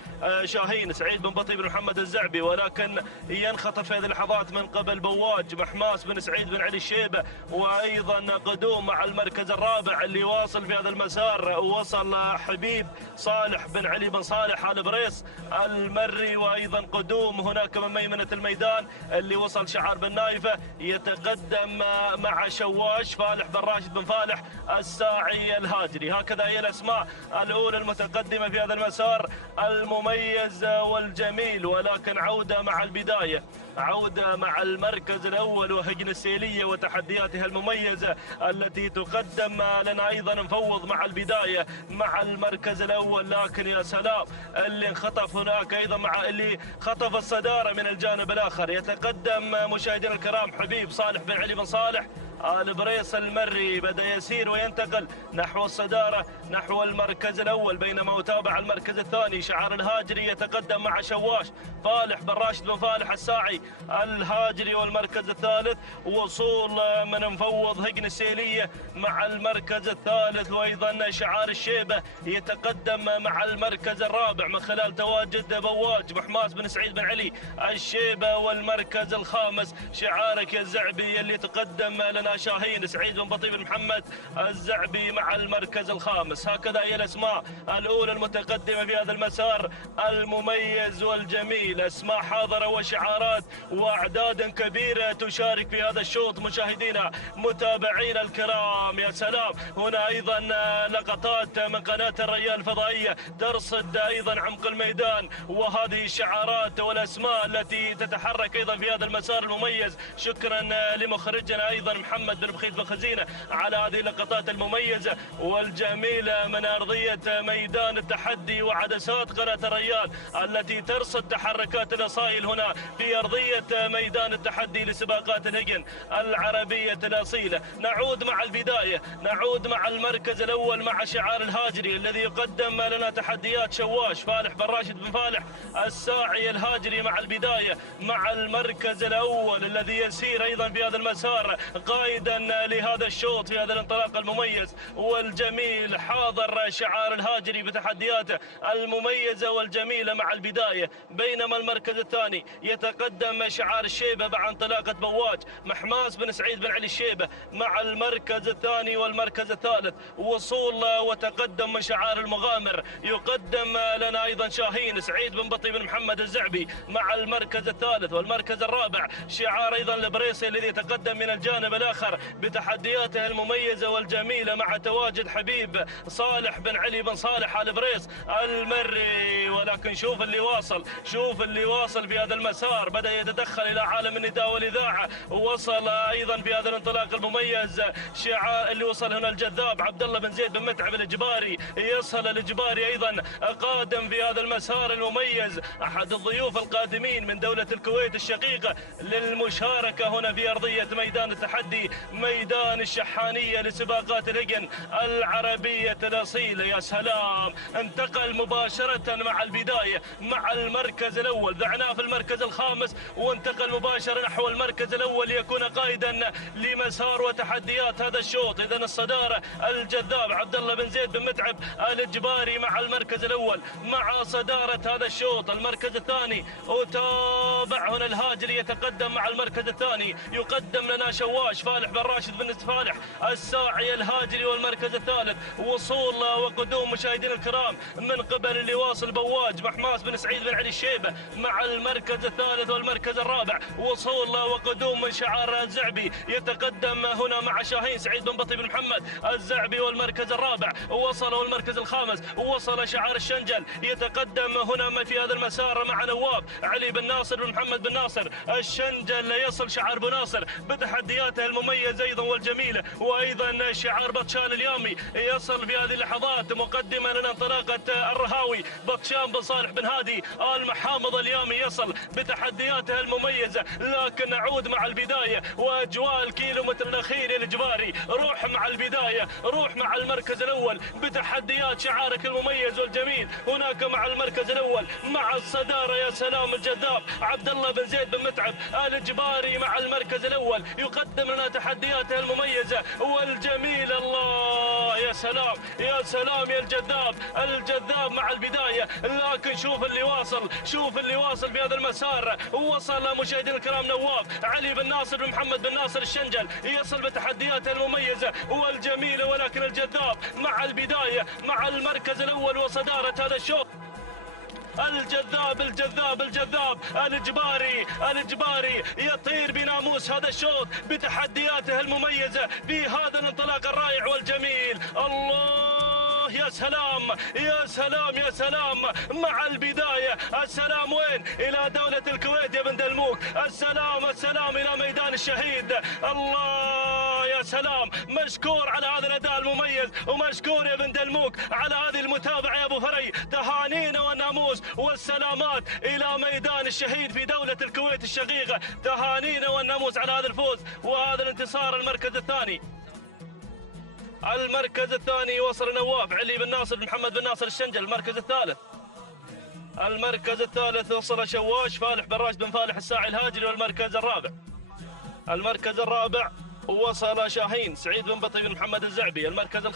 شاهين سعيد بن بطي بن محمد الزعبي، ولكن ينخطف في هذه اللحظات من قبل بواج محماس بن سعيد بن علي الشيبة. وأيضا قدوم مع المركز الرابع اللي واصل في هذا المسار وصل حبيب صالح بن علي بن صالح آل بريس المري. وأيضا قدوم هناك من ميمنة الميدان اللي وصل شعار بن نايفة يتقدم مع شواش فالح بن راشد بن فالح الساعي الهاجري. هكذا هي الأسماء الأولى المتقدمة في هذا المسار المميز والجميل. ولكن عودة مع البداية، عودة مع المركز الأول وهجن السيلية وتحدياتها المميزة التي تقدم لنا أيضا مفوض مع البداية مع المركز الأول. لكن يا سلام اللي انخطف هناك أيضا مع اللي خطف الصدارة من الجانب الآخر. يتقدم مشاهدينا الكرام حبيب صالح بن علي بن صالح آل بريس المري، بدأ يسير وينتقل نحو الصدارة نحو المركز الأول، بينما يتابع المركز الثاني شعار الهاجري يتقدم مع شواش فالح بن راشد بن فالح الساعي الهاجري. والمركز الثالث وصول من مفوض هجن السيلية مع المركز الثالث. وأيضا شعار الشيبة يتقدم مع المركز الرابع من خلال تواجد بواج محماس بن سعيد بن علي الشيبة. والمركز الخامس شعارك يا الزعبي اللي تقدم لنا شاهين سعيد بن بطي بن محمد الزعبي مع المركز الخامس. هكذا هي الأسماء الأولى المتقدمة في هذا المسار المميز والجميل. أسماء حاضرة وشعارات وأعداد كبيرة تشارك في هذا الشوط مشاهدينا متابعينا الكرام. يا سلام هنا أيضا لقطات من قناة الريان الفضائية ترصد أيضا عمق الميدان وهذه الشعارات والأسماء التي تتحرك أيضا في هذا المسار المميز. شكرا لمخرجنا أيضا محمد بن بخيت بن خزينة على هذه اللقطات المميزة والجميلة من أرضية ميدان التحدي وعدسات قناة الريان التي ترصد تحركات الأصايل هنا في أرضية ميدان التحدي لسباقات الهجن العربية الأصيلة. نعود مع البداية، نعود مع المركز الأول مع شعار الهاجري الذي يقدم لنا تحديات شواش فالح بن راشد بن فالح الساعي الهاجري مع البداية مع المركز الأول الذي يسير أيضا في هذا المسار قائدا لهذا الشوط في هذا الانطلاق المميز والجميل. حاضر شعار الهاجري بتحدياته المميزة والجميلة مع البداية، بينما المركز الثاني يتقدم شعار الشيبة مع انطلاقة بواج محماس بن سعيد بن علي الشيبة مع المركز الثاني. والمركز الثالث وصول وتقدم من شعار المغامر يقدم لنا أيضا شاهين سعيد بن بطي بن محمد الزعبي مع المركز الثالث. والمركز الرابع شعار أيضا البريسي الذي يتقدم من الجانب الآخر بتحدياته المميزة والجميلة مع تواجد حبيب صالح بن علي بن صالح آل بريس المري. ولكن شوف اللي واصل، شوف اللي واصل في هذا المسار، بدأ يتدخل إلى عالم النداء والإذاعة. وصل أيضا في هذا الانطلاق المميز شعار اللي وصل هنا الجذاب عبد الله بن زيد بن متعب الإجباري. يصل الإجباري أيضا قادم في هذا المسار المميز، أحد الضيوف القادمين من دولة الكويت الشقيقة للمشاركة هنا في أرضية ميدان التحدي في ميدان الشحانية لسباقات الهجن العربية الأصيلة. يا سلام، انتقل مباشرة مع البداية مع المركز الأول، دعناه في المركز الخامس وانتقل مباشرة نحو المركز الأول ليكون قائدا لمسار وتحديات هذا الشوط. إذا الصدارة الجذاب عبد الله بن زيد بن متعب الإجباري مع المركز الأول مع صدارة هذا الشوط. المركز الثاني وتابع هنا الهاجري يتقدم مع المركز الثاني، يقدم لنا شواش فالح بن راشد بن فالح الساعي الهاجري. والمركز الثالث وصول وقدوم مشاهدينا الكرام من قبل اللي واصل بواج محماس بن سعيد بن علي الشيبة مع المركز الثالث. والمركز الرابع وصول وقدوم من شعار الزعبي يتقدم هنا مع شاهين سعيد بن بطي بن محمد الزعبي. والمركز الرابع وصل، والمركز الخامس وصل شعار الشنجل يتقدم هنا في هذا المسار مع نواف علي بن ناصر بن محمد بن ناصر الشنجل. يصل شعار بن ناصر بتحدياته المميزة أيضا والجميلة، وأيضا شعار بطشان اليامي يصل في هذه اللحظات مقدما لنا انطلاقة الرهاوي بطشان بن صالح بن هادي المحامض اليامي يصل بتحدياته المميزة. لكن نعود مع البداية وأجواء الكيلومتر الأخير الإجباري. روح مع البداية، روح مع المركز الأول بتحديات شعارك المميز والجميل. هناك مع المركز الأول مع الصدارة يا سلام الجذاب عبد الله بن زيد بن متعب الإجباري مع المركز الأول يقدم لنا تحدياته المميزة والجميل. الله يا سلام يا سلام يا الجذاب مع البداية. لكن شوف اللي واصل، شوف اللي واصل في هذا المسار. وصل مشاهدينا الكرام نواف علي بن ناصر بن محمد بن ناصر الشنجل يصل بتحدياته المميزة والجميلة. ولكن الجذاب مع البداية مع المركز الأول وصدارة هذا الشوط. الجذاب الإجباري يطير بناموس هذا الشوط بتحدياته المميزة في هذا الانطلاق الرائع والجميل. الله يا سلام يا سلام يا سلام مع البداية. السلام وين؟ إلى دولة الكويت يا بن دلموك. السلام إلى ميدان الشهيد. الله يا سلام، مشكور على هذا الأداء المميز، ومشكور يا بن دلموك على هذه المتابعة يا أبو فري. تهانينا والناموس والسلامات إلى ميدان الشهيد في دولة الكويت الشقيقة. تهانينا والناموس على هذا الفوز وهذا الانتصار. المركز الثاني وصل نواف علي بن ناصر بن محمد بن ناصر الشنجل. المركز الثالث وصل شواش فالح بن راشد بن فالح الساعي الهاجري. المركز الرابع وصل شاهين سعيد بن بطي بن محمد الزعبي. المركز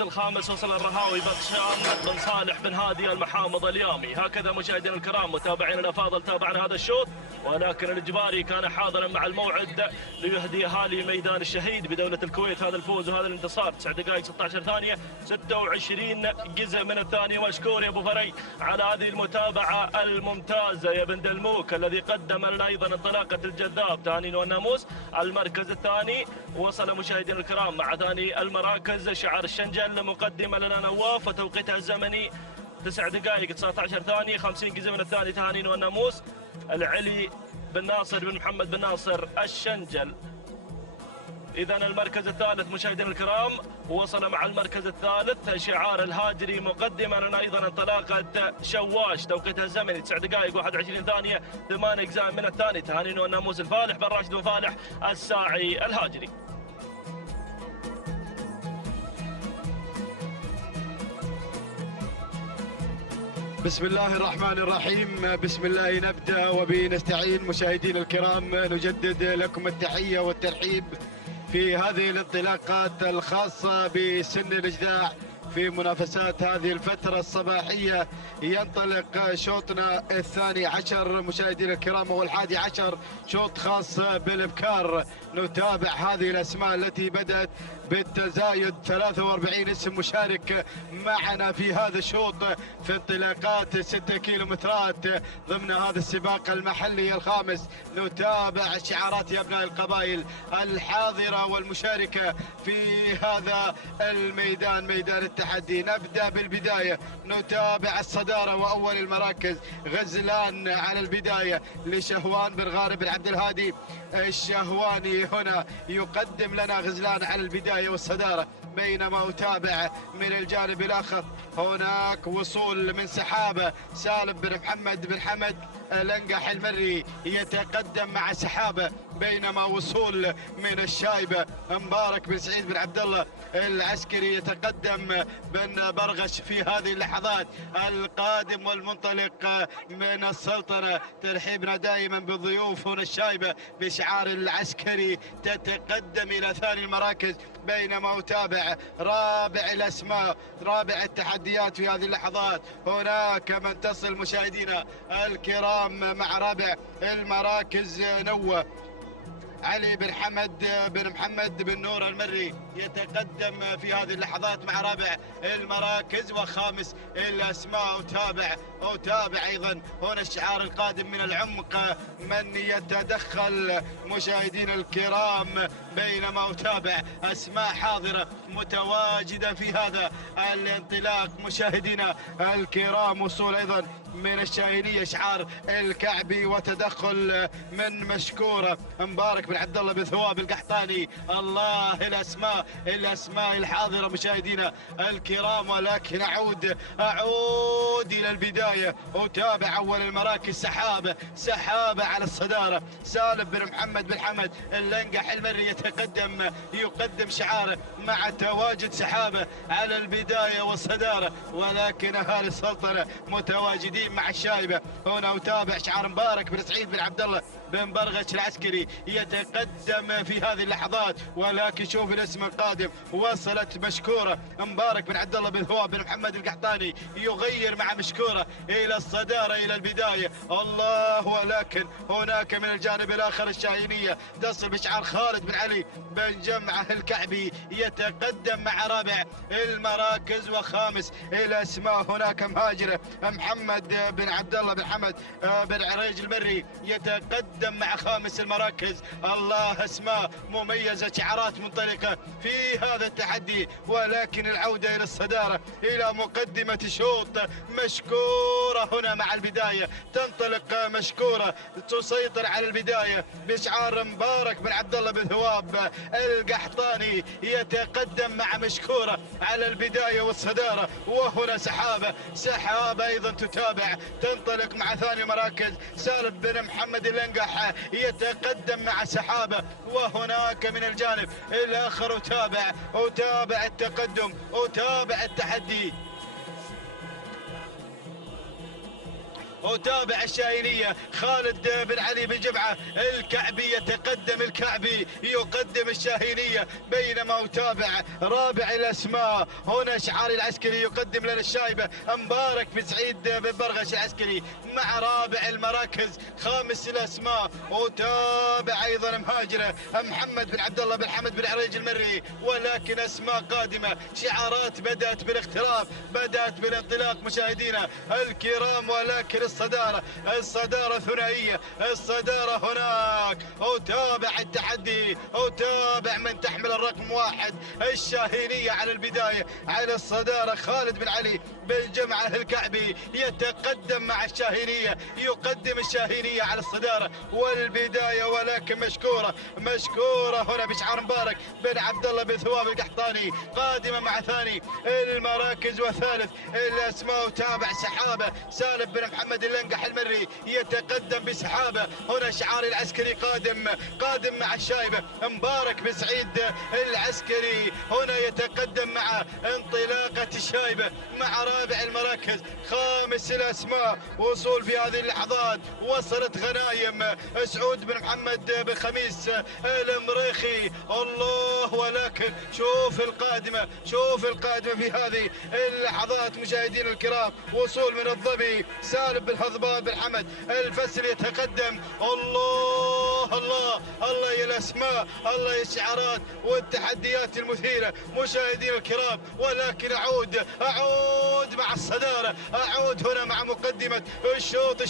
الخامس وصل الرهاوي بطشان بن صالح بن هادي المحامض اليامي. هكذا مشاهدينا الكرام متابعينا الافاضل تابعنا هذا الشوط، ولكن الإجباري كان حاضرا مع الموعد ليهدي اهالي ميدان الشهيد بدولة الكويت هذا الفوز وهذا الانتصار. 9 دقائق 16 ثانية 26 جزء من الثانية. مشكور يا ابو فري على هذه المتابعة الممتازة يا بن دلموك الذي قدم لنا ايضا انطلاقة الجذاب. تهانينا والناموس. المركز الثاني وصل مشاهدينا الكرام مع ثاني المراكز شعار الشنجل مقدمة لنا نواف وتوقيتها الزمني 9 دقائق 19 ثانية 50 جزء من الثاني. تهانينا والناموس. العلي بن ناصر بن محمد بن ناصر الشنجل. إذا المركز الثالث مشاهدينا الكرام وصل مع المركز الثالث شعار الهاجري مقدما لنا أيضا انطلاقة شواش توقيتها الزمني 9 دقائق 21 ثانية 8 أجزاء من الثاني. تهانينا والناموس الفالح بن راشد بن فالح الساعي الهاجري. بسم الله الرحمن الرحيم. بسم الله نبدأ وبه نستعين. مشاهدينا الكرام نجدد لكم التحية والترحيب في هذه الانطلاقات الخاصة بسن الإجداع في منافسات هذه الفترة الصباحية. ينطلق شوطنا الثاني عشر مشاهدينا الكرام والحادي عشر، شوط خاص بالإبكار. نتابع هذه الأسماء التي بدأت بالتزايد. 43 اسم مشارك معنا في هذا الشوط في انطلاقات 6 كيلومترات ضمن هذا السباق المحلي الخامس. نتابع شعارات يا أبناء القبائل الحاضرة والمشاركة في هذا الميدان، ميدان التحدي. نبدأ بالبداية، نتابع الصدارة وأول المراكز. غزلان على البداية لشهوان بن غارب بن عبد الهادي الشهواني. هنا يقدم لنا غزلان على البداية والصدارة، بينما أتابع من الجانب الآخر هناك وصول من سحابة سالم بن محمد بن حمد الانقح المري يتقدم مع سحابه، بينما وصول من الشايبه مبارك بن سعيد بن عبد الله العسكري يتقدم بن برغش في هذه اللحظات. القادم والمنطلق من السلطنه، ترحيبنا دائما بالضيوف هنا الشايبه بشعار العسكري تتقدم الى ثاني المراكز، بينما أتابع رابع الأسماء، رابع التحديات في هذه اللحظات. هناك من تصل مشاهدينا الكرام مع رابع المراكز نوة علي بن حمد بن محمد بن نور المري يتقدم في هذه اللحظات مع رابع المراكز. وخامس الأسماء أتابع أيضا هنا الشعار القادم من العمق من يتدخل مشاهدين الكرام، بينما أتابع أسماء حاضرة متواجدة في هذا الانطلاق مشاهدينا الكرام. وصول أيضا من الشاهينية شعار الكعبي وتدخل من مشكورة مبارك بن عبد الله بن ثواب القحطاني. الله الأسماء الحاضرة مشاهدينا الكرام، ولكن أعود إلى البداية. أتابع أول المراكز سحابة على الصدارة، سالم بن محمد بن حمد الانقح المري يقدم شعاره مع تواجد سحابة على البداية والصدارة، ولكن أهالي السلطنة متواجدين مع الشايبة. هنا أتابع شعار مبارك بن سعيد بن عبد الله بن برغش العسكري يتقدم في هذه اللحظات، ولكن شوف الاسم القادم. وصلت مشكورة مبارك بن عبد الله بن ثواب بن محمد القحطاني يغير مع مشكورة إلى الصدارة إلى البداية. الله، ولكن هناك من الجانب الآخر الشاهينية تصل بشعار خالد بن علي بن جمعة الكعبي يتقدم مع رابع المراكز. وخامس الأسماء هناك مهاجرة محمد بن عبد الله بن حمد بن عريج المري يتقدم مع خامس المراكز. الله، اسماء مميزة، شعارات منطلقة في هذا التحدي، ولكن العودة إلى الصدارة إلى مقدمة شوط. مشكورة هنا مع البداية، تنطلق مشكورة تسيطر على البداية بشعار مبارك بن عبد الله بن ثواب القحطاني يتقدم مع مشكورة على البداية والصدارة. وهنا سحابة أيضا تتابع، تنطلق مع ثاني مراكز. سالم بن محمد الانقح يتقدم مع سحابة. وهناك من الجانب الآخر أتابع التقدم، أتابع التحدي، أتابع الشاهينية. خالد بن علي بن جمعة الكعبي يتقدم، الكعبي يقدم الشاهينية، بينما أتابع رابع الأسماء. هنا شعار العسكري يقدم لنا الشايبة مبارك بن سعيد بن برغش العسكري مع رابع المراكز. خامس الأسماء أتابع أيضا مهاجرة محمد بن عبد الله بن حمد بن عريج المري، ولكن أسماء قادمة، شعارات بدأت بالاقتراب، بدأت بالانطلاق مشاهدينا الكرام، ولكن الصدارة ثنائية، الصدارة هناك. أتابع التحدي، أتابع من تحمل الرقم 1 الشاهينية على البداية على الصدارة. خالد بن علي بن جمعة الكعبي يتقدم مع الشاهينية، يقدم الشاهينية على الصدارة والبداية، ولكن مشكورة هنا بشعار مبارك بن عبد الله بن ثواب القحطاني قادمة مع ثاني المراكز. وثالث الأسماء أتابع سحابة، سالم بن محمد الانقح المري يتقدم بسحابة. هنا شعار العسكري قادم مع الشايبة مبارك بن سعيد العسكري، هنا يتقدم مع انطلاقة الشايبة مع رابع المراكز. خامس الأسماء وصول في هذه اللحظات. وصلت غنايم سعود بن محمد بن خميس المريخي. الله، ولكن شوف القادمة في هذه اللحظات مشاهدين الكرام. وصول من الظبي سالم بن هضبان بن حمد الفسر يتقدم. الله يا الأسماء، الله يا الشعارات والتحديات المثيرة مشاهدين الكرام. ولكن أعود مع الصدارة، أعود هنا مع مقدمة الشوط.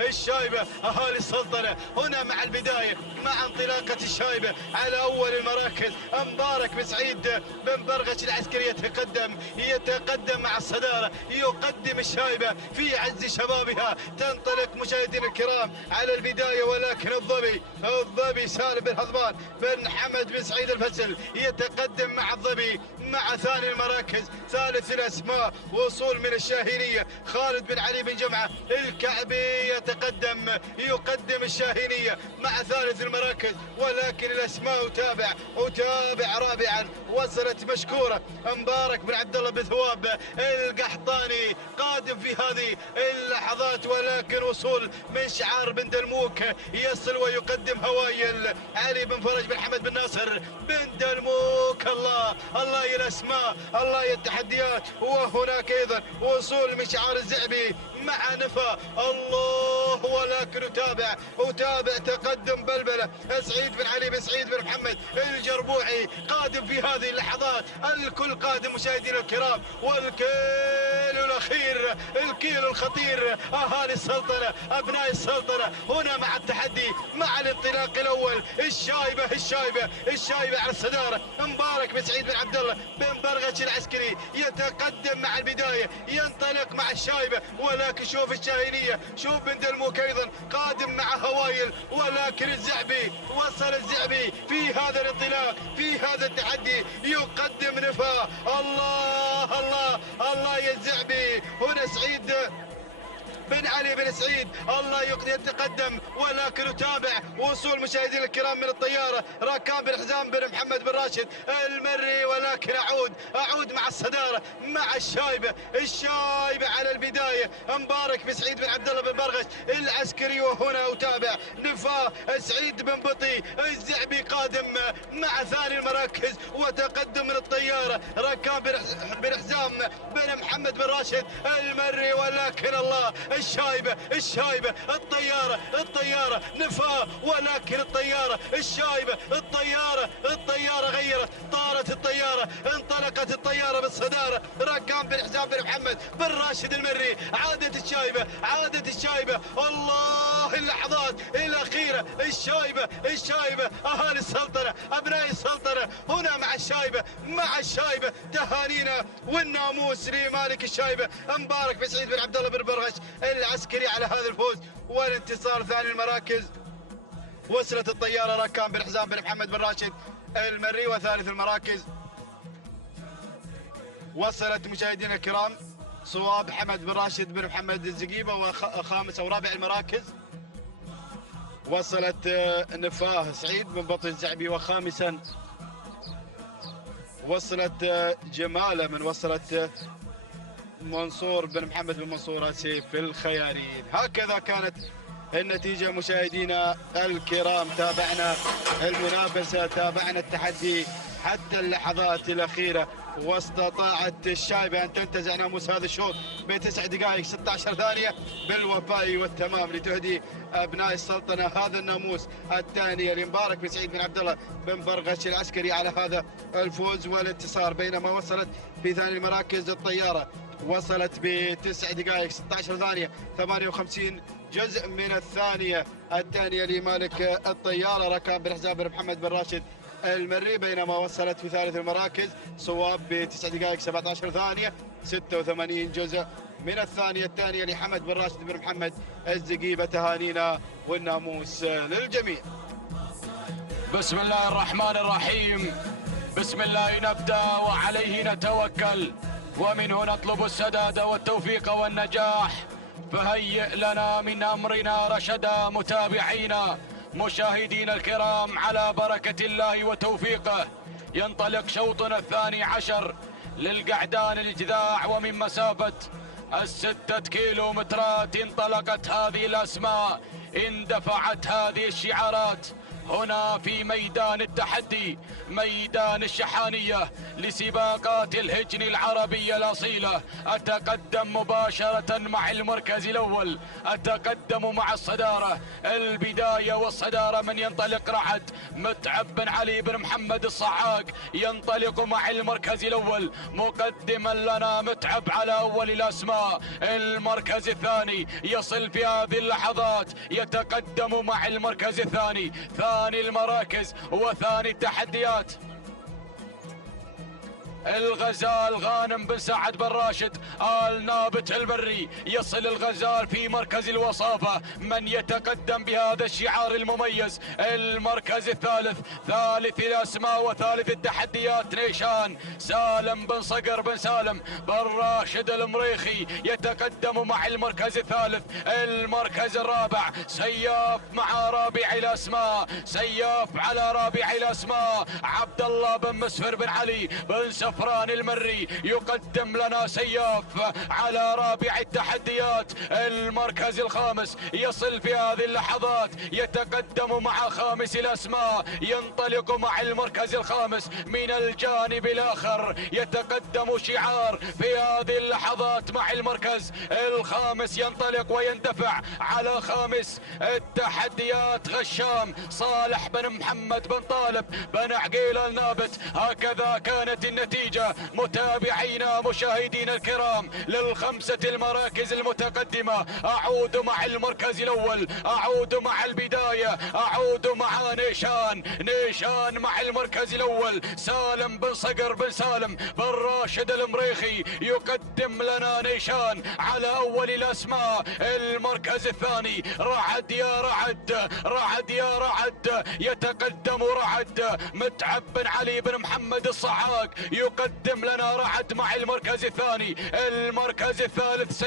الشايبة أهالي السلطنة هنا مع البداية، مع انطلاقة الشايبة على أول المراكز. مبارك بن سعيد بن برغش العسكري يتقدم مع الصدارة، يقدم الشايبة في عز شبابها، تنطلق مشاهدين الكرام على البداية، ولكن الظبي سالم بن حضبان بن حمد بن سعيد الفسل يتقدم مع الظبي مع ثاني المراكز. ثالث الأسماء وصول من الشاهينية خالد بن علي بن جمعة الكعبي يتقدم يقدم الشاهينية مع ثالث المراكز، ولكن الأسماء وتابع رابعا. وصلت مشكورة مبارك بن عبد الله بن ثواب القحطاني قادم في هذه اللحظات، ولكن وصول مشعار بن دلموك يصل ويقدم هوايل علي بن فرج بن حمد بن ناصر بن دلموك. الله يا الأسماء، الله يا التحديات. وهناك أيضا وصول مشعار الزعبي مع نفا الله، ولكن وتابع تقدم بلبلة سعيد بن علي بن سعيد بن محمد الجربوعي قادم في هذه اللحظات. الكل قادم مشاهدينا الكرام، والكيلو الأخير الكيلو الخطير أهالي السلطنة أبناء السلطنة هنا مع التحدي مع الانطلاق الأول. الشايبة على الصدارة مبارك بن سعيد بن عبد الله بن برغش العسكري يتقدم مع البداية ينطلق مع الشايبة، ولكن شوف الشاهينية شوف بن دلموك أيضا قادم مع هوايل، ولكن الزعبي وصل الزعبي في هذا الانطلاق في هذا التحدي يقدم نفا. الله يا الزعبي. هنا سعيد بن علي بن سعيد الله يتقدم، ولكن يتابع وصول مشاهدينا الكرام من الطيارة راكان بن حزام بن محمد بن راشد المري، ولكن أعود مع الصدارة مع الشايبة على البداية مبارك بن سعيد بن عبد الله بن برغش العسكري. وهنا أتابع نفاه سعيد بن بطي الزعبي قادم مع ثاني المراكز، وتقدم من الطيارة راكان بن حزام بن محمد بن راشد المري، ولكن الله الشايبة الطيارة نفاه، ولكن الطيارة الشايبة الطيارة غيرت طارت الطيارة انطلقت الطيارة بالصدارة راكان بن حزام بن محمد بن راشد المري. عادت الشايبة الله اللحظات الأخيرة. الشايبة أهالي السلطنة أبناء السلطنة هنا مع الشايبة تهانينا والناموس لمالك الشايبة مبارك بن سعيد بن عبد الله بن برغش العسكري على هذا الفوز والانتصار. ثاني المراكز وصلت الطيارة راكان بن حزام بن محمد بن راشد المري، وثالث المراكز وصلت مشاهدينا الكرام صواب حمد بن راشد بن محمد الزقيبة، وخامس أو رابع المراكز وصلت نفاه سعيد بن بطي الزعبي، وخامسا وصلت جمالة من وصلت منصور بن محمد بن منصور سيف الخيارين. هكذا كانت النتيجة مشاهدينا الكرام، تابعنا المنافسة تابعنا التحدي حتى اللحظات الأخيرة، واستطاعت الشايبة أن تنتزع ناموس هذا الشوط ب9 دقائق 16 ثانية بالوفاء والتمام لتهدي أبناء السلطنة هذا الناموس الثاني لمبارك بن سعيد بن عبد الله بن برغش العسكري على هذا الفوز والانتصار. بينما وصلت في ثاني المراكز الطيارة وصلت ب9 دقائق 16 ثانية 58 جزء من الثانية لمالك الطيارة راكان بن حزام بن محمد بن راشد المري. بينما وصلت في ثالث المراكز صواب ب9 دقائق 17 ثانية 86 جزء من الثانية لحمد بن راشد بن محمد الزقيبة. تهانينا والناموس للجميع. بسم الله الرحمن الرحيم، بسم الله نبدأ وعليه نتوكل، ومنه نطلب السداد والتوفيق والنجاح. فهيئ لنا من أمرنا رشدا متابعينا مشاهدينا الكرام على بركة الله وتوفيقه. ينطلق شوطنا 12 للقعدان الجذاع، ومن مسافة 6 كيلومترات انطلقت هذه الأسماء، اندفعت هذه الشعارات هنا في ميدان التحدي، ميدان الشحانية لسباقات الهجن العربية الأصيلة. أتقدم مباشرة مع المركز الأول، أتقدم مع الصدارة. البداية والصدارة من ينطلق رعد متعب بن علي بن محمد الصعاق ينطلق مع المركز الأول، مقدما لنا متعب على أول الأسماء. المركز الثاني يصل في هذه اللحظات، يتقدم مع المركز الثاني، ثاني المراكز وثاني التحديات. الغزال غانم بن سعد بن راشد آل نابت المري. يصل الغزال في مركز الوصافة. من يتقدم بهذا الشعار المميز؟ المركز الثالث، ثالث الأسماء وثالث التحديات نيشان سالم بن صقر بن سالم بن راشد المريخي يتقدم مع المركز الثالث. المركز الرابع سياف مع رابع الأسماء، سياف على رابع الأسماء عبد الله بن مسفر بن علي بن سفران المري يقدم لنا سياف على رابع التحديات. المركز الخامس يصل في هذه اللحظات يتقدم مع خامس الأسماء، ينطلق مع المركز الخامس من الجانب الآخر. يتقدم شعار في هذه اللحظات مع المركز الخامس، ينطلق ويندفع على خامس التحديات غشام صالح بن محمد بن طالب بن عقيل النابت. هكذا كانت النتيجة متابعينا مشاهدينا الكرام للخمسة المراكز المتقدمة. أعود مع المركز الأول، أعود مع البداية، أعود مع نيشان مع المركز الأول. سالم بن صقر بن سالم بن راشد المريخي يقدم لنا نيشان على أول الأسماء. المركز الثاني رعد يا رعد، رعد يا رعد يتقدم رعد متعب بن علي بن محمد الصعاق يقدم لنا رعد مع المركز الثاني. المركز الثالث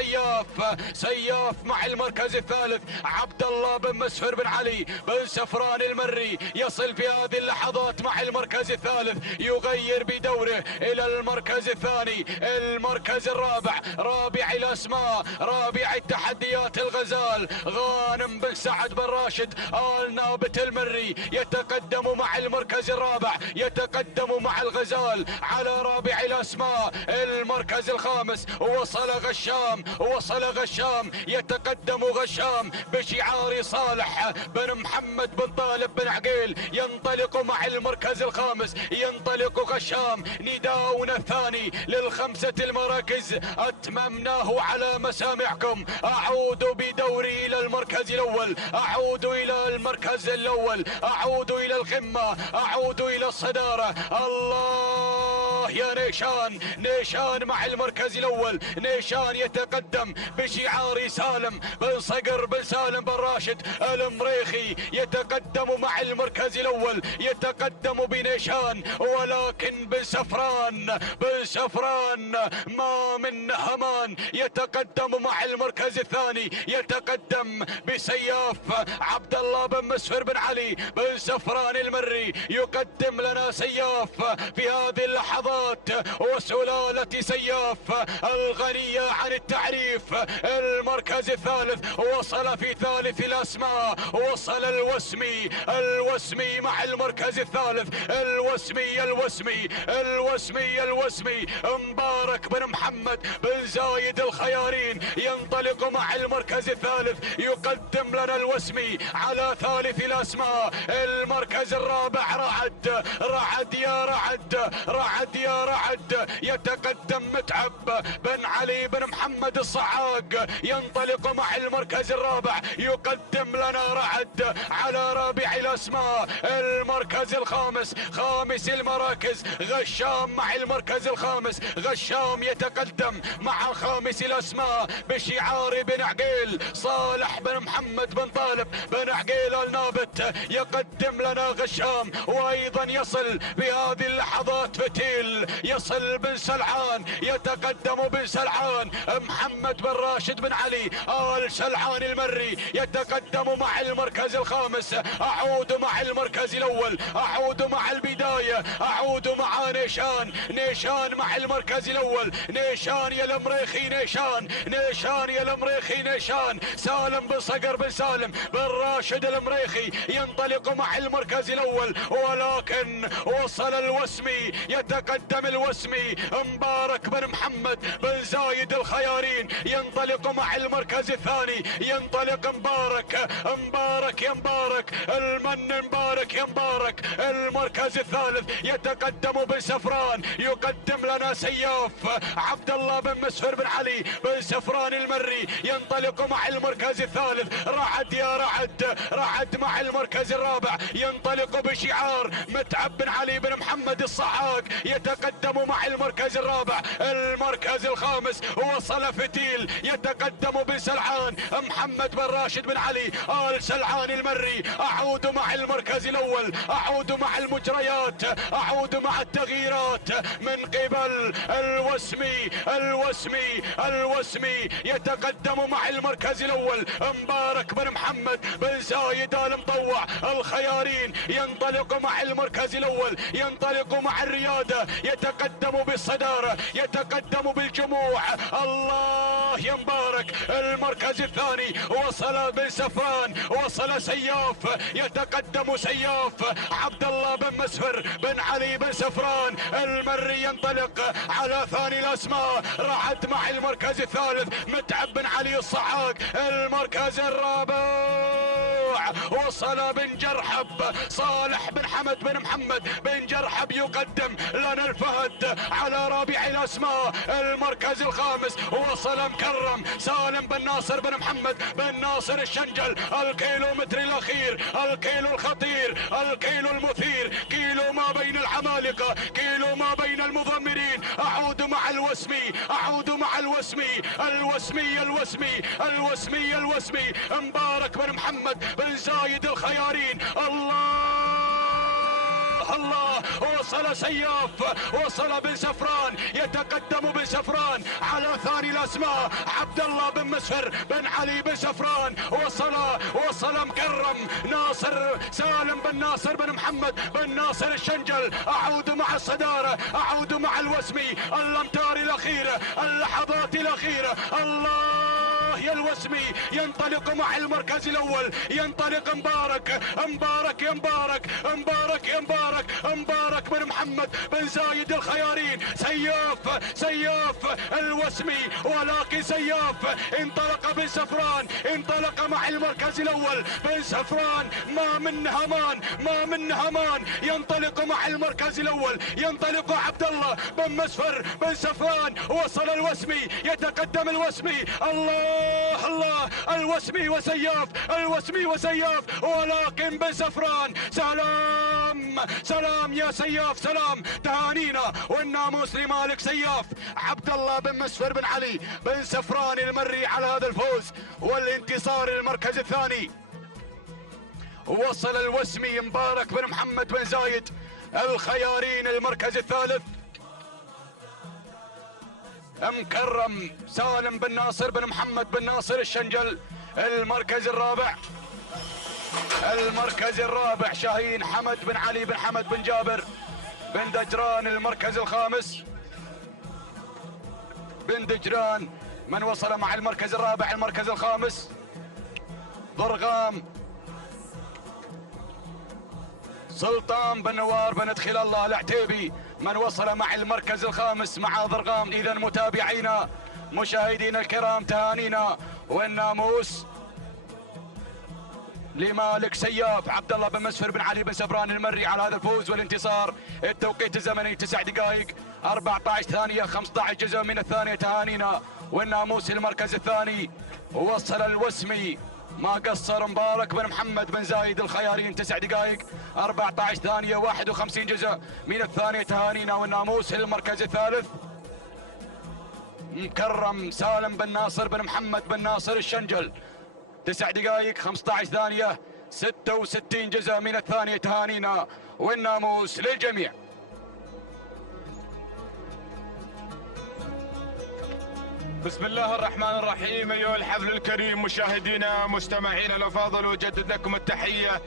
سياف مع المركز الثالث عبد الله بن مسفر بن علي بن سفران المري يصل في هذه اللحظات مع المركز الثالث، يغير بدوره إلى المركز الثاني. المركز الرابع رابع الأسماء رابع التحديات الغزال غانم بن سعد بن راشد آل نابت المري يتقدم مع المركز الرابع، يتقدم مع الغزال على رابع الأسماء. المركز الخامس وصل غشام يتقدم غشام بشعار صالح بن محمد بن طالب بن عقيل. ينطلق مع المركز الخامس، ينطلق غشام. نداؤنا الثاني للخمسة المراكز أتممناه على مسامعكم. أعود بدوري إلى المركز الأول، أعود إلى المركز الأول، أعود إلى القمة، أعود إلى الصدارة. الله يا نيشان مع المركز الأول. نيشان يتقدم بشعار سالم بن صقر بن سالم بن راشد المريخي يتقدم مع المركز الأول، يتقدم بنيشان ولكن بن سفران ما من همان يتقدم مع المركز الثاني، يتقدم بسياف عبد الله بن مسفر بن علي بن سفران المري يقدم لنا سياف في هذه اللحظات وسلالة سياف الغنية عن التعريف. المركز الثالث وصل في ثالث الأسماء، وصل الوسمي مع المركز الثالث. الوسمي مبارك بن محمد بن زايد الخيارين ينطلق مع المركز الثالث، يقدم لنا الوسمي على ثالث الأسماء. المركز الرابع رعد يا رعد يتقدم متعب بن علي بن محمد الصعاق ينطلق مع المركز الرابع، يقدم لنا رعد على رابع الأسماء. المركز الخامس خامس المراكز غشام مع المركز الخامس. غشام يتقدم مع خامس الأسماء بشعار بن عقيل صالح بن محمد بن طالب بن عقيل النابت يقدم لنا غشام. وأيضا يصل بهذه اللحظات فتيل، يصل بن سلعان، يتقدم بن سلعان محمد بن راشد بن علي آل سلعان المري يتقدم مع المركز الخامس. أعود مع المركز الأول، أعود مع البداية، أعود مع نيشان مع المركز الأول. نيشان يا المريخي نيشان يا المريخي نيشان. سالم بن صقر بن سالم بن راشد المريخي ينطلق مع المركز الأول، ولكن وصل الوسمي، يتقدم الوسمي مبارك بن محمد بن زايد الخيارين ينطلق مع المركز الثاني. ينطلق مبارك يا مبارك مبارك، المن مبارك يا مبارك. المركز الثالث يتقدم بسفران، يقدم لنا سياف عبد الله بن مسفر بن علي بن سفران المري، ينطلق مع المركز الثالث. رعد يا رعد، رعد مع المركز الرابع، ينطلق بشعار متعب بن علي بن محمد الصعاق، يتقدم مع المركز الرابع. المركز الخامس وصل فتيل، يتقدم بسلعان محمد بن راشد بن علي آل سلعان المري. أعود مع المركز الأول، أعود مع المجريات، أعود مع التغييرات من قبل الوسمي. الوسمي يتقدم مع المركز الأول مبارك بن محمد بن زايد آل مطوع الخيارين، ينطلق مع المركز الأول، ينطلق مع الريادة، يتقدم بالصدارة، يتقدم بالجموع. الله يا مبارك. المركز الثاني وصل بن سفران، وصل سياف، يتقدم سياف عبد الله بن مسفر بن علي بن سفران المري، ينطلق على ثاني الاسماء. رعد مع المركز الثالث متعب بن علي الصعاق. المركز الرابع وصل بن جرحب صالح بن حمد بن محمد بن جرحب، يقدم لنا الفهد على رابع الاسماء. المركز الخامس وصل مكرم سالم بن ناصر بن محمد بن ناصر الشنجل. الكيلومتر الاخير، الكيلو الخطير، الكيلو المثير، كيلو ما بين العمالقه، كيلو ما بين المضمرين. اعود مع الوسمي، اعود مع الوسمي. الوسمي مبارك بن محمد بن زايد الخيارين. الله وصل سياف، وصل بن سفران، يتقدم بن سفران على ثاني الاسماء عبد الله بن مسفر بن علي بن سفران. وصل مكرم ناصر سالم بن ناصر بن محمد بن ناصر الشنجل. اعود مع الصداره، اعود مع الوسمي. الامتار الاخيره، اللحظات الاخيره. الله يا الوسمي ينطلق مع المركز الاول، ينطلق مبارك يا مبارك، مبارك يا مبارك بن محمد بن زايد الخيارين. سياف الوسمي، ولكن سياف انطلق بن سفران، انطلق مع المركز الاول. بن سفران ما من همان، ينطلق مع المركز الاول، ينطلق عبد الله بن مسفر بن سفران. وصل الوسمي، يتقدم الوسمي. الله الوسمي وسياف، ولكن بن سفران. سلام يا سياف، سلام، تهانينا والناموس لمالك سياف عبد الله بن مسفر بن علي بن سفران المري على هذا الفوز والانتصار للمركز الثاني. وصل الوسمي مبارك بن محمد بن زايد الخيارين المركز الثالث. مكرم سالم بن ناصر بن محمد بن ناصر الشنجل المركز الرابع. المركز الرابع شاهين حمد بن علي بن حمد بن جابر بن دجران المركز الخامس. بن دجران من وصل مع المركز الرابع. المركز الخامس ضرغام سلطان بن نوار بن ادخل الله العتيبي من وصل مع المركز الخامس مع ضرغام. اذا متابعينا مشاهدينا الكرام تهانينا والناموس لمالك سياف عبد الله بن مسفر بن علي بن سفران المري على هذا الفوز والانتصار. التوقيت الزمني 9 دقائق 14 ثانية 15 جزء من الثانية. تهانينا والناموس المركز الثاني. وصل الوسمي ما قصر مبارك بن محمد بن زايد الخيارين 9 دقائق 14 ثانية 51 جزء من الثانية. تهانينا والناموس المركز الثالث. مكرم سالم بن ناصر بن محمد بن ناصر الشنجل 9 دقائق 15 ثانية 66 جزء من الثانية. تهانينا والناموس للجميع. بسم الله الرحمن الرحيم. أيها الحفل الكريم مشاهدينا مستمعينا الأفاضل، أجدد لكم التحية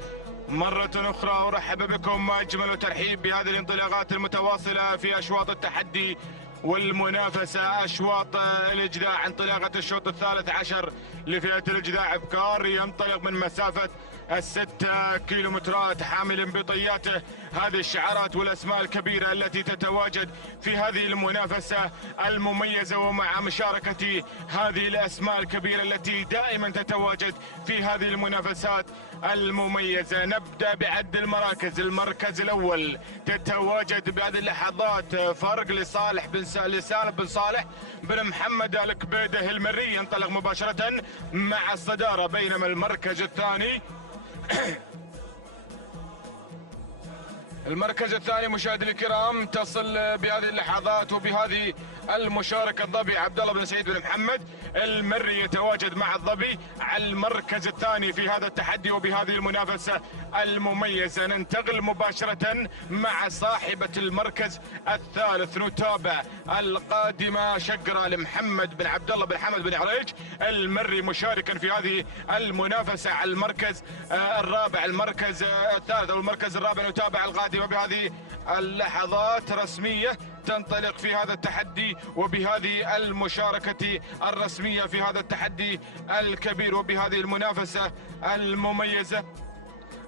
مرة أخرى. أرحب بكم أجمل ترحيب بهذه الانطلاقات المتواصلة في أشواط التحدي والمنافسة. أشواط الإجداع، انطلاقة الشوط الثالث عشر لفئة الإجداع أبكار، ينطلق من مسافة 6 كيلومترات حاملا بطياته هذه الشعارات والأسماء الكبيرة التي تتواجد في هذه المنافسة المميزة، ومع مشاركة هذه الأسماء الكبيرة التي دائما تتواجد في هذه المنافسات المميزة. نبدأ بعد المراكز. المركز الأول تتواجد بهذه اللحظات فرق لسالم بن صالح بن محمد الكبيده المري، ينطلق مباشرة مع الصدارة، بينما المركز الثاني مشاهدينا الكرام تصل بهذه اللحظات وبهذه المشاركة الظبي عبد الله بن سعيد بن محمد المري، يتواجد مع الظبي على المركز الثاني في هذا التحدي وبهذه المنافسة المميزة. ننتقل مباشرة مع صاحبة المركز الثالث، نتابع القادمة شقرة لمحمد بن عبد الله بن حمد بن عريج المري، مشاركا في هذه المنافسة على المركز الرابع. المركز الثالث او المركز الرابع نتابع القادمة بهذه اللحظات رسمية تنطلق في هذا التحدي وبهذه المشاركة الرسمية في هذا التحدي الكبير وبهذه المنافسة المميزة.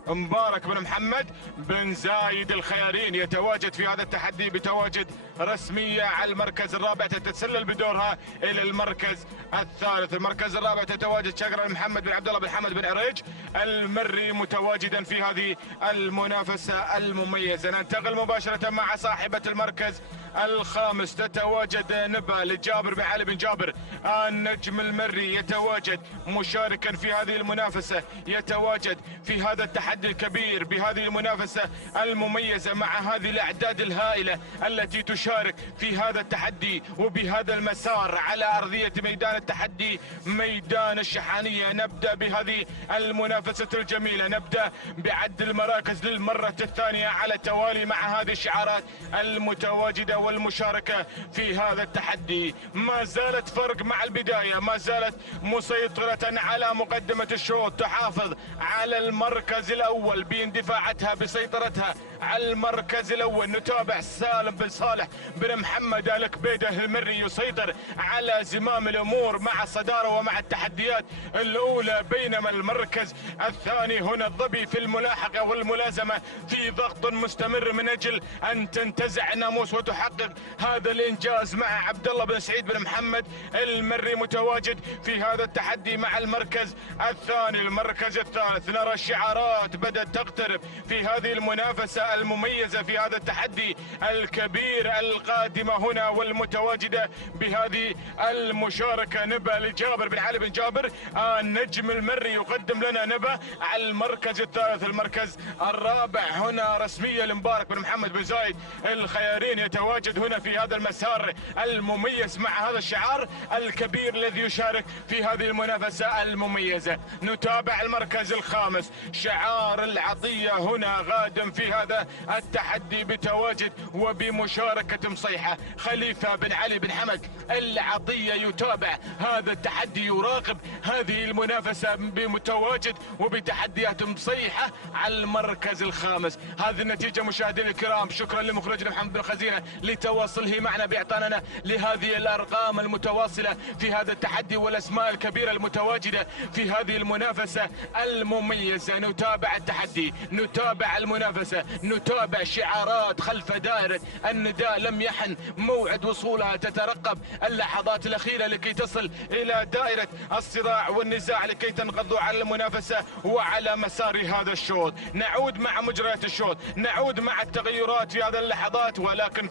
مبارك بن محمد بن زايد الخيارين يتواجد في هذا التحدي بتواجد رسمية على المركز الرابع، تتسلل بدورها إلى المركز الثالث. المركز الرابع تتواجد شقرة محمد بن عبد الله بن حمد بن عريج المري متواجدا في هذه المنافسة المميزة. ننتقل مباشرة مع صاحبة المركز الخامس، تتواجد نبا لجابر بن علي بن جابر النجم المري، يتواجد مشاركا في هذه المنافسة، يتواجد في هذا التحدي الكبير بهذه المنافسة المميزة مع هذه الأعداد الهائلة التي تشارك في هذا التحدي وبهذا المسار على أرضية ميدان التحدي ميدان الشحانية. نبدأ بهذه المنافسة الجميلة، نبدأ بعد المراكز للمرة الثانية على التوالي مع هذه الشعارات المتواجدة والمشاركة في هذا التحدي. ما زالت فرق مع البداية، ما زالت مسيطرة على مقدمة الشوط، تحافظ على المركز الأول باندفاعتها بسيطرتها على المركز الأول. نتابع سالم بن صالح بن محمد الكبيده المري يسيطر على زمام الأمور مع الصدارة ومع التحديات الأولى، بينما المركز الثاني هنا الظبي في الملاحقة والملازمة في ضغط مستمر من أجل أن تنتزع ناموس وتحقق هذا الإنجاز مع عبد الله بن سعيد بن محمد المري متواجد في هذا التحدي مع المركز الثاني. المركز الثالث نرى الشعارات بدأت تقترب في هذه المنافسة المميزة في هذا التحدي الكبير القادمة هنا والمتواجدة بهذه المشاركة. نبا لجابر بن علي بن جابر النجم المري يقدم لنا نبا على المركز الثالث. المركز الرابع هنا رسمية لمبارك بن محمد بن زايد الخيارين، يتواجد هنا في هذا المسار المميز مع هذا الشعار الكبير الذي يشارك في هذه المنافسة المميزة. نتابع المركز الخامس، شعار العطية هنا غادم في هذا التحدي بتواجد وبمشاركة مصيحة خليفة بن علي بن حمد العطية، يتابع هذا التحدي يراقب هذه المنافسة بمتواجد وبتحديات مصيحة على المركز الخامس. هذه النتيجة مشاهدينا الكرام، شكرا لمخرجنا محمد بن خزينة لتواصله معنا بإعطاننا لهذه الأرقام المتواصلة في هذا التحدي والأسماء الكبيرة المتواجدة في هذه المنافسة المميزة. نتابع التحدي، نتابع المنافسة، نتابع شعارات خلف دائرة النداء لم يحن موعد وصولها، تترقب اللحظات الأخيرة لكي تصل إلى دائرة الصراع والنزاع لكي تنقضوا على المنافسة وعلى مسار هذا الشوط. نعود مع مجريات الشوط، نعود مع التغيرات في هذه اللحظات، ولكن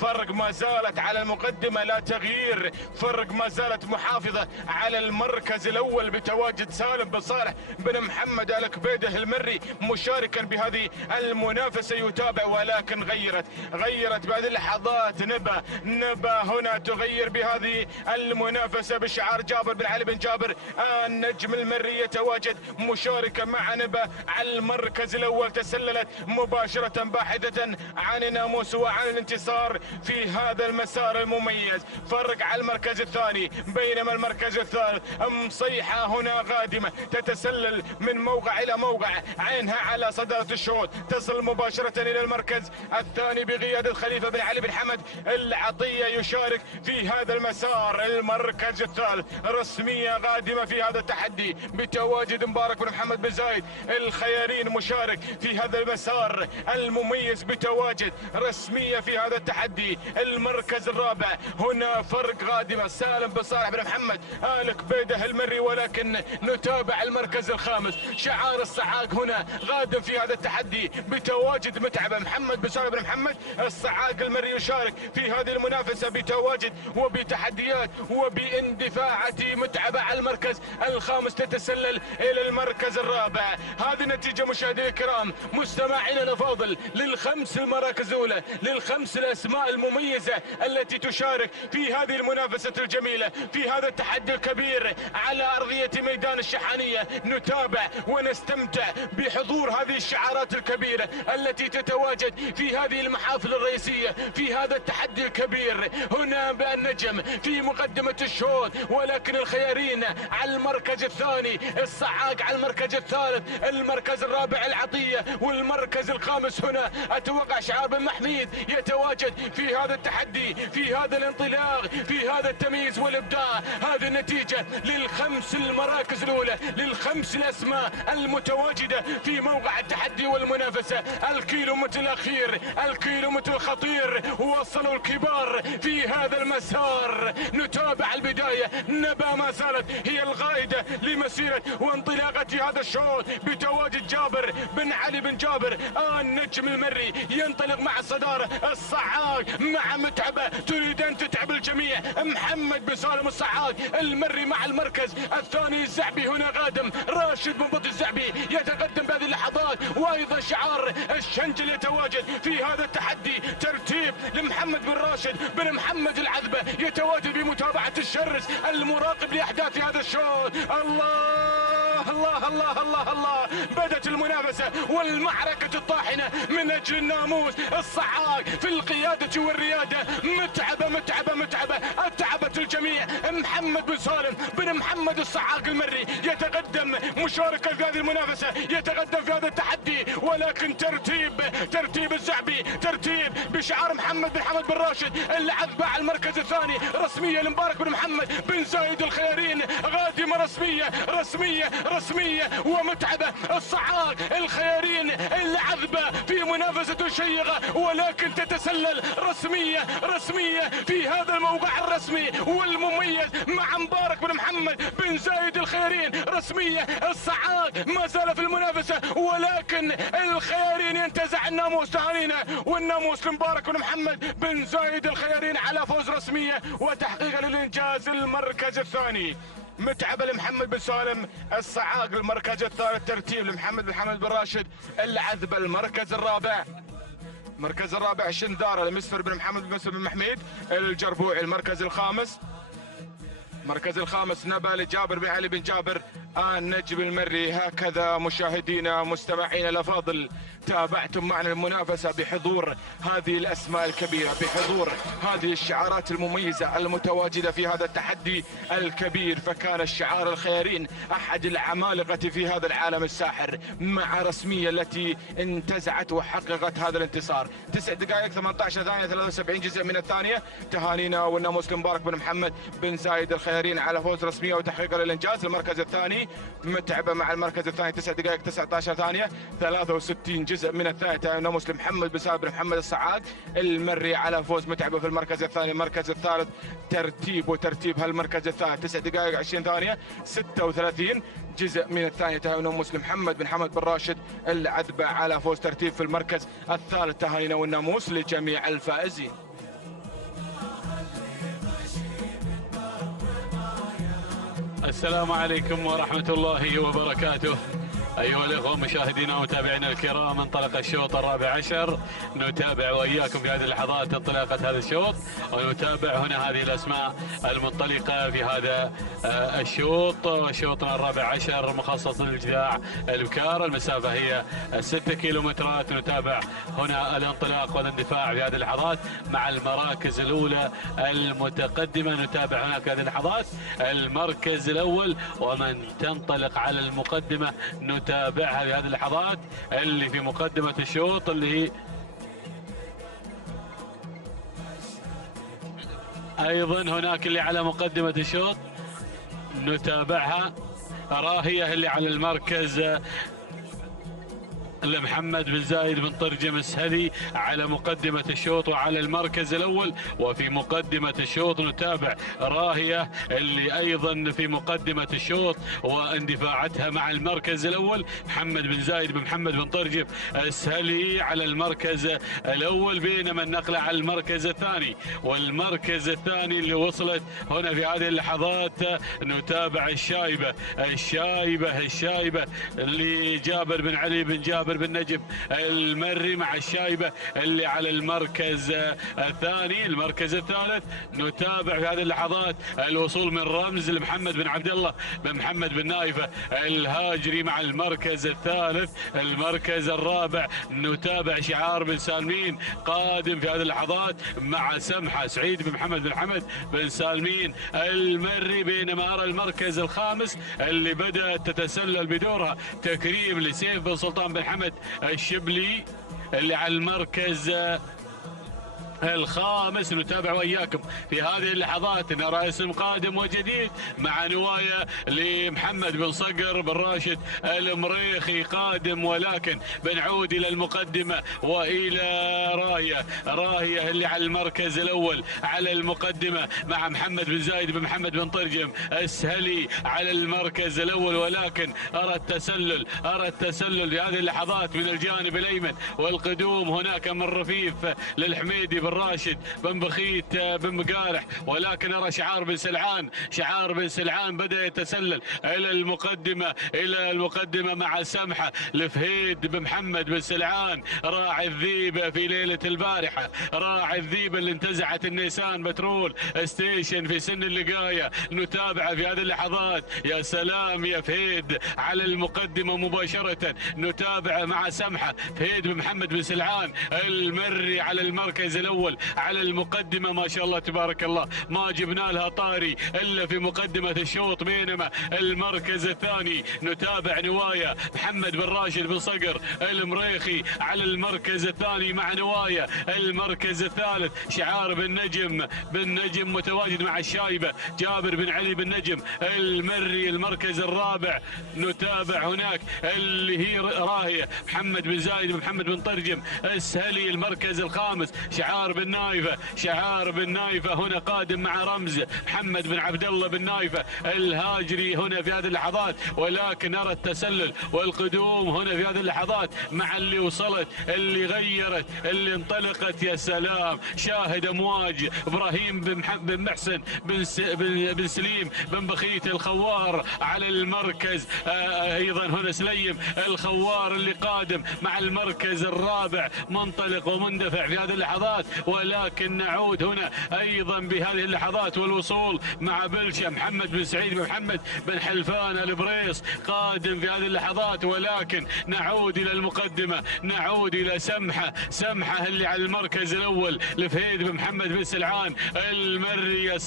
فرق ما زالت على المقدمة لا تغيير، فرق ما زالت محافظة على المركز الأول بتواجد سالم بن صالح بن محمد الكبيده المري مشاركا بهذه المنافسة يتابع، ولكن غيرت بهذه اللحظات نبا هنا تغير بهذه المنافسة بشعار جابر بن علي بن جابر النجم المري، يتواجد مشاركا مع نبا على المركز الأول، تسللت مباشرة باحثة عن الناموس وعن الانتصار في هذا المسار المميز. فرق على المركز الثاني، بينما المركز الثالث مصيحة هنا قادمة تتسلل من موقع إلى موقع، عينها على صدارة الشوط، تصل الانتقال مباشرة إلى المركز الثاني بقيادة خليفة بن علي بن حمد العطية يشارك في هذا المسار. المركز الثالث رسمية قادمة في هذا التحدي بتواجد مبارك بن محمد بن زايد الخيارين مشارك في هذا المسار المميز بتواجد رسمية في هذا التحدي. المركز الرابع هنا فرق قادمة سالم بن صالح بن محمد آل قبيده المري، ولكن نتابع المركز الخامس شعار الصعاق هنا غادم في هذا التحدي بتواجد متعبة محمد بن صالح بن محمد الصعاق المري يشارك في هذه المنافسة بتواجد وبتحديات وباندفاعة متعبة على المركز الخامس تتسلل إلى المركز الرابع. هذه النتيجة مشاهدينا الكرام مستمعينا الأفاضل للخمس المراكز الأولى، للخمس الأسماء المميزة التي تشارك في هذه المنافسة الجميلة في هذا التحدي الكبير على أرضية ميدان الشحانية. نتابع ونستمتع بحضور هذه الشعارات الكبيرة التي تتواجد في هذه المحافل الرئيسية في هذا التحدي الكبير. هنا بالنجم في مقدمة الشوط، ولكن الخيارين على المركز الثاني، الصعاق على المركز الثالث، المركز الرابع العطية، والمركز الخامس هنا أتوقع شعار بن محميد يتواجد في هذا التحدي في هذا الانطلاق في هذا التمييز والإبداع. هذه النتيجة للخمس المراكز الأولى، للخمس الأسماء المتواجدة في موقع التحدي والمنافسة. الكيلومتر الأخير، الكيلومتر الخطير، وصلوا الكبار في هذا المسار. نتابع البداية، نبا ما زالت هي القائدة لمسيرة وانطلاقة هذا الشوط بتواجد جابر بن علي بن جابر النجم المري ينطلق مع الصدارة. الصعاق مع متعبة تريد أن تتعب الجميع. محمد بن سالم الصعاق المري مع المركز الثاني. الزعبي هنا قادم، راشد بن بط الزعبي يتقدم بهذه اللحظات، وايضا شعار الشنجل يتواجد في هذا التحدي. ترتيب لمحمد بن راشد بن محمد العذبة يتواجد بمتابعة الشرس المراقب لاحداث هذا الشوط. الله الله الله الله الله، بدت المنافسة والمعركة الطاحنة من أجل الناموس. الصعاق في القيادة والريادة، متعبة متعبة متعبة، أتعبت الجميع. محمد بن سالم بن محمد الصعاق المري يتقدم مشاركة في هذه المنافسة، يتقدم في هذا التحدي، ولكن ترتيب الزعبي، ترتيب بشعار محمد بن حمد بن راشد العذبة على المركز الثاني. رسمية لمبارك بن محمد بن زايد الخيارين قادمة رسمية ومتعبة. الصعاق الخيارين العذبة في منافسة شيقة، ولكن تتسلل رسمية في هذا الموقع الرسمي والمميز مع مبارك بن محمد بن زايد الخيارين. رسمية الصعاق ما زال في المنافسة، ولكن الخيارين ينتزع الناموس تهانينا، والناموس لمبارك بن محمد بن زايد الخيارين على فوز رسمية وتحقيق للإنجاز. المركز الثاني متعبة لمحمد بن سالم الصعاق، المركز الثالث ترتيب لمحمد بن حمد بن راشد العذبة. المركز الرابع شندارة لمسفر بن محمد بن مسفر بن محميد الجربوعي. المركز الخامس نبا لجابر بن علي بن جابر النجم المري. هكذا مشاهدينا مستمعينا الافاضل تابعتم معنا المنافسة بحضور هذه الأسماء الكبيرة، بحضور هذه الشعارات المميزة المتواجدة في هذا التحدي الكبير. فكان الشعار الخيارين أحد العمالقة في هذا العالم الساحر، مع رسمية التي انتزعت وحققت هذا الانتصار. 9 دقائق 18 ثانية 73 جزء من الثانية. تهانينا والناموس مبارك بن محمد بن زايد الخيارين على فوز رسمية وتحقيق للإنجاز. المركز الثاني متعبة مع المركز الثاني 9 دقائق 19 ثانية 63 جزء من الثالثة. ناموس محمد بن سالم بن محمد الصعاق المري على فوز متعبة في المركز الثاني. المركز الثالث ترتيب هالمركز الثالث 9 دقائق 20 ثانية 36 جزء من الثانية. ناموس محمد بن حمد بن راشد العذبة على فوز ترتيب في المركز الثالث. تهانينا والناموس لجميع الفائزين. السلام عليكم ورحمة الله وبركاته. أيها الأخوة مشاهدينا ومتابعينا الكرام، انطلق الشوط الرابع عشر. نتابع وإياكم في هذه اللحظات انطلاقة هذا الشوط، ونتابع هنا هذه الأسماء المنطلقة في هذا الشوط. شوطنا الرابع عشر مخصص للجذاع البكار، المسافة هي 6 كيلومترات. نتابع هنا الانطلاق والاندفاع في هذه اللحظات مع المراكز الأولى المتقدمة. نتابع هناك هذه اللحظات المركز الأول، ومن تنطلق على المقدمة نتابع نتابعها في هذه اللحظات اللي في مقدمة الشوط، اللي هي أيضا هناك اللي على مقدمة الشوط نتابعها. راهية اللي على المركز لمحمد بن زايد بن طرجم السهلي على مقدمة الشوط وعلى المركز الأول. وفي مقدمة الشوط نتابع راهية اللي أيضا في مقدمة الشوط واندفاعتها مع المركز الأول. محمد بن زايد بن محمد بن طرجم السهلي على المركز الأول، بينما النقلة على المركز الثاني. والمركز الثاني اللي وصلت هنا في هذه اللحظات نتابع الشايبة اللي جابر بن علي بن جابر بن نجم المري مع الشايبة اللي على المركز الثاني. المركز الثالث نتابع في هذه اللحظات الوصول من رمز لمحمد بن عبد الله بن محمد بن نايفة الهاجري مع المركز الثالث. المركز الرابع نتابع شعار بن سالمين قادم في هذه اللحظات مع سمحة سعيد بن محمد بن حمد بن سالمين المري. بينما أرى المركز الخامس اللي بدأت تتسلل بدورها تكريم لسيف بن سلطان بن حمد الشبلي اللي على المركز الخامس. نتابع وإياكم في هذه اللحظات نرى اسم قادم وجديد مع نوايا لمحمد بن صقر بن راشد المريخي قادم، ولكن بنعود إلى المقدمة وإلى راهية اللي على المركز الأول على المقدمة مع محمد بن زايد بن محمد بن طرجم السهلي على المركز الأول. ولكن أرى التسلل في هذه اللحظات من الجانب الأيمن، والقدوم هناك من رفيف للحميدي بن راشد بن بخيت بن مقارح. ولكن أرى شعار بن سلعان بدأ يتسلل إلى المقدمة مع سمحة لفهيد بن محمد بن سلعان راعي الذيبة في ليلة البارحة، راعي الذيبة اللي انتزعت النيسان بترول ستيشن في سن اللقاية. نتابع في هذه اللحظات. يا سلام يا فهيد على المقدمة مباشرة. نتابع مع سمحة فهيد بن محمد بن سلعان المري على المركز الأول على المقدمة. ما شاء الله تبارك الله ما جبنا لها طاري إلا في مقدمة الشوط. بينما المركز الثاني نتابع نوايا محمد بن راشد بن صقر المريخي على المركز الثاني مع نوايا. المركز الثالث شعار بن نجم متواجد مع الشايبة جابر بن علي بن نجم المري. المركز الرابع نتابع هناك اللي هي راهية محمد بن زايد بن محمد بن طرجم السهلي. المركز الخامس شعار بن نايفة هنا قادم مع رمز محمد بن عبد الله بن نايفة الهاجري هنا في هذه اللحظات. ولكن نرى التسلل والقدوم هنا في هذه اللحظات مع اللي وصلت اللي غيرت اللي انطلقت. يا سلام شاهد امواج ابراهيم بن محسن بن سليم بن بخيت الخوار على المركز. ايضا هنا سليم الخوار اللي قادم مع المركز الرابع منطلق ومندفع في هذه اللحظات. ولكن نعود هنا ايضا بهذه اللحظات والوصول مع بلشة محمد بن سعيد بن محمد بن حلفان البريص قادم في هذه اللحظات. ولكن نعود الى المقدمة، نعود الى سمحة اللي على المركز الاول لفهيد بن محمد بن سلعان المري. يا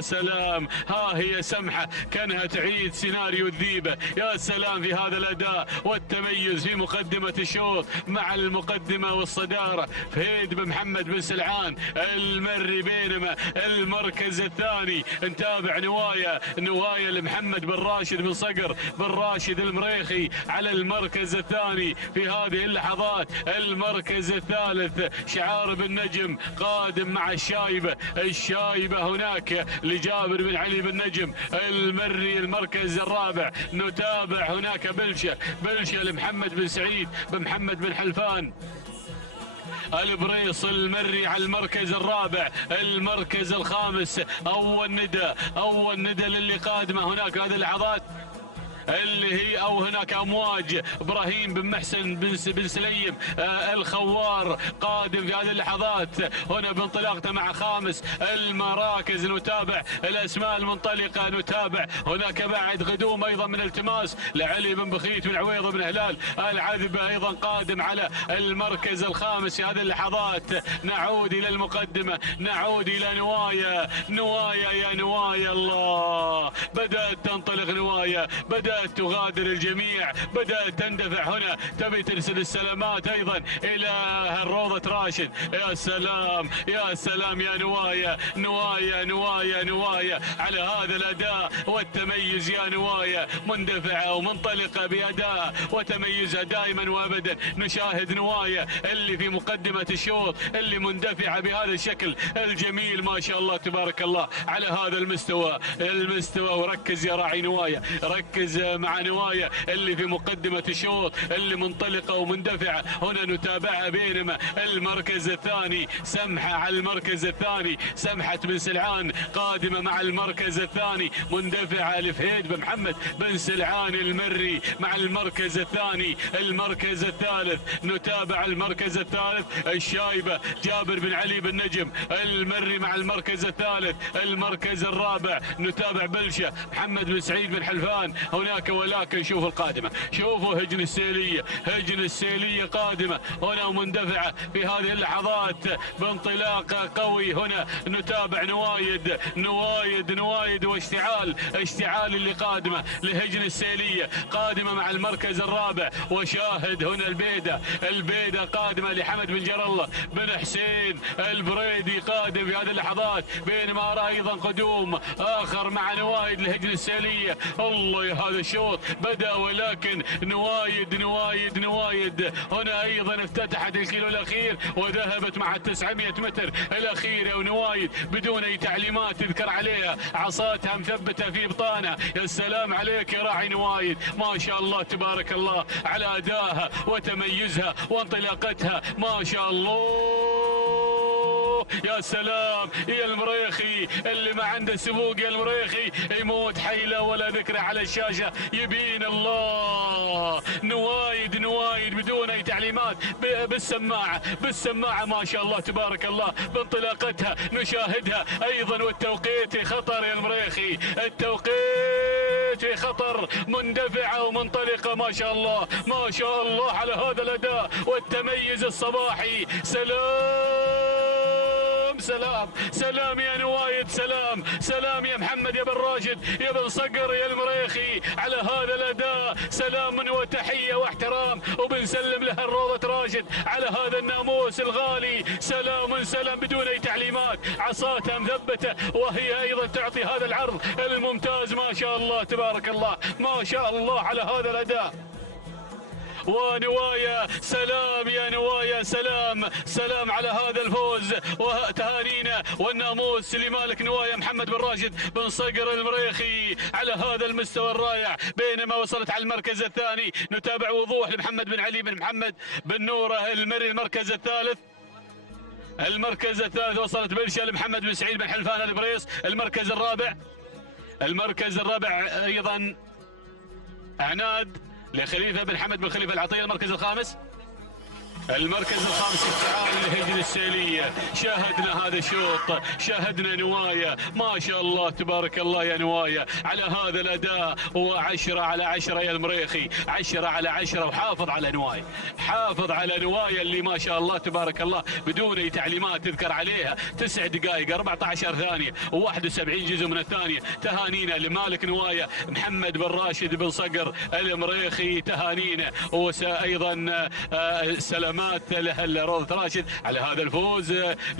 سلام ها هي سمحة كانها تعيد سيناريو الذيبة. يا سلام في هذا الاداء والتميز في مقدمة الشوط مع المقدمة والصدارة فهيد بن محمد بن سلعان المري. بينما المركز الثاني نتابع نوايا لمحمد بن راشد بن صقر بن راشد المريخي على المركز الثاني في هذه اللحظات. المركز الثالث شعار بن نجم قادم مع الشايبة هناك لجابر بن علي بن نجم المري. المركز الرابع نتابع هناك بلشة لمحمد بن سعيد بن محمد بن حلفان البريص المري على المركز الرابع. المركز الخامس اول ندى للي قادمه هناك هذه اللحظات اللي هي او هناك امواج ابراهيم بن محسن بن سليم الخوار قادم في هذه اللحظات هنا بانطلاقته مع خامس المراكز. نتابع الاسماء المنطلقه. نتابع هناك بعد قدوم ايضا من التماس لعلي بن بخيت بن عويض بن هلال العذبه ايضا قادم على المركز الخامس في هذه اللحظات. نعود الى المقدمه، نعود الى نوايا يا نوايا الله بدأت تنطلق نوايا، بدأت تغادر الجميع، بدأت تندفع هنا، تبي ترسل السلامات أيضا إلى روضة راشد. يا سلام يا سلام يا نوايا، نوايا نوايا نوايا على هذا الأداء والتميز يا نوايا، مندفعة ومنطلقة بأداء وتميزها دائما وأبدا. نشاهد نوايا اللي في مقدمة الشوط اللي مندفعة بهذا الشكل الجميل ما شاء الله تبارك الله على هذا المستوى. وركز يا راعي نوايا، ركز مع نوايا اللي في مقدمة الشوط اللي منطلقة ومندفعة. هنا نتابعها، بينما المركز الثاني سمحة على المركز الثاني، سمحة بن سلعان قادمة مع المركز الثاني، مندفعة لفهيد بن محمد بن سلعان المري مع المركز الثاني. المركز الثالث نتابع المركز الثالث الشايبة جابر بن علي بن نجم المري مع المركز الثالث. المركز الرابع نتابع بلشة محمد بن سعيد بن حلفان هناك. ولكن شوفوا القادمة، شوفوا هجن السيلية، هجن السيلية قادمة هنا ومندفعة في هذه اللحظات بانطلاق قوي. هنا نتابع نوايد نوايد نوايد واشتعال، اشتعال اللي قادمة لهجن السيلية قادمة مع المركز الرابع. وشاهد هنا البيدة، البيدة قادمة لحمد بن جر الله بن حسين البريدي قادم في هذه اللحظات، بينما أرى أيضا قدوم آخر مع نوايد لهجن السيلية. الله يا هذا الشوط بدأ، ولكن نوايد نوايد نوايد هنا أيضا افتتحت الكيلو الأخير وذهبت مع 900 متر الأخيرة، ونوايد بدون أي تعليمات تذكر عليها، عصاتها مثبتة في بطانها. يا سلام عليك يا راعي نوايد، ما شاء الله تبارك الله على أدائها وتميزها وانطلاقتها ما شاء الله. يا سلام يا المريخي اللي ما عنده سبوق، يا المريخي يموت حيله ولا ذكره على الشاشة. يبين الله نوايد نوايد بدون أي تعليمات بالسماعة، بالسماعة ما شاء الله تبارك الله بانطلاقتها نشاهدها أيضا. والتوقيت خطر يا المريخي، التوقيت خطر، مندفعة ومنطلقة ما شاء الله ما شاء الله على هذا الأداء والتميز الصباحي. سلام سلام سلام يا نوايد، سلام سلام يا محمد يا بن راشد يا بن صقر يا المريخي على هذا الأداء. سلام وتحية واحترام وبنسلم لها الروضة راشد على هذا الناموس الغالي. سلام سلام بدون أي تعليمات، عصاتها مثبتة وهي أيضا تعطي هذا العرض الممتاز ما شاء الله تبارك الله ما شاء الله على هذا الأداء. ونوايا سلام يا نوايا، سلام سلام على هذا الفوز وتهانينا والناموس لمالك نوايا محمد بن راشد بن صقر المريخي على هذا المستوى الرائع. بينما وصلت على المركز الثاني نتابع وضوح لمحمد بن علي بن محمد بن نوره المري. المركز الثالث، المركز الثالث وصلت بلشة لمحمد بن سعيد بن حلفان البريص. المركز الرابع، المركز الرابع ايضا عناد لخليفة بن حمد بن خليفة العطية. المركز الخامس، المركز الخامس افتعال لهجن السيلية. شاهدنا هذا الشوط، شاهدنا نوايا ما شاء الله تبارك الله يا نوايا على هذا الأداء. و10 على 10 يا المريخي، 10 على 10. وحافظ على نوايا، حافظ على نوايا اللي ما شاء الله تبارك الله بدون أي تعليمات تذكر عليها. 9 دقائق 14 ثانية و71 جزء من الثانية. تهانينا لمالك نوايا محمد بن راشد بن صقر المريخي، تهانينا وأيضا سلامات له روضة راشد على هذا الفوز.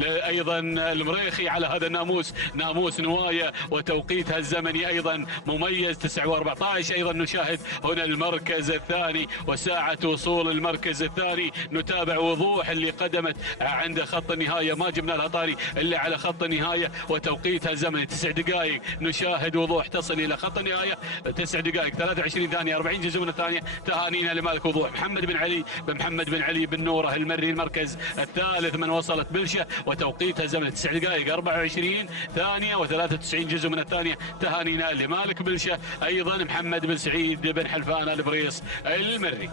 ايضا المريخي على هذا الناموس، ناموس نوايا وتوقيتها الزمني ايضا مميز 9:14. ايضا نشاهد هنا المركز الثاني وساعة وصول المركز الثاني. نتابع وضوح اللي قدمت عند خط النهاية، ما جبنا لها طاري الا على خط النهاية وتوقيتها الزمني 9 دقائق. نشاهد وضوح تصل الى خط النهاية 9 دقائق 23 ثانية 40 جزء من الثانية. تهانينا لمالك وضوح محمد بن علي بن محمد بن علي بن نوره المري. المركز الثالث من وصلت بلشة وتوقيتها زمن 9 دقائق 24 ثانية و93 جزء من الثانية. تهانينا لمالك بلشة أيضا محمد بن سعيد بن حلفان البريص المري.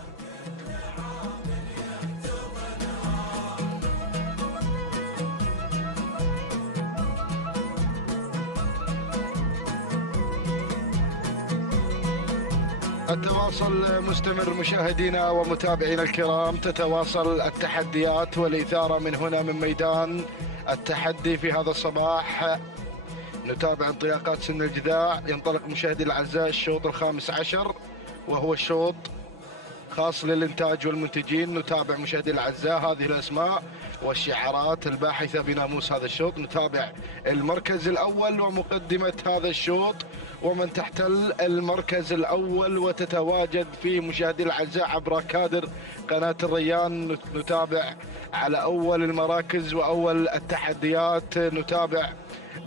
التواصل مستمر مشاهدينا ومتابعينا الكرام، تتواصل التحديات والإثارة من هنا من ميدان التحدي في هذا الصباح نتابع انطلاقات سن الجذاع. ينطلق مشاهدي الاعزاء الشوط الخامس عشر، وهو الشوط خاص للإنتاج والمنتجين. نتابع مشاهدي الأعزاء هذه الأسماء والشعارات الباحثة بناموس هذا الشوط. نتابع المركز الأول ومقدمة هذا الشوط ومن تحتل المركز الأول وتتواجد فيه مشاهدي الأعزاء عبر كادر قناة الريان. نتابع على أول المراكز وأول التحديات. نتابع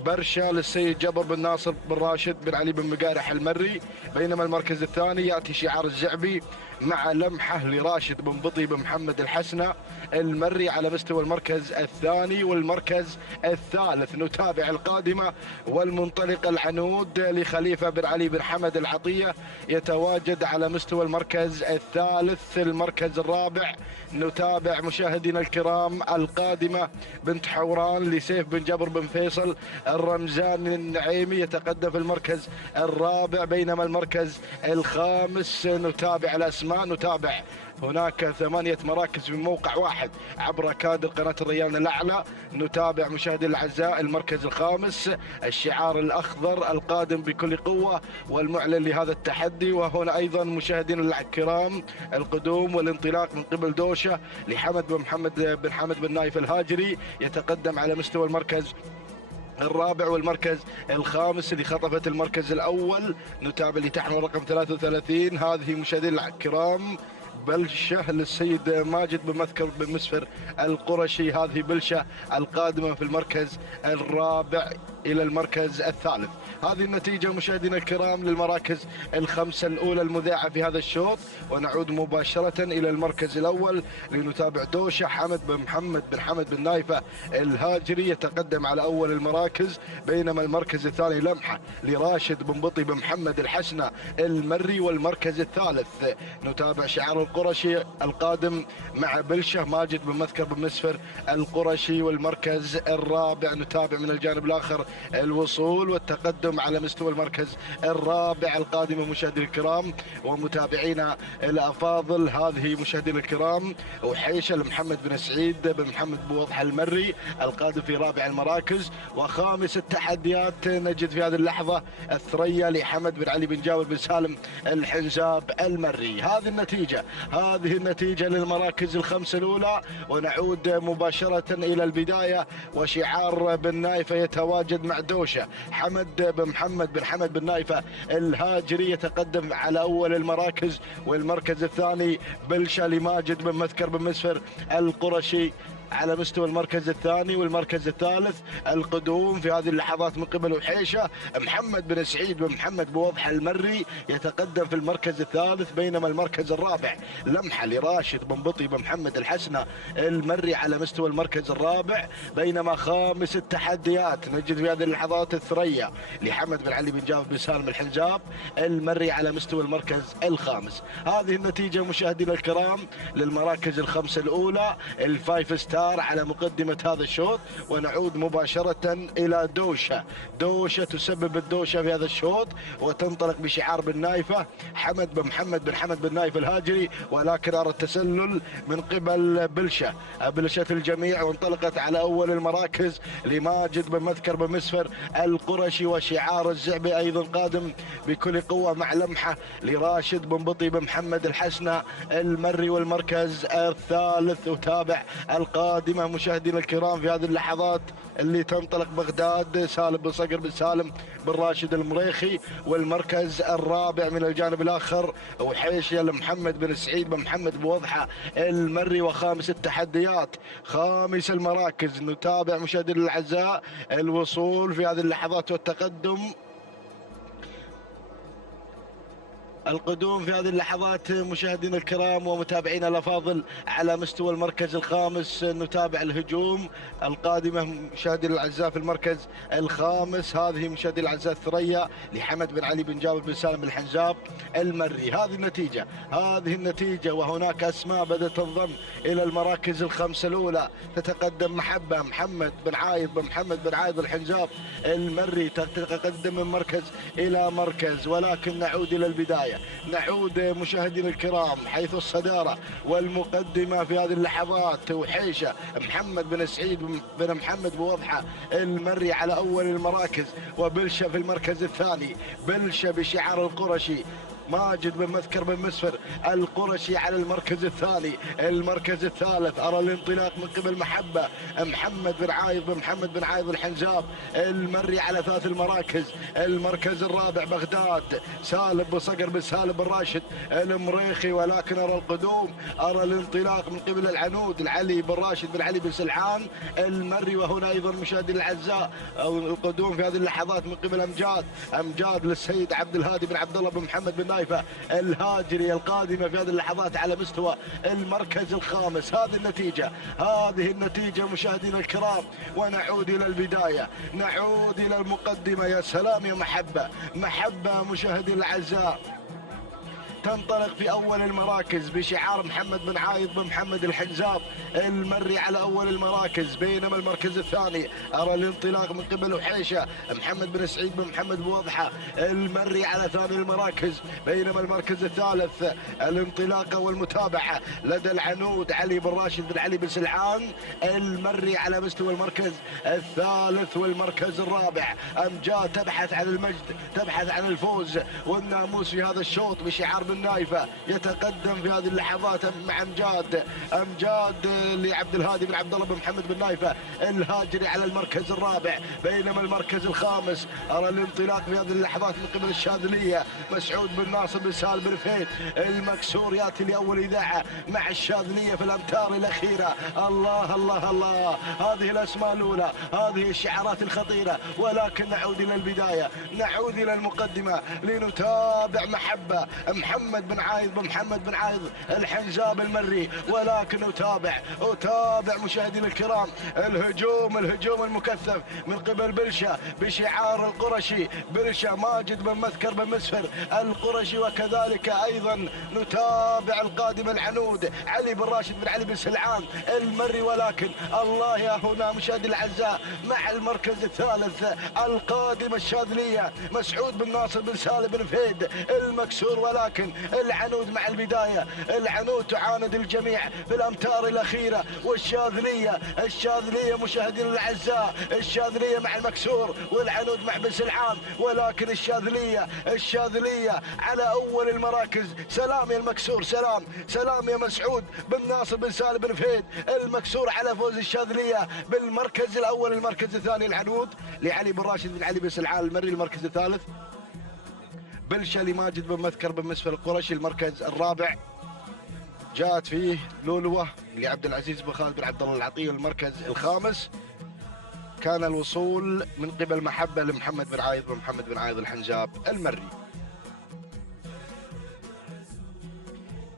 برشا للسيد جبر بن ناصر بن راشد بن علي بن مقارح المري، بينما المركز الثاني يأتي شعار الزعبي مع لمحة لراشد بن بطي بن محمد الحسنة المري على مستوى المركز الثاني والمركز الثالث. نتابع القادمة والمنطلق العنود لخليفة بن علي بن حمد العطية يتواجد على مستوى المركز الثالث. المركز الرابع نتابع مشاهدينا الكرام القادمة بنت حوران لسيف بن جبر بن فيصل الرمزان النعيمي يتقدم في المركز الرابع، بينما المركز الخامس نتابع الأسماء. نتابع هناك 8 مراكز في موقع واحد عبر كادر قناة الريان الأعلى. نتابع مشاهدي الأعزاء المركز الخامس الشعار الأخضر القادم بكل قوة والمعلن لهذا التحدي. وهنا أيضا مشاهدينا الكرام القدوم والانطلاق من قبل دوشة لحمد بن محمد بن حمد بن نايف الهاجري يتقدم على مستوى المركز الرابع والمركز الخامس اللي خطفت المركز الأول. نتابع اللي تحت رقم 33 هذه مشاهدينا الكرام بلشة للسيد ماجد بن مذكر بن مسفر القرشي. هذه بلشة القادمة في المركز الرابع إلى المركز الثالث. هذه النتيجة مشاهدينا الكرام للمراكز الخمسة الأولى المذاعة في هذا الشوط. ونعود مباشرة إلى المركز الأول لنتابع دوشة حمد بن محمد بن حمد بن نايفة الهاجري يتقدم على أول المراكز، بينما المركز الثاني لمحة لراشد بن بطي بن محمد الحسنة المري والمركز الثالث. نتابع شعار القرشي القادم مع بلشة ماجد بن مذكر بن مسفر القرشي والمركز الرابع. نتابع من الجانب الآخر الوصول والتقدم على مستوى المركز الرابع القادمة مشاهدينا الكرام ومتابعينا الأفاضل. هذه مشاهدينا الكرام وحيشة لمحمد بن سعيد بن محمد بوضح المري القادم في رابع المراكز. وخامس التحديات نجد في هذه اللحظة الثريا لحمد بن علي بن جابر بن سالم الحنزاب المري. هذه النتيجة للمراكز الخمسة الأولى. ونعود مباشرة إلى البداية وشعار بن نايفة يتواجد مع دوشة حمد بن محمد بن حمد بن نايفة الهاجري يتقدم على أول المراكز، والمركز الثاني بلشة لماجد بن مذكر بن مسفر القرشي على مستوى المركز الثاني، والمركز الثالث القدوم في هذه اللحظات من قبل وحيشة محمد بن سعيد بن محمد بوضح المري يتقدم في المركز الثالث، بينما المركز الرابع لمحة لراشد بن بطي بن محمد الحسنة المري على مستوى المركز الرابع. بينما خامس التحديات نجد في هذه اللحظات الثريا لحمد بن علي بن جابر بن سالم الحنزاب المري على مستوى المركز الخامس. هذه النتيجة مشاهدينا الكرام للمراكز الخمسة الأولى الفايف ستار على مقدمة هذا الشوط. ونعود مباشرة إلى دوشة تسبب الدوشة في هذا الشوط وتنطلق بشعار بن نايفة حمد بن محمد بن حمد بن نايف الهاجري، ولكن أرى التسلل من قبل بلشة الجميع وانطلقت على أول المراكز لماجد بن مذكر بن مسفر القرشي، وشعار الزعبي أيضا قادم بكل قوة مع لمحة لراشد بن بطي بن محمد الحسنة المري والمركز الثالث. وتابع القادمة مشاهدينا الكرام في هذه اللحظات اللي تنطلق بغداد سالم بن صقر بن سالم بن راشد المريخي، والمركز الرابع من الجانب الآخر وحيشة لمحمد بن سعيد بن محمد بوضحة المري. وخامس التحديات خامس المراكز نتابع مشاهدينا الأعزاء الوصول في هذه اللحظات والتقدم القدوم في هذه اللحظات مشاهدينا الكرام ومتابعينا الأفاضل على مستوى المركز الخامس. نتابع الهجوم القادمة مشاهدينا الأعزاء في المركز الخامس. هذه مشاهدينا الأعزاء الثريا لحمد بن علي بن جابر بن سالم الحنزاب المري. هذه النتيجة وهناك أسماء بدأت تنضم إلى المراكز الخمسة الأولى. تتقدم محبة محمد بن عايض بن محمد بن عايض الحنزاب المري تتقدم من مركز إلى مركز، ولكن نعود إلى البداية البداية. نعود مشاهدينا الكرام حيث الصدارة والمقدمة في هذه اللحظات توحيشة محمد بن سعيد بن محمد بوضحة المري على أول المراكز، وبلشة في المركز الثاني. بلشة بشعار القرشي، ماجد بن مذكر بن مسفر القرشي على المركز الثاني. المركز الثالث أرى الانطلاق من قبل محبة محمد بن عايض بن محمد بن عايض الحنزاب المري على 3 المراكز. المركز الرابع بغداد سالم بن صقر بن سالم بن راشد المريخي، ولكن أرى القدوم، أرى الانطلاق من قبل العنود العلي بن راشد بن علي بن سلعان المري. وهنا أيضا مشاهدينا الأعزاء القدوم في هذه اللحظات من قبل أمجاد للسيد عبد الهادي بن عبد الله بن محمد بن نايفة الهاجري القادمة في هذه اللحظات على مستوى المركز الخامس. هذه النتيجة مشاهدينا الكرام. ونعود إلى البداية، نعود إلى المقدمة. يا سلام يا محبة مشاهدينا الأعزاء، تنطلق في أول المراكز بشعار محمد بن عايض بن محمد الحنزاب المري على أول المراكز. بينما المركز الثاني أرى الانطلاق من قبل وحيشة محمد بن سعيد بن محمد بوضحة المري على ثاني المراكز. بينما المركز الثالث الانطلاقة والمتابعة لدى العنود علي بن راشد بن علي بن سلعان المري على مستوى المركز الثالث. والمركز الرابع أمجاد تبحث عن المجد، تبحث عن الفوز والناموس في هذا الشوط بشعار بن نايفة يتقدم في هذه اللحظات مع أمجاد لعبد الهادي بن عبد الله بن محمد بن نايفة الهاجري على المركز الرابع. بينما المركز الخامس أرى الانطلاق في هذه اللحظات من قبل الشاذلية مسعود بن ناصر بن سالم بن فهد المكسور يأتي لأول إذاعة مع الشاذلية في الأمتار الأخيرة. الله الله الله، هذه الأسماء الأولى، هذه الشعارات الخطيرة. ولكن نعود إلى البداية، نعود إلى المقدمة لنتابع محبة محمد بن عايض بن محمد بن عايض الحنزاب المري. ولكن أتابع مشاهدينا الكرام الهجوم المكثف من قبل بلشة بشعار القرشي. بلشة ماجد بن مذكر بن مسفر القرشي، وكذلك أيضا نتابع القادم العنود علي بن راشد بن علي بن سلعان المري. ولكن الله يا هنا مشاهدي الأعزاء مع المركز الثالث القادم الشاذلية مسعود بن ناصر بن سالم بن فهد المكسور. ولكن العنود مع البداية، العنود تعاند الجميع في الأمتار الأخيرة. والشاذلية مشاهدينا الأعزاء، الشاذلية مع المكسور والعنود مع بن سلعان. ولكن الشاذلية على أول المراكز. سلام يا المكسور، سلام يا مسعود بن ناصر بن سالم بن فهد المكسور على فوز الشاذلية بالمركز الأول. المركز الثاني العنود لعلي بن راشد بن علي بن سلعان المري. المركز الثالث بلشة لماجد بن مذكر بن مسفر القرشي. المركز الرابع جاءت فيه لولوة لعبد العزيز بن خالد بن عبد الله العطية. المركز الخامس كان الوصول من قبل محبة لمحمد بن عايض بن محمد بن عايض الحنزاب المري.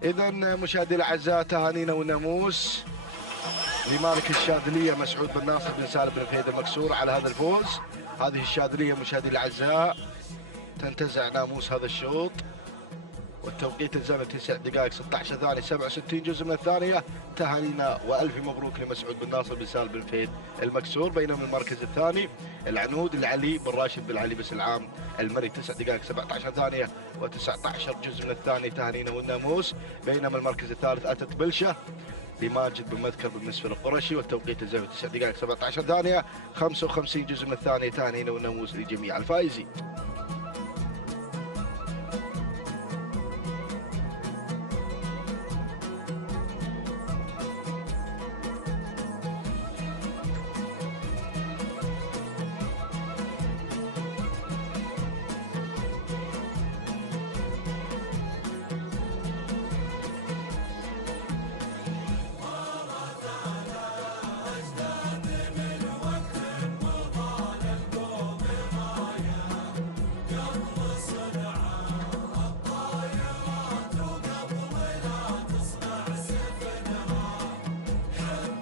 إذا مشاهدي الأعزاء، تهانينا والناموس لمالك الشاذلية مسعود بن ناصر بن سالم بن فهد المكسور على هذا الفوز. هذه الشاذلية مشاهدي الأعزاء تنتزع ناموس هذا الشوط، والتوقيت الزمن 9 دقائق 16 ثانية 67 جزء من الثانية. تهانينا وألف مبروك لمسعود بن ناصر بن سالم بن فهد المكسور. بينما المركز الثاني العنود العلي بن راشد بن علي بن سلعان المري 9 دقائق 17 ثانية و19 جزء من الثانية. تهانينا والناموس. بينما المركز الثالث أتت بلشة لماجد بن مذكر بن مسفر القرشي، والتوقيت الزمن 9 دقائق 17 ثانية 55 جزء من الثانية. تهانينا والناموس لجميع الفائزين.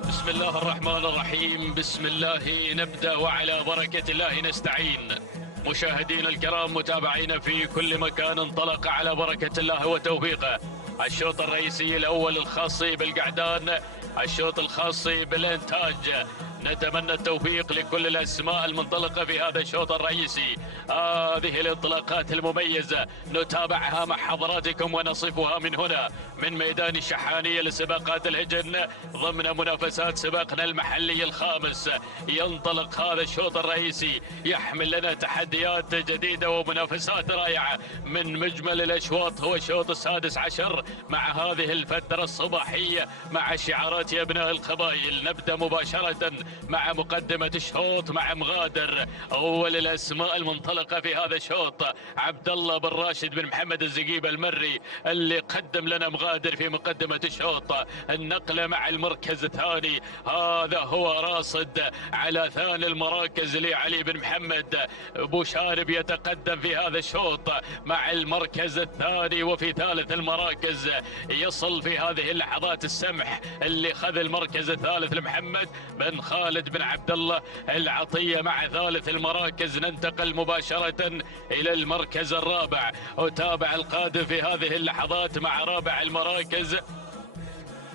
بسم الله الرحمن الرحيم، بسم الله نبدأ وعلى بركة الله نستعين. مشاهدينا الكرام، متابعينا في كل مكان، انطلق على بركة الله وتوفيقه الشوط الرئيسي الأول الخاص بالقعدان، الشوط الخاص بالإنتاج. نتمنى التوفيق لكل الأسماء المنطلقة في هذا الشوط الرئيسي. هذه الانطلاقات المميزة نتابعها مع حضراتكم ونصفها من هنا من ميدان الشحانية لسباقات الهجن ضمن منافسات سباقنا المحلي الخامس. ينطلق هذا الشوط الرئيسي يحمل لنا تحديات جديدة ومنافسات رائعة. من مجمل الأشواط هو الشوط السادس عشر مع هذه الفترة الصباحية مع شعارات يا ابناء القبائل. نبدأ مباشرة مع مقدمة الشوط مع مغادر. أول الأسماء المنطلقة في هذا الشوط عبد الله بن راشد بن محمد الزقيب المري اللي قدم لنا مغادر في مقدمة الشوط. النقلة مع المركز الثاني هذا هو راصد على ثاني المراكز لعلي بن محمد أبو شارب يتقدم في هذا الشوط مع المركز الثاني. وفي ثالث المراكز يصل في هذه اللحظات السمح اللي خذ المركز الثالث لمحمد بن خالد بن عبد الله العطية مع ثالث المراكز. ننتقل مباشرة إلى المركز الرابع. أتابع القادم في هذه اللحظات مع رابع المراكز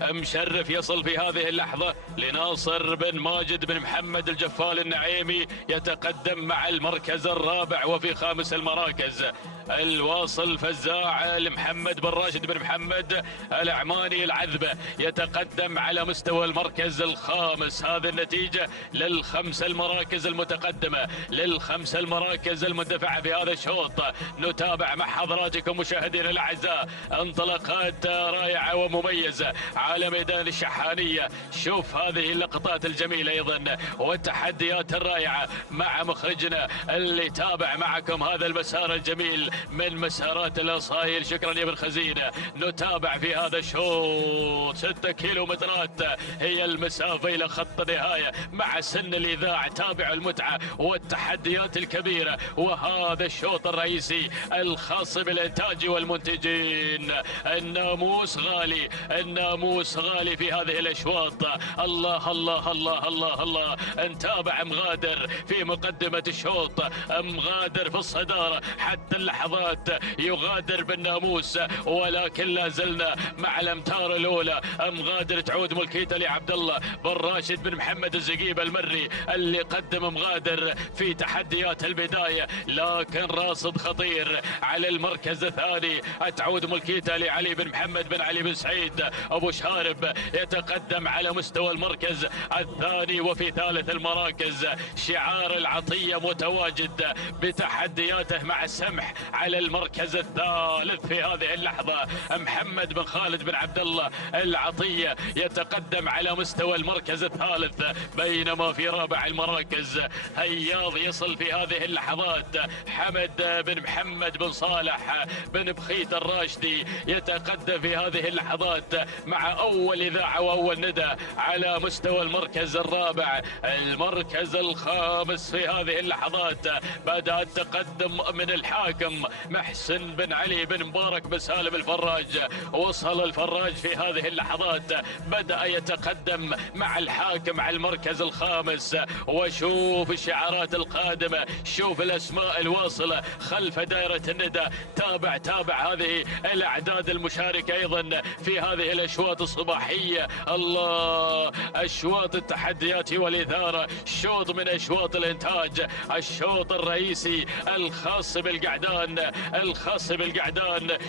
مشرف يصل في هذه اللحظة لناصر بن ماجد بن محمد الجفال النعيمي يتقدم مع المركز الرابع. وفي خامس المراكز الواصل فزاع لمحمد بن راشد بن محمد العماني العذبة يتقدم على مستوى المركز الخامس. هذه النتيجة للخمس المراكز المتقدمة للخمس المراكز المندفعة في هذا الشوط. نتابع مع حضراتكم مشاهدينا الأعزاء انطلاقات رائعة ومميزة على ميدان الشحانية. شوف هذه اللقطات الجميلة أيضا والتحديات الرائعة مع مخرجنا اللي تابع معكم هذا المسار الجميل من مسارات الأصايل. شكرا يا ابن خزينة. نتابع في هذا الشوط 6 كيلومترات هي المسافة إلى خط النهاية مع سن الإذاعة. تابع المتعة والتحديات الكبيرة وهذا الشوط الرئيسي الخاص بالإنتاج والمنتجين. الناموس غالي الناموس غالي في هذه الأشواط. الله الله الله الله الله. نتابع مغادر في مقدمة الشوط. مغادر في الصدارة حتى اللحظات يغادر بالناموس ولكن لا زلنا مع الأمتار الأولى. مغادر تعود ملكيته لعبد الله بن راشد بن محمد الزقيب المري اللي قدم مغادر في تحديات البداية لكن راصد خطير على المركز الثاني. تعود ملكيته لعلي بن محمد بن علي بن سعيد أبو شارب يتقدم على مستوى المركز الثاني. وفي ثالث المراكز شعار العطية متواجد بتحدياته مع السمح على المركز الثالث في هذه اللحظة. محمد بن خالد بن عبد الله العطية يتقدم على مستوى المركز الثالث بينما في رابع المراكز هياض يصل في هذه اللحظات حمد بن محمد بن صالح بن بخيت الراشدي يتقدم في هذه اللحظات مع أول إذاعة وأول ندى على مستوى المركز الرابع. المركز الخامس في هذه اللحظات بدأ التقدم من الحاكم محسن بن علي بن مبارك بن سالم الفراج. وصل الفراج في هذه اللحظات بدأ يتقدم مع الحاكم على المركز الخامس. وشوف الشعارات القادمة شوف الأسماء الواصلة خلف دائرة الندى. تابع هذه الأعداد المشاركة أيضا في هذه الأشواط الصباحية. الله أشواط التحديات والإثارة شوط من أشواط الإنتاج. الشوط الرئيسي الخاص بالقعدان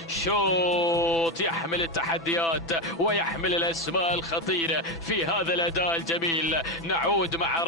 شوط يحمل التحديات ويحمل الأسماء الخطيرة في هذا الأداء الجميل. نعود مع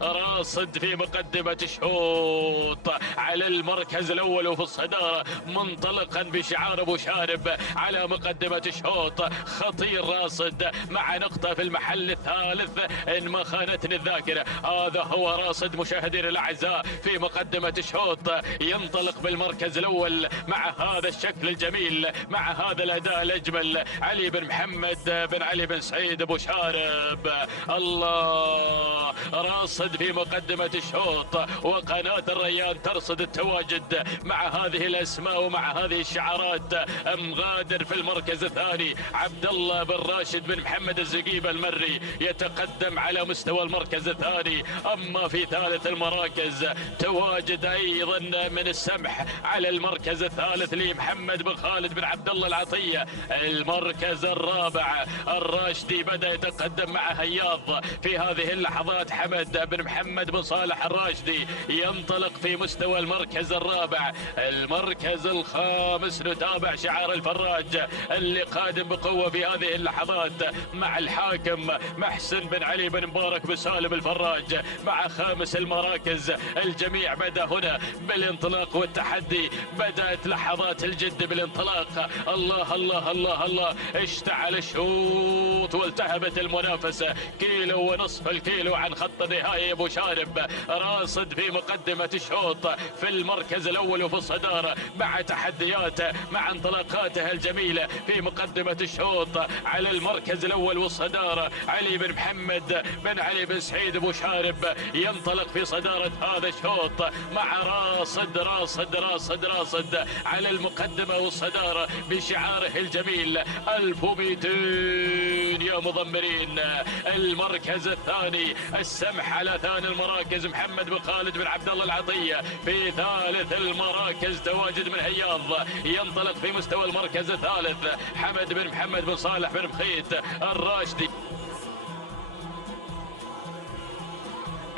راصد في مقدمة الشوط على المركز الأول وفي الصدارة منطلقا بشعار أبو شارب على مقدمة الشوط. خطير راصد مع نقطة في المحل الثالث إن ما خانتني الذاكرة. هذا هو راصد مشاهدينا الأعزاء في مقدمة الشوط ينطلق بالمركز الأول مع هذا الشكل الجميل مع هذا الأداء الأجمل. علي بن محمد بن علي بن سعيد أبو شارب. الله راصد في مقدمة الشوط وقناة الريان ترصد التواجد مع هذه الاسماء ومع هذه الشعارات. مغادر في المركز الثاني عبد الله بن راشد بن محمد الزقيب المري يتقدم على مستوى المركز الثاني. اما في ثالث المراكز تواجد ايضا من السمح على المركز الثالث لمحمد بن خالد بن عبد الله العطيه. المركز الرابع الراشدي بدا يتقدم مع هياض في هذه اللحظات. حمد بن محمد بن صالح الراشدي ينطلق في مستوى المركز الرابع. المركز الخامس نتابع شعار الفراج اللي قادم بقوه في هذه اللحظات مع الحاكم محسن بن علي بن مبارك بن سالم الفراج. مع خامس المراكز الجميع بدا هنا بالانطلاق والتحدي. بدات لحظات الجد بالانطلاق. الله الله الله الله، اشتعل الشوط والتهبت المنافسه. كيلو ونصف الكيلو عن خط النهايه. ابو شارب راصد في مقدمه الشوط في المركز الاول وفي الصداره مع تحدياته مع انطلاقاته الجميله في مقدمه الشوط على المركز الاول والصداره. علي بن محمد بن علي بن سعيد ابو شارب ينطلق في صداره هذا الشوط مع راصد راصد راصد راصد على المقدمه والصداره بشعاره الجميل 1200 يا مضمرين. المركز الثاني السمح على ثاني المراكز محمد بن خالد بن عبد الله العطيه. في ثالث المراكز تواجد من هياض ينطلق في مستوى المركز الثالث حمد بن محمد بن صالح بن بخيت الراشدي.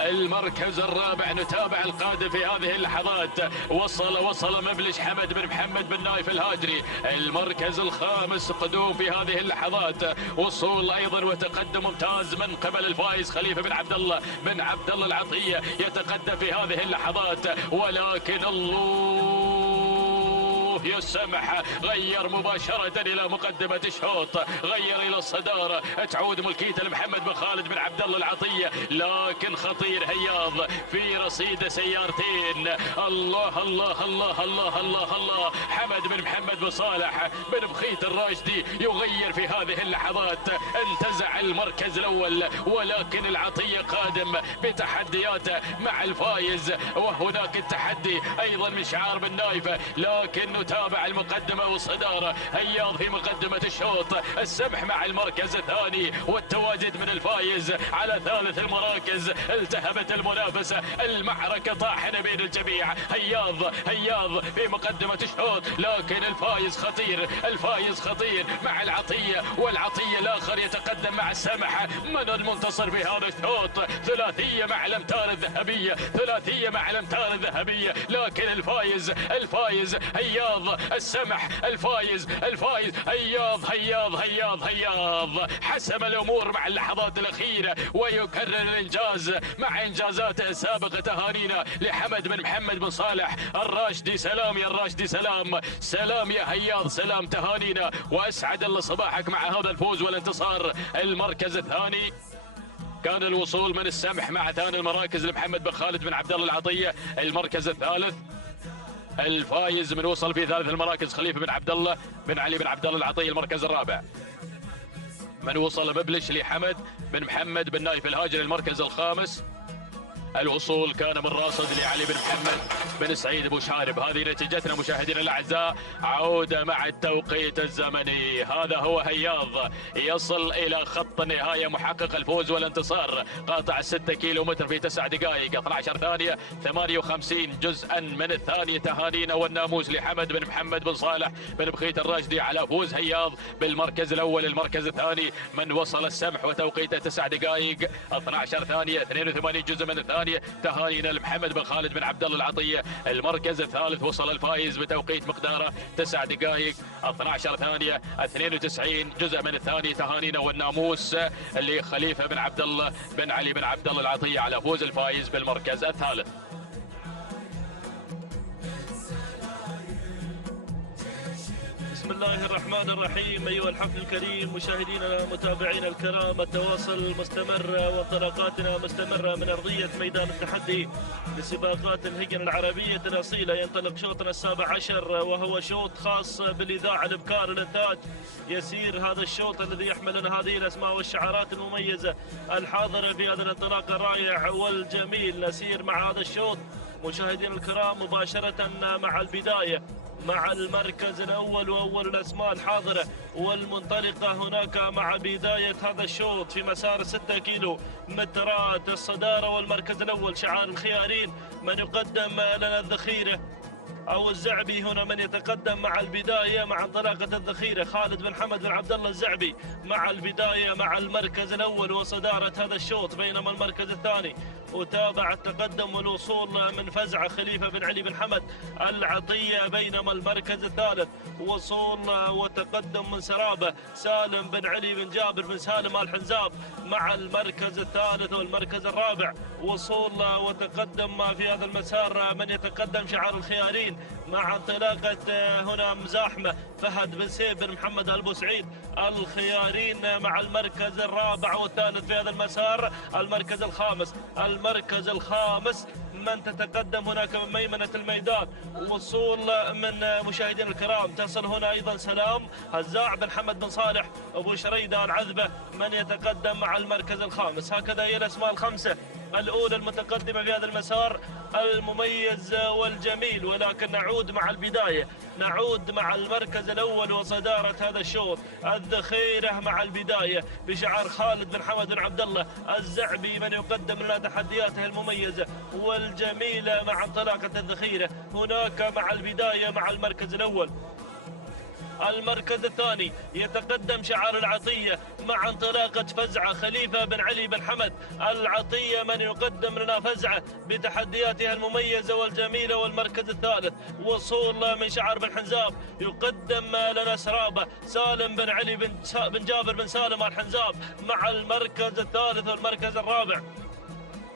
المركز الرابع نتابع القادم في هذه اللحظات. وصل مبلش حمد بن محمد بن نايف الهاجري. المركز الخامس قدوم في هذه اللحظات. وصول ايضا وتقدم ممتاز من قبل الفائز خليفه بن عبد الله العطيه يتقدم في هذه اللحظات. ولكن الله يسمح غير مباشرة إلى مقدمة الشوط، غير إلى الصدارة. تعود ملكيته لمحمد بن خالد بن عبد الله العطية. لكن خطير هياض في رصيد سيارتين. الله الله الله الله الله الله. حمد بن محمد بن صالح بن بخيت الراشدي يغير في هذه اللحظات. انتزع المركز الأول ولكن العطية قادم بتحدياته مع الفايز. وهناك التحدي أيضا من شعار بن نايفة. لكن نتابع المقدمة والصدارة. هياض في مقدمة الشوط. السمح مع المركز الثاني والتواجد من الفايز على ثالث المراكز. التهبت المنافسة. المعركة طاحنة بين الجميع. هياض في مقدمة الشوط لكن الفايز خطير مع العطية. والعطية الآخر يتقدم مع السمح. من المنتصر في هذا الشوط؟ ثلاثية مع الأمتار الذهبية. لكن الفايز هياض. السمح الفايز هياض حسم الأمور مع اللحظات الأخيرة ويكرر الإنجاز مع إنجازاته السابقة. تهانينا لحمد بن محمد بن صالح الراشدي. سلام يا الراشدي، سلام يا هياض، سلام. تهانينا وأسعد الله صباحك مع هذا الفوز والانتصار. المركز الثاني كان الوصول من السمح مع ثاني المراكز لمحمد بن خالد بن عبد الله العطية. المركز الثالث الفايز من وصل في ثالث المراكز خليفه بن عبد الله بن علي بن عبد الله العطية. المركز الرابع من وصل مبلش لحمد بن محمد بن نايف الهاجري. المركز الخامس الوصول كان من راصد لعلي بن محمد بن سعيد ابو شارب. هذه نتيجتنا مشاهدينا الاعزاء. عوده مع التوقيت الزمني. هذا هو هياض يصل الى خط النهايه محقق الفوز والانتصار. قاطع 6 كيلو متر في 9 دقائق 12 ثانيه 58 جزءا من الثانيه. تهانينا والناموس لحمد بن محمد بن صالح بن بخيت الراشدي على فوز هياض بالمركز الاول. المركز الثاني من وصل السمح وتوقيته 9 دقائق 12 ثانيه 82 جزء من الثانيه. تهانينا لمحمد بن خالد بن عبد الله العطية. المركز الثالث وصل الفائز بتوقيت مقداره 9 دقائق 12 ثانيه 92 جزء من الثانيه. تهانينا والناموس لخليفه بن عبد الله بن علي بن عبد الله العطية على فوز الفائز بالمركز الثالث. بسم الله الرحمن الرحيم. أيها الحفل الكريم مشاهدينا متابعينا الكرام، التواصل مستمر وانطلاقاتنا مستمرة من أرضية ميدان التحدي لسباقات الهجن العربية الأصيلة. ينطلق شوطنا 17 وهو شوط خاص بالإذاعة الإبكار الإنتاج. يسير هذا الشوط الذي يحمل لنا هذه الأسماء والشعارات المميزة الحاضرة في هذا الانطلاق الرائع والجميل. نسير مع هذا الشوط مشاهدينا الكرام مباشرة مع البداية مع المركز الأول وأول الأسماء الحاضرة والمنطلقة هناك مع بداية هذا الشوط في مسار 6 كيلو مترات. الصدارة والمركز الأول شعار الخيارين، من يقدم لنا الذخيرة أو الزعبي هنا من يتقدم مع البداية مع انطلاقة الذخيرة. خالد بن حمد بن عبد الله الزعبي مع البداية مع المركز الأول وصدارة هذا الشوط، بينما المركز الثاني وتابع التقدم والوصول من فزعة خليفة بن علي بن حمد العطية، بينما المركز الثالث وصول وتقدم من سرابة سالم بن علي بن جابر بن سالم الحنزاب مع المركز الثالث. والمركز الرابع وصول وتقدم في هذا المسار من يتقدم شعار الخيارين مع انطلاقة هنا مزاحمة فهد بن سيف بن محمد البوسعيد الخيارين مع المركز الرابع والثالث في هذا المسار. المركز الخامس من تتقدم هناك من ميمنة الميدان وصول من مشاهدينا الكرام. تصل هنا أيضا سلام هزاع بن حمد بن صالح أبو شريدة العذبة من يتقدم مع المركز الخامس. هكذا هي الأسماء الخمسة الأولى المتقدمة في هذا المسار المميز والجميل. ولكن نعود مع البداية، نعود مع المركز الأول وصدارة هذا الشوط. الذخيرة مع البداية بشعار خالد بن حمد بن عبد الله الزعبي من يقدم لنا تحدياته المميزة والجميلة مع انطلاقة الذخيرة. هناك مع البداية مع المركز الأول. المركز الثاني يتقدم شعار العطية مع انطلاقة فزعة خليفة بن علي بن حمد العطية من يقدم لنا فزعة بتحدياتها المميزة والجميلة. والمركز الثالث وصول من شعار بن حنزاب يقدم لنا سرابة سالم بن علي بن جابر بن سالم الحنزاب مع المركز الثالث.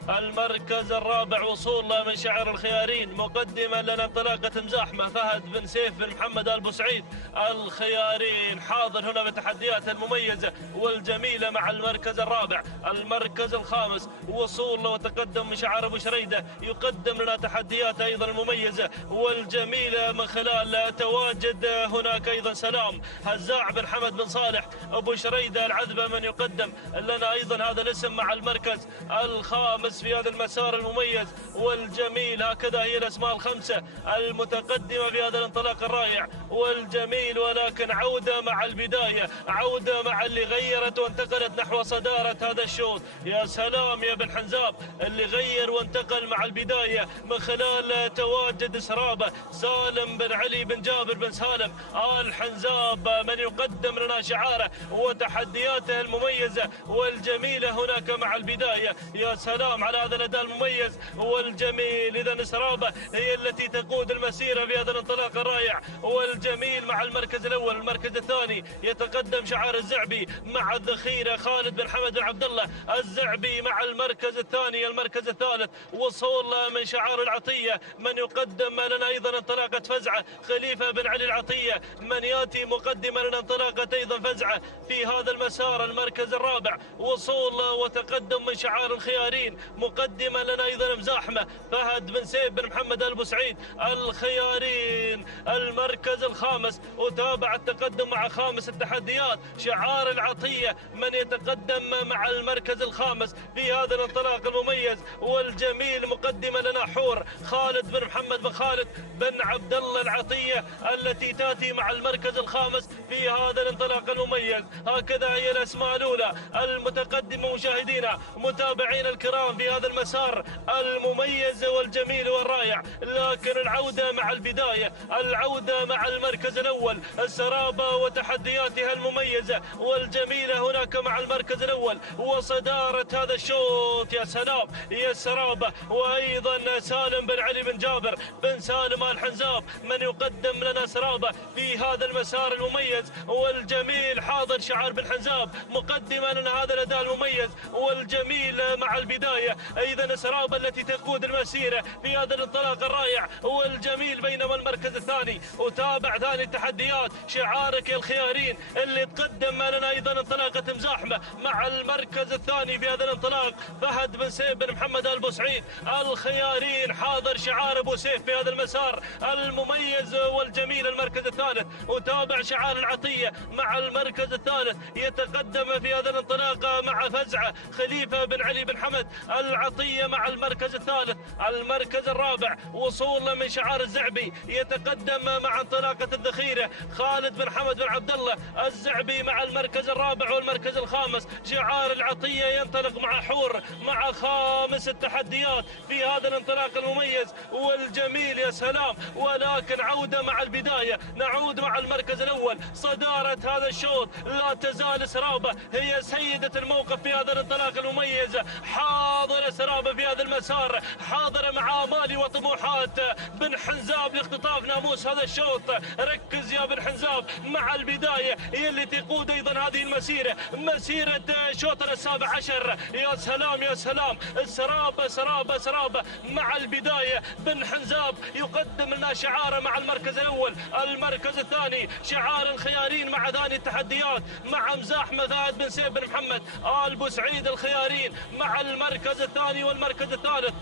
والمركز الرابع وصول من شعر الخيارين مقدما لنا انطلاقة مزاحمة فهد بن سيف بن محمد البوسعيد الخيارين حاضر هنا بتحدياته المميزة والجميلة مع المركز الرابع. المركز الخامس وصول وتقدم من شعر أبو شريدة يقدم لنا تحديات أيضا المميزة والجميلة من خلال تواجد هناك أيضا سلام هزاع بن حمد بن صالح أبو شريدة العذبة من يقدم لنا أيضا هذا الاسم مع المركز الخامس في هذا المسار المميز والجميل. هكذا هي الأسماء الخمسة المتقدمة في هذا الانطلاق الرائع والجميل. ولكن عودة مع البداية، عودة مع اللي غيرت وانتقلت نحو صدارة هذا الشوط. يا سلام يا بن حنزاب اللي غير وانتقل مع البداية من خلال تواجد سرابة سالم بن علي بن جابر بن سالم الحنزاب من يقدم لنا شعاره وتحدياته المميزة والجميلة هناك مع البداية. يا سلام على هذا الأداء المميز والجميل. إذا سرابة هي التي تقود المسيرة في هذا الانطلاق الرائع والجميل مع المركز الأول. المركز الثاني يتقدم شعار الزعبي مع الذخيرة خالد بن حمد بن عبد الله الزعبي مع المركز الثاني. المركز الثالث وصول من شعار العطية من يقدم لنا أيضا انطلاقة فزعة خليفة بن علي العطية من يأتي مقدما لنا انطلاقة أيضا فزعة في هذا المسار. المركز الرابع وصول وتقدم من شعار الخيارين مقدما لنا أيضا مزاحمة فهد بن سيف بن محمد البوسعيد الخيارين. المركز الخامس وتابع التقدم مع خامس التحديات شعار العطية من يتقدم مع المركز الخامس في هذا الانطلاق المميز والجميل مقدما لنا حور خالد بن محمد بن خالد بن عبد الله العطية التي تأتي مع المركز الخامس في هذا الانطلاق المميز. هكذا هي الأسماء الأولى المتقدمة مشاهدينا متابعينا الكرام في هذا المسار المميز والجميل والرائع. لكن العودة مع البداية، العودة مع المركز الأول السرابة وتحدياتها المميزة والجميلة هناك مع المركز الأول وصدارة هذا الشوط. يا سلام يا السرابة وأيضا سالم بن علي بن جابر بن سالم الحنزاب من يقدم لنا سرابة في هذا المسار المميز والجميل. حاضر شعار بن حنزاب مقدما لنا هذا الأداء المميز والجميل مع البداية. أيضا سرابة التي تقود المسيرة في هذا الانطلاق الرائع والجميل. بينما المركز الثاني وتابع ثاني التحديات شعارك يا الخيارين اللي تقدم لنا أيضا انطلاقة مزاحمة مع المركز الثاني في هذا الانطلاق فهد بن سيف بن محمد البوسعيد الخيارين. حاضر شعار أبو سيف في هذا المسار المميز والجميل. المركز الثالث وتابع شعار العطية مع المركز الثالث يتقدم في هذا الانطلاق مع فزعة خليفة بن علي بن حمد العطية مع المركز الثالث. المركز الرابع وصول من شعار الزعبي يتقدم مع انطلاقة الذخيرة خالد بن حمد بن عبد الله الزعبي مع المركز الرابع والمركز الخامس. شعار العطية ينطلق مع حور مع خامس التحديات في هذا الانطلاق المميز والجميل يا سلام. ولكن عودة مع البداية، نعود مع المركز الأول. صدارة هذا الشوط لا تزال سرابة هي سيدة الموقف في هذا الانطلاق المميز. حاضرة سرابة في هذا المسار، حاضرة مع آمال وطموحات بن حنزاب لاختطاف ناموس هذا الشوط. ركز يا بن حنزاب مع البداية هي اللي تقود أيضا هذه المسيرة، مسيرة شوطنا السابع عشر. يا سلام يا سلام، سرابة سرابة سرابة مع البداية. بن حنزاب يقدم لنا شعاره مع المركز الأول. المركز الثاني شعار الخيارين مع ثاني التحديات مع مزاحمة فهد بن سيف بن محمد آل بوسعيد الخيارين مع المركز الثاني والمركز الثالث.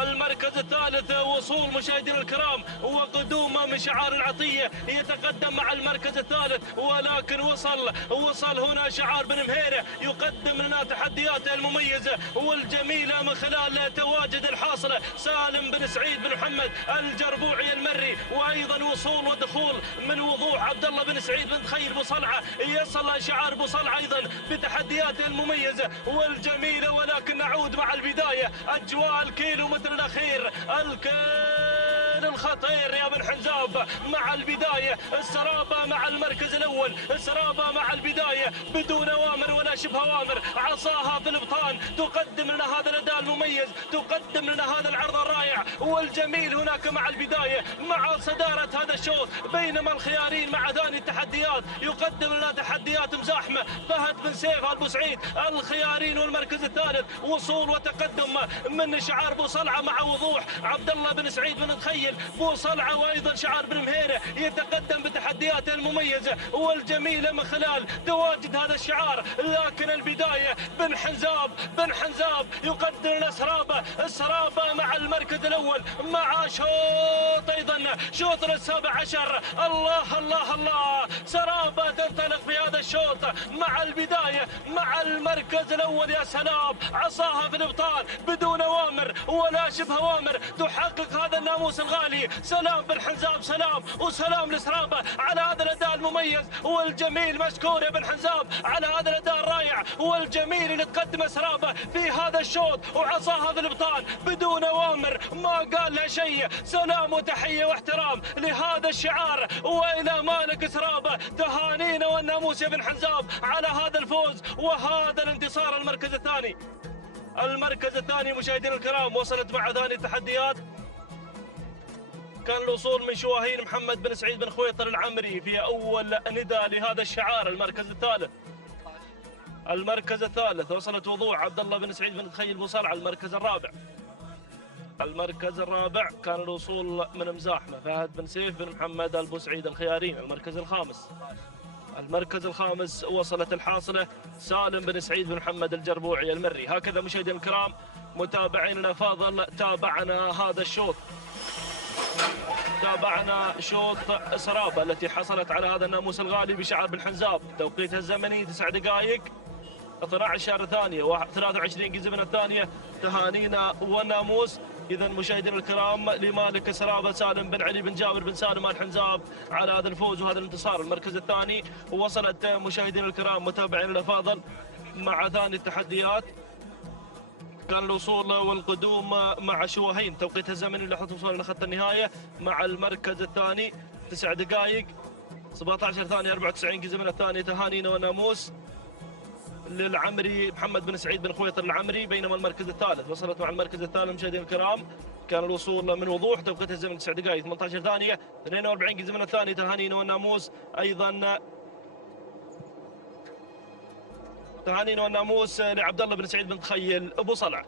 المركز الثالث وصول مشاهدينا الكرام وقدومه من شعار العطية يتقدم مع المركز الثالث، ولكن وصل هنا شعار بن مهيرة يقدم لنا تحدياته المميزة والجميلة من خلال تواجد الحاصلة سالم بن سعيد بن محمد الجربوعي المري، وايضا وصول ودخول من وضوح عبد الله بن سعيد بن تخيل بوصلعة. يصل شعار بوصلعة ايضا بتحدياته المميزة والجميلة. ولكن نعود مع البداية، اجواء الكيلومتر الأخير، الكيل الخطير يا بن حنزاب مع البداية. السرابة مع المركز الأول، السرابة مع البداية بدون أوامر ولا شبه أوامر، عصاها في الابطان تقدم لنا هذا الأداء المميز، تقدم لنا هذا العرض الرائع والجميل هناك مع البداية مع صدارة هذا الشوط. بينما الخيارين مع ثاني التحديات يقدم لنا تحديات مزاحمة فهد بن سيف آل بوسعيد الخيارين والمركز الثالث. وصول وتقدم من شعار بوصلعة مع وضوح عبد الله بن سعيد بن تخيل بوصلعة، وايضا شعار بن مهيرة يتقدم بتحدياته المميزة والجميلة من خلال تواجد هذا الشعار. لكن البداية بن حنزاب يقدم لنا سرابة مع المركز الأول مع شوط ايضا شوطنا السابع عشر. الله الله الله، سرابة تنطلق في هذا الشوط مع البداية مع المركز الأول. يا سلام، عصاها في الابطال بدون أوامر ولا شبه أوامر تحقق هذا الناموس الغالي. سلام بن حنزاب، سلام وسلام لسرابة على هذا الأداء المميز والجميل. مشكور يا بن حنزاب على هذا الأداء الرائع والجميل اللي تقدمه سرابة في هذا الشوط، وعصاها في الابطال بدون أوامر ما قال لها شيء. سلام وتحية واحترام لهذا الشعار وإلى مالك سرابة. تهانينا والناموس يا بن حنزاب على هذا الفوز وهذا الانتصار. المركز الثاني مشاهدينا الكرام وصلت مع ثاني التحديات. كان الوصول من شواهين محمد بن سعيد بن خويطر العمري في أول نداء لهذا الشعار. المركز الثالث وصلت وضوح عبد الله بن سعيد بن تخيل بوصلعة. المركز الرابع كان الوصول من مزاحمة فهد بن سيف بن محمد آل بوسعيد الخيارين. المركز الخامس وصلت الحاصلة سالم بن سعيد بن محمد الجربوعي المري. هكذا مشاهدينا الكرام متابعينا الأفاضل تابعنا هذا الشوط، تابعنا شوط سرابة التي حصلت على هذا الناموس الغالي بشعار بن حنزاب. توقيتها الزمني 9 دقائق 12 ثانية و23 جزء من الثانية. تهانينا والناموس إذا مشاهدينا الكرام لمالك سرابة سالم بن علي بن جابر بن سالم آل حنزاب على هذا الفوز وهذا الانتصار. المركز الثاني وصلت مشاهدينا الكرام متابعين الأفاضل مع ثاني التحديات. كان الوصول والقدوم مع شواهين، توقيت الزمني لحظة وصول لخط النهاية مع المركز الثاني 9 دقائق 17 ثانية 94 جزء من الثانية. تهانينا وناموس للعمري محمد بن سعيد بن خويطر العمري. بينما المركز الثالث وصلت مع المركز الثالث مشاهدينا الكرام كان الوصول من وضوح، توقيت الزمن 9 دقائق 18 ثانية 42 جزء من الثانية. تهانينا والناموس أيضا تهانينا والناموس لعبد الله بن سعيد بن تخيل أبو صلعة.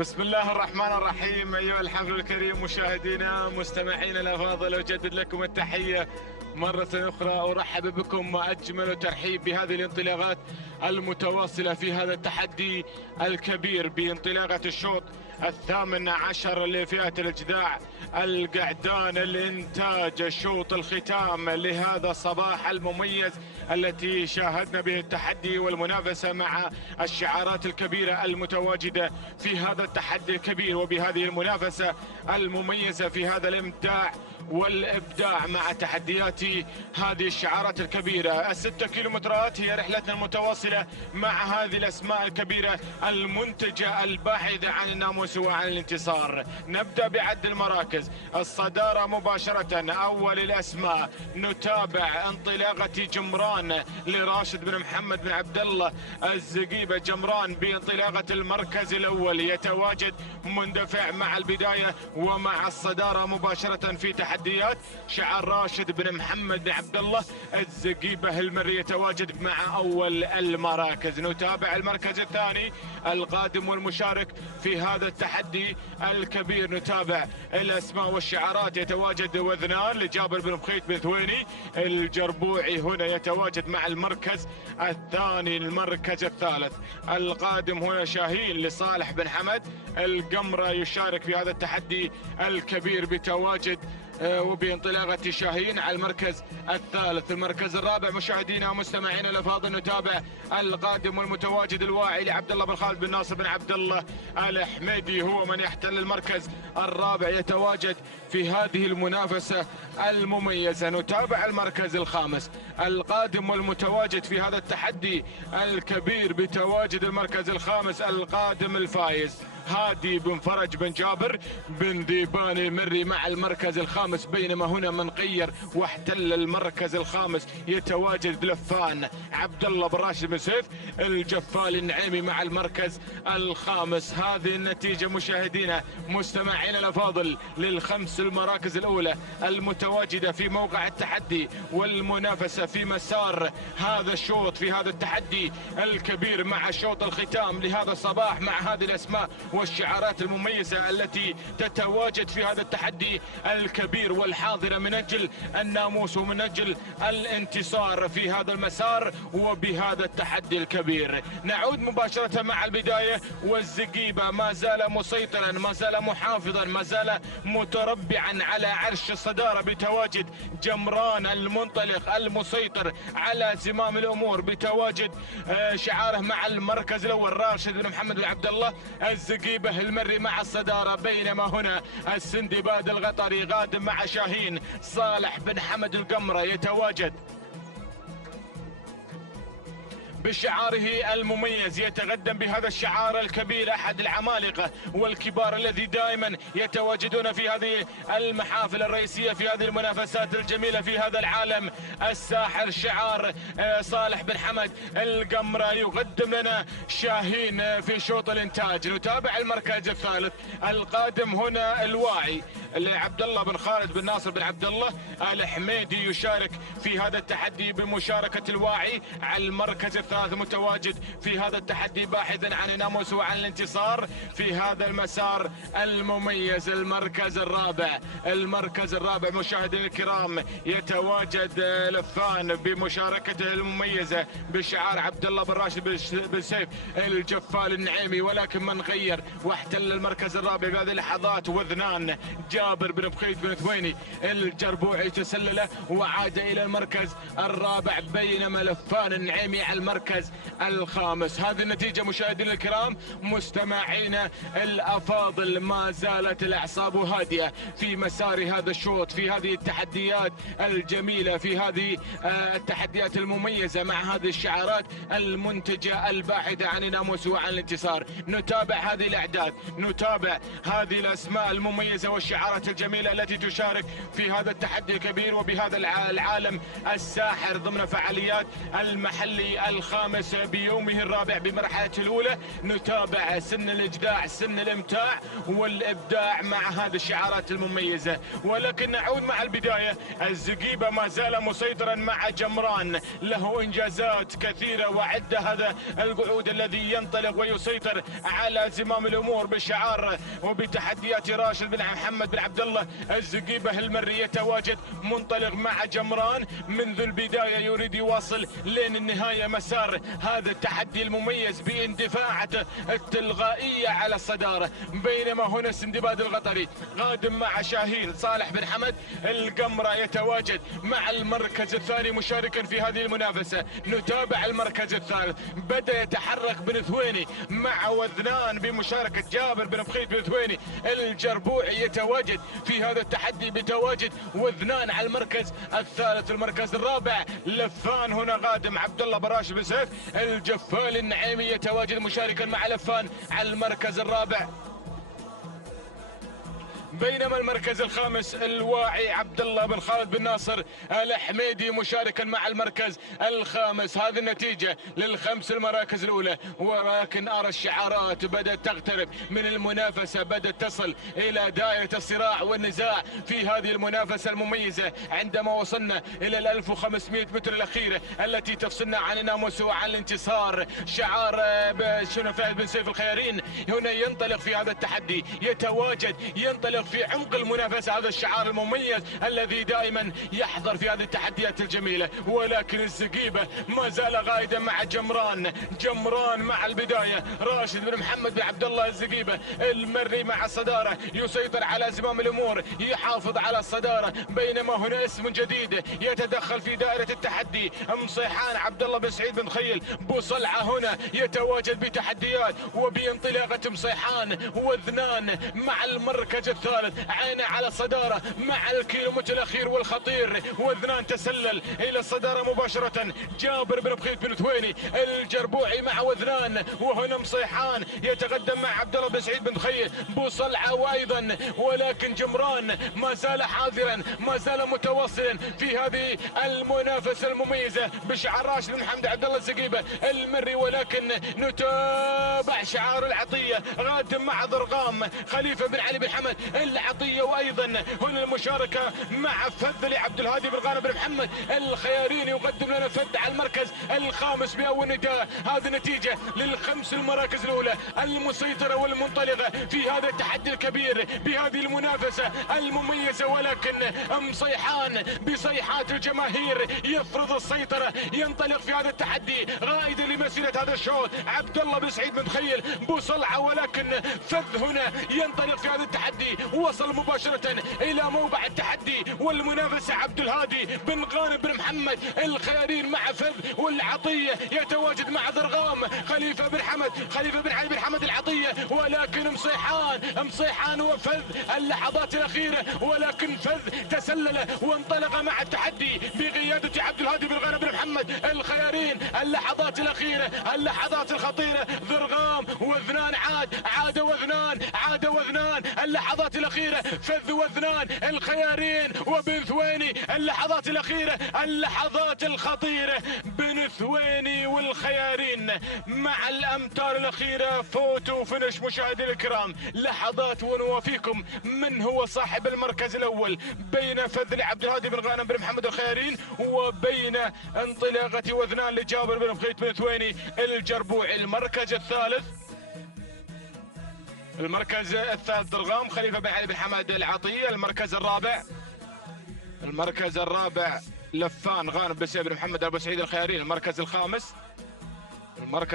بسم الله الرحمن الرحيم. أيها الحفل الكريم مشاهدينا مستمعينا الأفاضل، أجدد لكم التحية مرة أخرى. أرحب بكم أجمل ترحيب بهذه الانطلاقات المتواصلة في هذا التحدي الكبير بانطلاقة الشوط 18 لفئة الإجداع القعدان الإنتاج. الشوط الختام لهذا الصباح المميز التي شاهدنا به التحدي والمنافسة مع الشعارات الكبيرة المتواجدة في هذا التحدي الكبير وبهذه المنافسة المميزة في هذا الامتاع والإبداع مع تحديات هذه الشعارات الكبيرة. ال6 كيلومترات هي رحلتنا المتواصلة مع هذه الأسماء الكبيرة المنتجة الباحثة عن الناموس وعن الانتصار. نبدأ بعد المراكز. الصدارة مباشرة أول الأسماء، نتابع انطلاقة جمران لراشد بن محمد بن عبد الله الزقيبة. جمران بانطلاقة المركز الأول يتواجد مندفع مع البداية ومع الصدارة مباشرة في تحديات شعار راشد بن محمد بن عبد الله الزقيبة المري يتواجد مع أول المراكز. نتابع المركز الثاني القادم والمشارك في هذا التحدي الكبير. نتابع الأسماء والشعارات. يتواجد وذنان لجابر بن بخيت بن ثويني. الجربوعي هنا يتواجد مع المركز الثاني. المركز الثالث القادم هنا شاهين لصالح بن حمد القمرة يشارك في هذا التحدي الكبير بتواجد وبانطلاقة شاهين على المركز الثالث. المركز الرابع مشاهدينا ومستمعينا الافاضل نتابع القادم والمتواجد الواعي لعبد الله بن خالد بن ناصر بن عبد الله الحميدي، هو من يحتل المركز الرابع يتواجد في هذه المنافسة المميزة. نتابع المركز الخامس القادم والمتواجد في هذا التحدي الكبير بتواجد المركز الخامس القادم الفايز هادي بن فرج بن جابر بن ذيبان المري مع المركز الخامس. بينما هنا من غير واحتل المركز الخامس يتواجد لفان عبد الله بن راشد بن سيف الجفال النعيمي مع المركز الخامس. هذه النتيجة مشاهدينا مستمعينا الافاضل للخمس المراكز الاولى المتواجدة في موقع التحدي والمنافسة في مسار هذا الشوط في هذا التحدي الكبير مع شوط الختام لهذا الصباح مع هذه الاسماء والشعارات المميزة التي تتواجد في هذا التحدي الكبير والحاضرة من أجل الناموس ومن أجل الانتصار في هذا المسار وبهذا التحدي الكبير. نعود مباشرة مع البداية والزقيبة ما زال مسيطرا ما زال محافظا ما زال متربعا على عرش الصدارة بتواجد جمران المنطلق المسيطر على زمام الأمور بتواجد شعاره مع المركز الأول راشد بن محمد بن عبد الله الزقيبة المري مع الصدارة. بينما هنا السندباد القطري قادم مع شاهين صالح بن حمد القمرة يتواجد بشعاره المميز يتقدم بهذا الشعار الكبير أحد العمالقة والكبار الذي دائما يتواجدون في هذه المحافل الرئيسية في هذه المنافسات الجميلة في هذا العالم الساحر. شعار صالح بن حمد القمرة يقدم لنا شاهين في شوط الانتاج. نتابع المركز الثالث القادم هنا الواعي لعبد الله بن خالد بن ناصر بن عبد الله الحميدي يشارك في هذا التحدي بمشاركة الواعي على المركز الثالث متواجد في هذا التحدي باحثا عن الناموس وعن الانتصار في هذا المسار المميز. المركز الرابع مشاهدينا الكرام يتواجد لفان بمشاركته المميزة بشعار عبد الله بن راشد بن سيف الجفال النعيمي، ولكن من غير واحتل المركز الرابع بهذه اللحظات وذنان جابر بن بخيت بن ثويني الجربوعي تسلل وعاد الى المركز الرابع بينما لفان النعيمي على المركز الخامس. هذه النتيجة مشاهدينا الكرام مستمعينا الافاضل ما زالت الاعصاب هادئة في مسار هذا الشوط في هذه التحديات الجميلة في هذه التحديات المميزة مع هذه الشعارات المنتجة الباحثة عن الناموس وعن الانتصار. نتابع هذه الاعداد نتابع هذه الاسماء المميزة والشعارات الجميلة التي تشارك في هذا التحدي الكبير وبهذا العالم الساحر ضمن فعاليات المحلي الخامس بيومه الرابع بمرحلته الأولى. نتابع سن الإجداع سن الإمتاع والإبداع مع هذه الشعارات المميزة. ولكن نعود مع البداية. الزقيبة ما زال مسيطرا مع جمران له إنجازات كثيرة وعدة. هذا القعود الذي ينطلق ويسيطر على زمام الأمور بشعار وبتحديات راشد بن محمد بن عبد الله الزقيبة المري يتواجد منطلق مع جمران منذ البداية، يريد يواصل لين النهاية مسار هذا التحدي المميز باندفاعته التلغائية على الصدارة. بينما هنا السندباد القطري قادم مع شاهين صالح بن حمد القمرة يتواجد مع المركز الثاني مشاركا في هذه المنافسة. نتابع المركز الثالث، بدأ يتحرك بن ثويني مع وذنان بمشاركة جابر بن بخيت بن ثويني. الجربوعي يتواجد في هذا التحدي بتواجد وذنان على المركز الثالث. المركز الرابع لفان هنا قادم عبد الله براش بن سيف الجفال النعيمي يتواجد مشاركا مع لفان على المركز الرابع. بينما المركز الخامس الواعي عبد الله بن خالد بن ناصر الحميدي مشاركا مع المركز الخامس. هذه النتيجة للخمس المراكز الأولى، ولكن أرى الشعارات بدأت تقترب من المنافسة، بدأت تصل إلى دائرة الصراع والنزاع في هذه المنافسة المميزة. عندما وصلنا إلى 1500 متر الأخيرة التي تفصلنا عن الناموس وعن الانتصار، شعار فهد بن سيف الخيارين هنا ينطلق في هذا التحدي، يتواجد ينطلق في عمق المنافسة. هذا الشعار المميز الذي دائما يحضر في هذه التحديات الجميلة. ولكن الزقيبة ما زال قائدا مع جمران مع البداية راشد بن محمد بن عبد الله الزقيبة المري مع الصدارة، يسيطر على زمام الأمور، يحافظ على الصدارة. بينما هنا اسم جديد يتدخل في دائرة التحدي، مصيحان عبد الله بن سعيد بن خيل بوصلعة هنا يتواجد بتحديات وبانطلاقة مصيحان وذنان مع المركز الثالث، عينه على الصدارة مع الكيلومتر الأخير والخطير. وذنان تسلل إلى الصدارة مباشرة، جابر بن بخيت بن ثويني الجربوعي مع وذنان، وهنا مصيحان يتقدم مع عبد الله بن سعيد بن خيل بوصلعة وأيضا. ولكن جمران ما زال حاضرا، ما زال متواصلا في هذه المنافسة المميزة بشعار راشد بن محمد عبد الله الزقيبة المري. ولكن نتابع شعار العطية قادم مع ضرغام خليفة بن علي بن حمد العطية، وايضا هنا المشاركة مع فذ لعبد الهادي بن غانم بن محمد الخيارين يقدم لنا فذ على المركز الخامس باول نداء. هذه نتيجة للخمس المراكز الاولى المسيطرة والمنطلقة في هذا التحدي الكبير بهذه المنافسة المميزة. ولكن مصيحان بصيحات الجماهير يفرض السيطرة، ينطلق في هذا التحدي غائدا لمسيرة هذا الشوط عبد الله بن سعيد بن خيل بوصلعة. ولكن فذ هنا ينطلق في هذا التحدي، وصل مباشرة إلى موضع التحدي والمنافسة. عبد الهادي بن غانم بن محمد الخيارين مع فذ والعطية يتواجد مع ضرغام خليفة بن علي بن حمد العطية. ولكن مصيحان وفذ اللحظات الأخيرة، ولكن فذ تسلل وانطلق مع التحدي بقيادة عبد الهادي بن غانم بن محمد الخيارين. اللحظات الأخيرة، اللحظات الخطيرة، ضرغام وذنان عاد وذنان اللحظات الأخيرة، فذ وذنان الخيارين وبن ثويني اللحظات الأخيرة، اللحظات الخطيرة، بن ثويني والخيارين مع الأمتار الأخيرة. فوت وفنش مشاهدينا الكرام، لحظات ونوافيكم من هو صاحب المركز الأول بين فذ لعبد الهادي بن غانم بن محمد الخيارين وبين انطلاقة وذنان لجابر بن بخيت بن ثويني الجربوعي. المركز الثالث ضرغام خليفة بن علي بن حمد العطية. المركز الرابع لفان غانم بن سيف بن محمد أبو سعيد الخيارين. المركز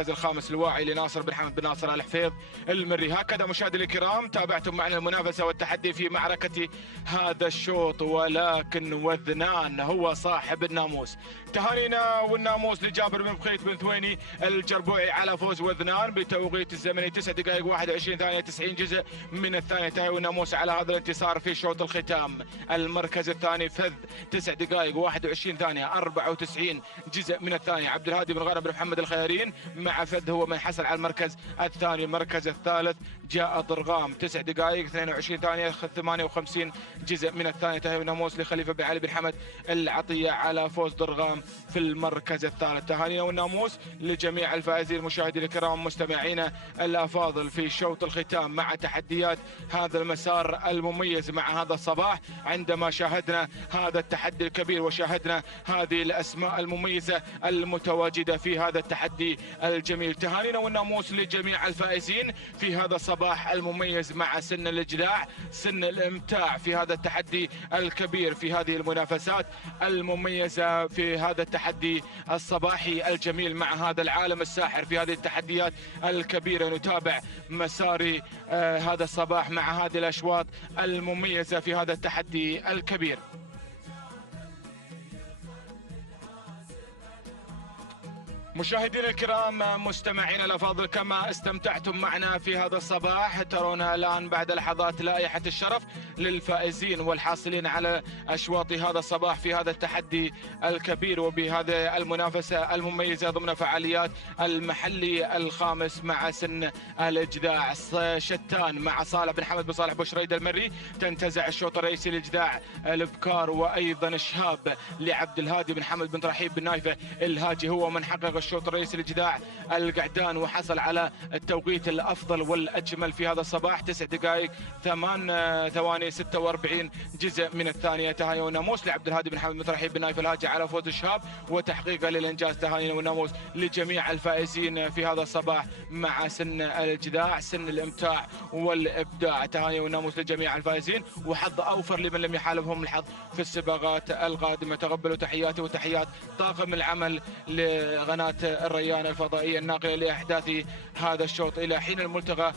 الخامس الواعي لناصر بن حمد بن ناصر الحفيظ المري. هكذا مشاهدينا الكرام تابعتم معنا المنافسة والتحدي في معركة هذا الشوط، ولكن وذنان هو صاحب الناموس. تهانينا والناموس لجابر بن بخيت بن ثويني الجربوعي على فوز وذنان بتوقيت الزمني 9 دقائق 21 ثانية 90 جزء من الثانية. تهاني والناموس على هذا الانتصار في شوط الختام. المركز الثاني فذ 9 دقائق 21 ثانية 94 جزء من الثانية. عبد الهادي بن غانم بن محمد الخيارين مع فذ هو من حصل على المركز الثاني. المركز الثالث جاء ضرغام 9 دقائق 22 ثانية 58 جزء من الثانية. تهاني والناموس لخليفة بن علي بن حمد العطية على فوز ضرغام في المركز الثالث. تهانينا والناموس لجميع الفائزين المشاهدين الكرام مستمعينا الافاضل في شوط الختام مع تحديات هذا المسار المميز مع هذا الصباح، عندما شاهدنا هذا التحدي الكبير وشاهدنا هذه الاسماء المميزة المتواجدة في هذا التحدي الجميل. تهانينا والناموس لجميع الفائزين في هذا الصباح المميز مع سن الإجداع، سن الإمتاع في هذا التحدي الكبير، في هذه المنافسات المميزة، في هذا التحدي الصباحي الجميل مع هذا العالم الساحر في هذه التحديات الكبيرة. نتابع مسار هذا الصباح مع هذه الأشواط المميزة في هذا التحدي الكبير. مشاهدينا الكرام، مستمعينا الافاضل، كما استمتعتم معنا في هذا الصباح، ترون الان بعد لحظات لائحة الشرف للفائزين والحاصلين على اشواط هذا الصباح في هذا التحدي الكبير وبهذه المنافسة المميزة ضمن فعاليات المحلي الخامس مع سن الإجداع. شتان مع صالح بن حمد بن صالح بوشريد المري تنتزع الشوط الرئيسي لإجداع البكار، وايضا شهاب لعبد الهادي بن حمد بن ترحيب بن نايفة الهاجي هو من حقق الشوط الرئيسي لإجداع القعدان وحصل على التوقيت الأفضل والأجمل في هذا الصباح، 9 دقائق 8 ثواني 46 جزء من الثانية. تهاني والناموس لعبد الهادي بن حمد بن ترحيب بن نايف الهاجي على فوز الشهاب وتحقيقه للإنجاز. تهاني والناموس لجميع الفائزين في هذا الصباح مع سن الإجداع، سن الإمتاع والإبداع. تهاني والناموس لجميع الفائزين، وحظ أوفر لمن لم يحالفهم الحظ في السباقات القادمة. تقبلوا تحياتي وتحيات طاقم العمل لقناة الريان الفضائية الناقلة لأحداث هذا الشوط. إلى حين الملتقى.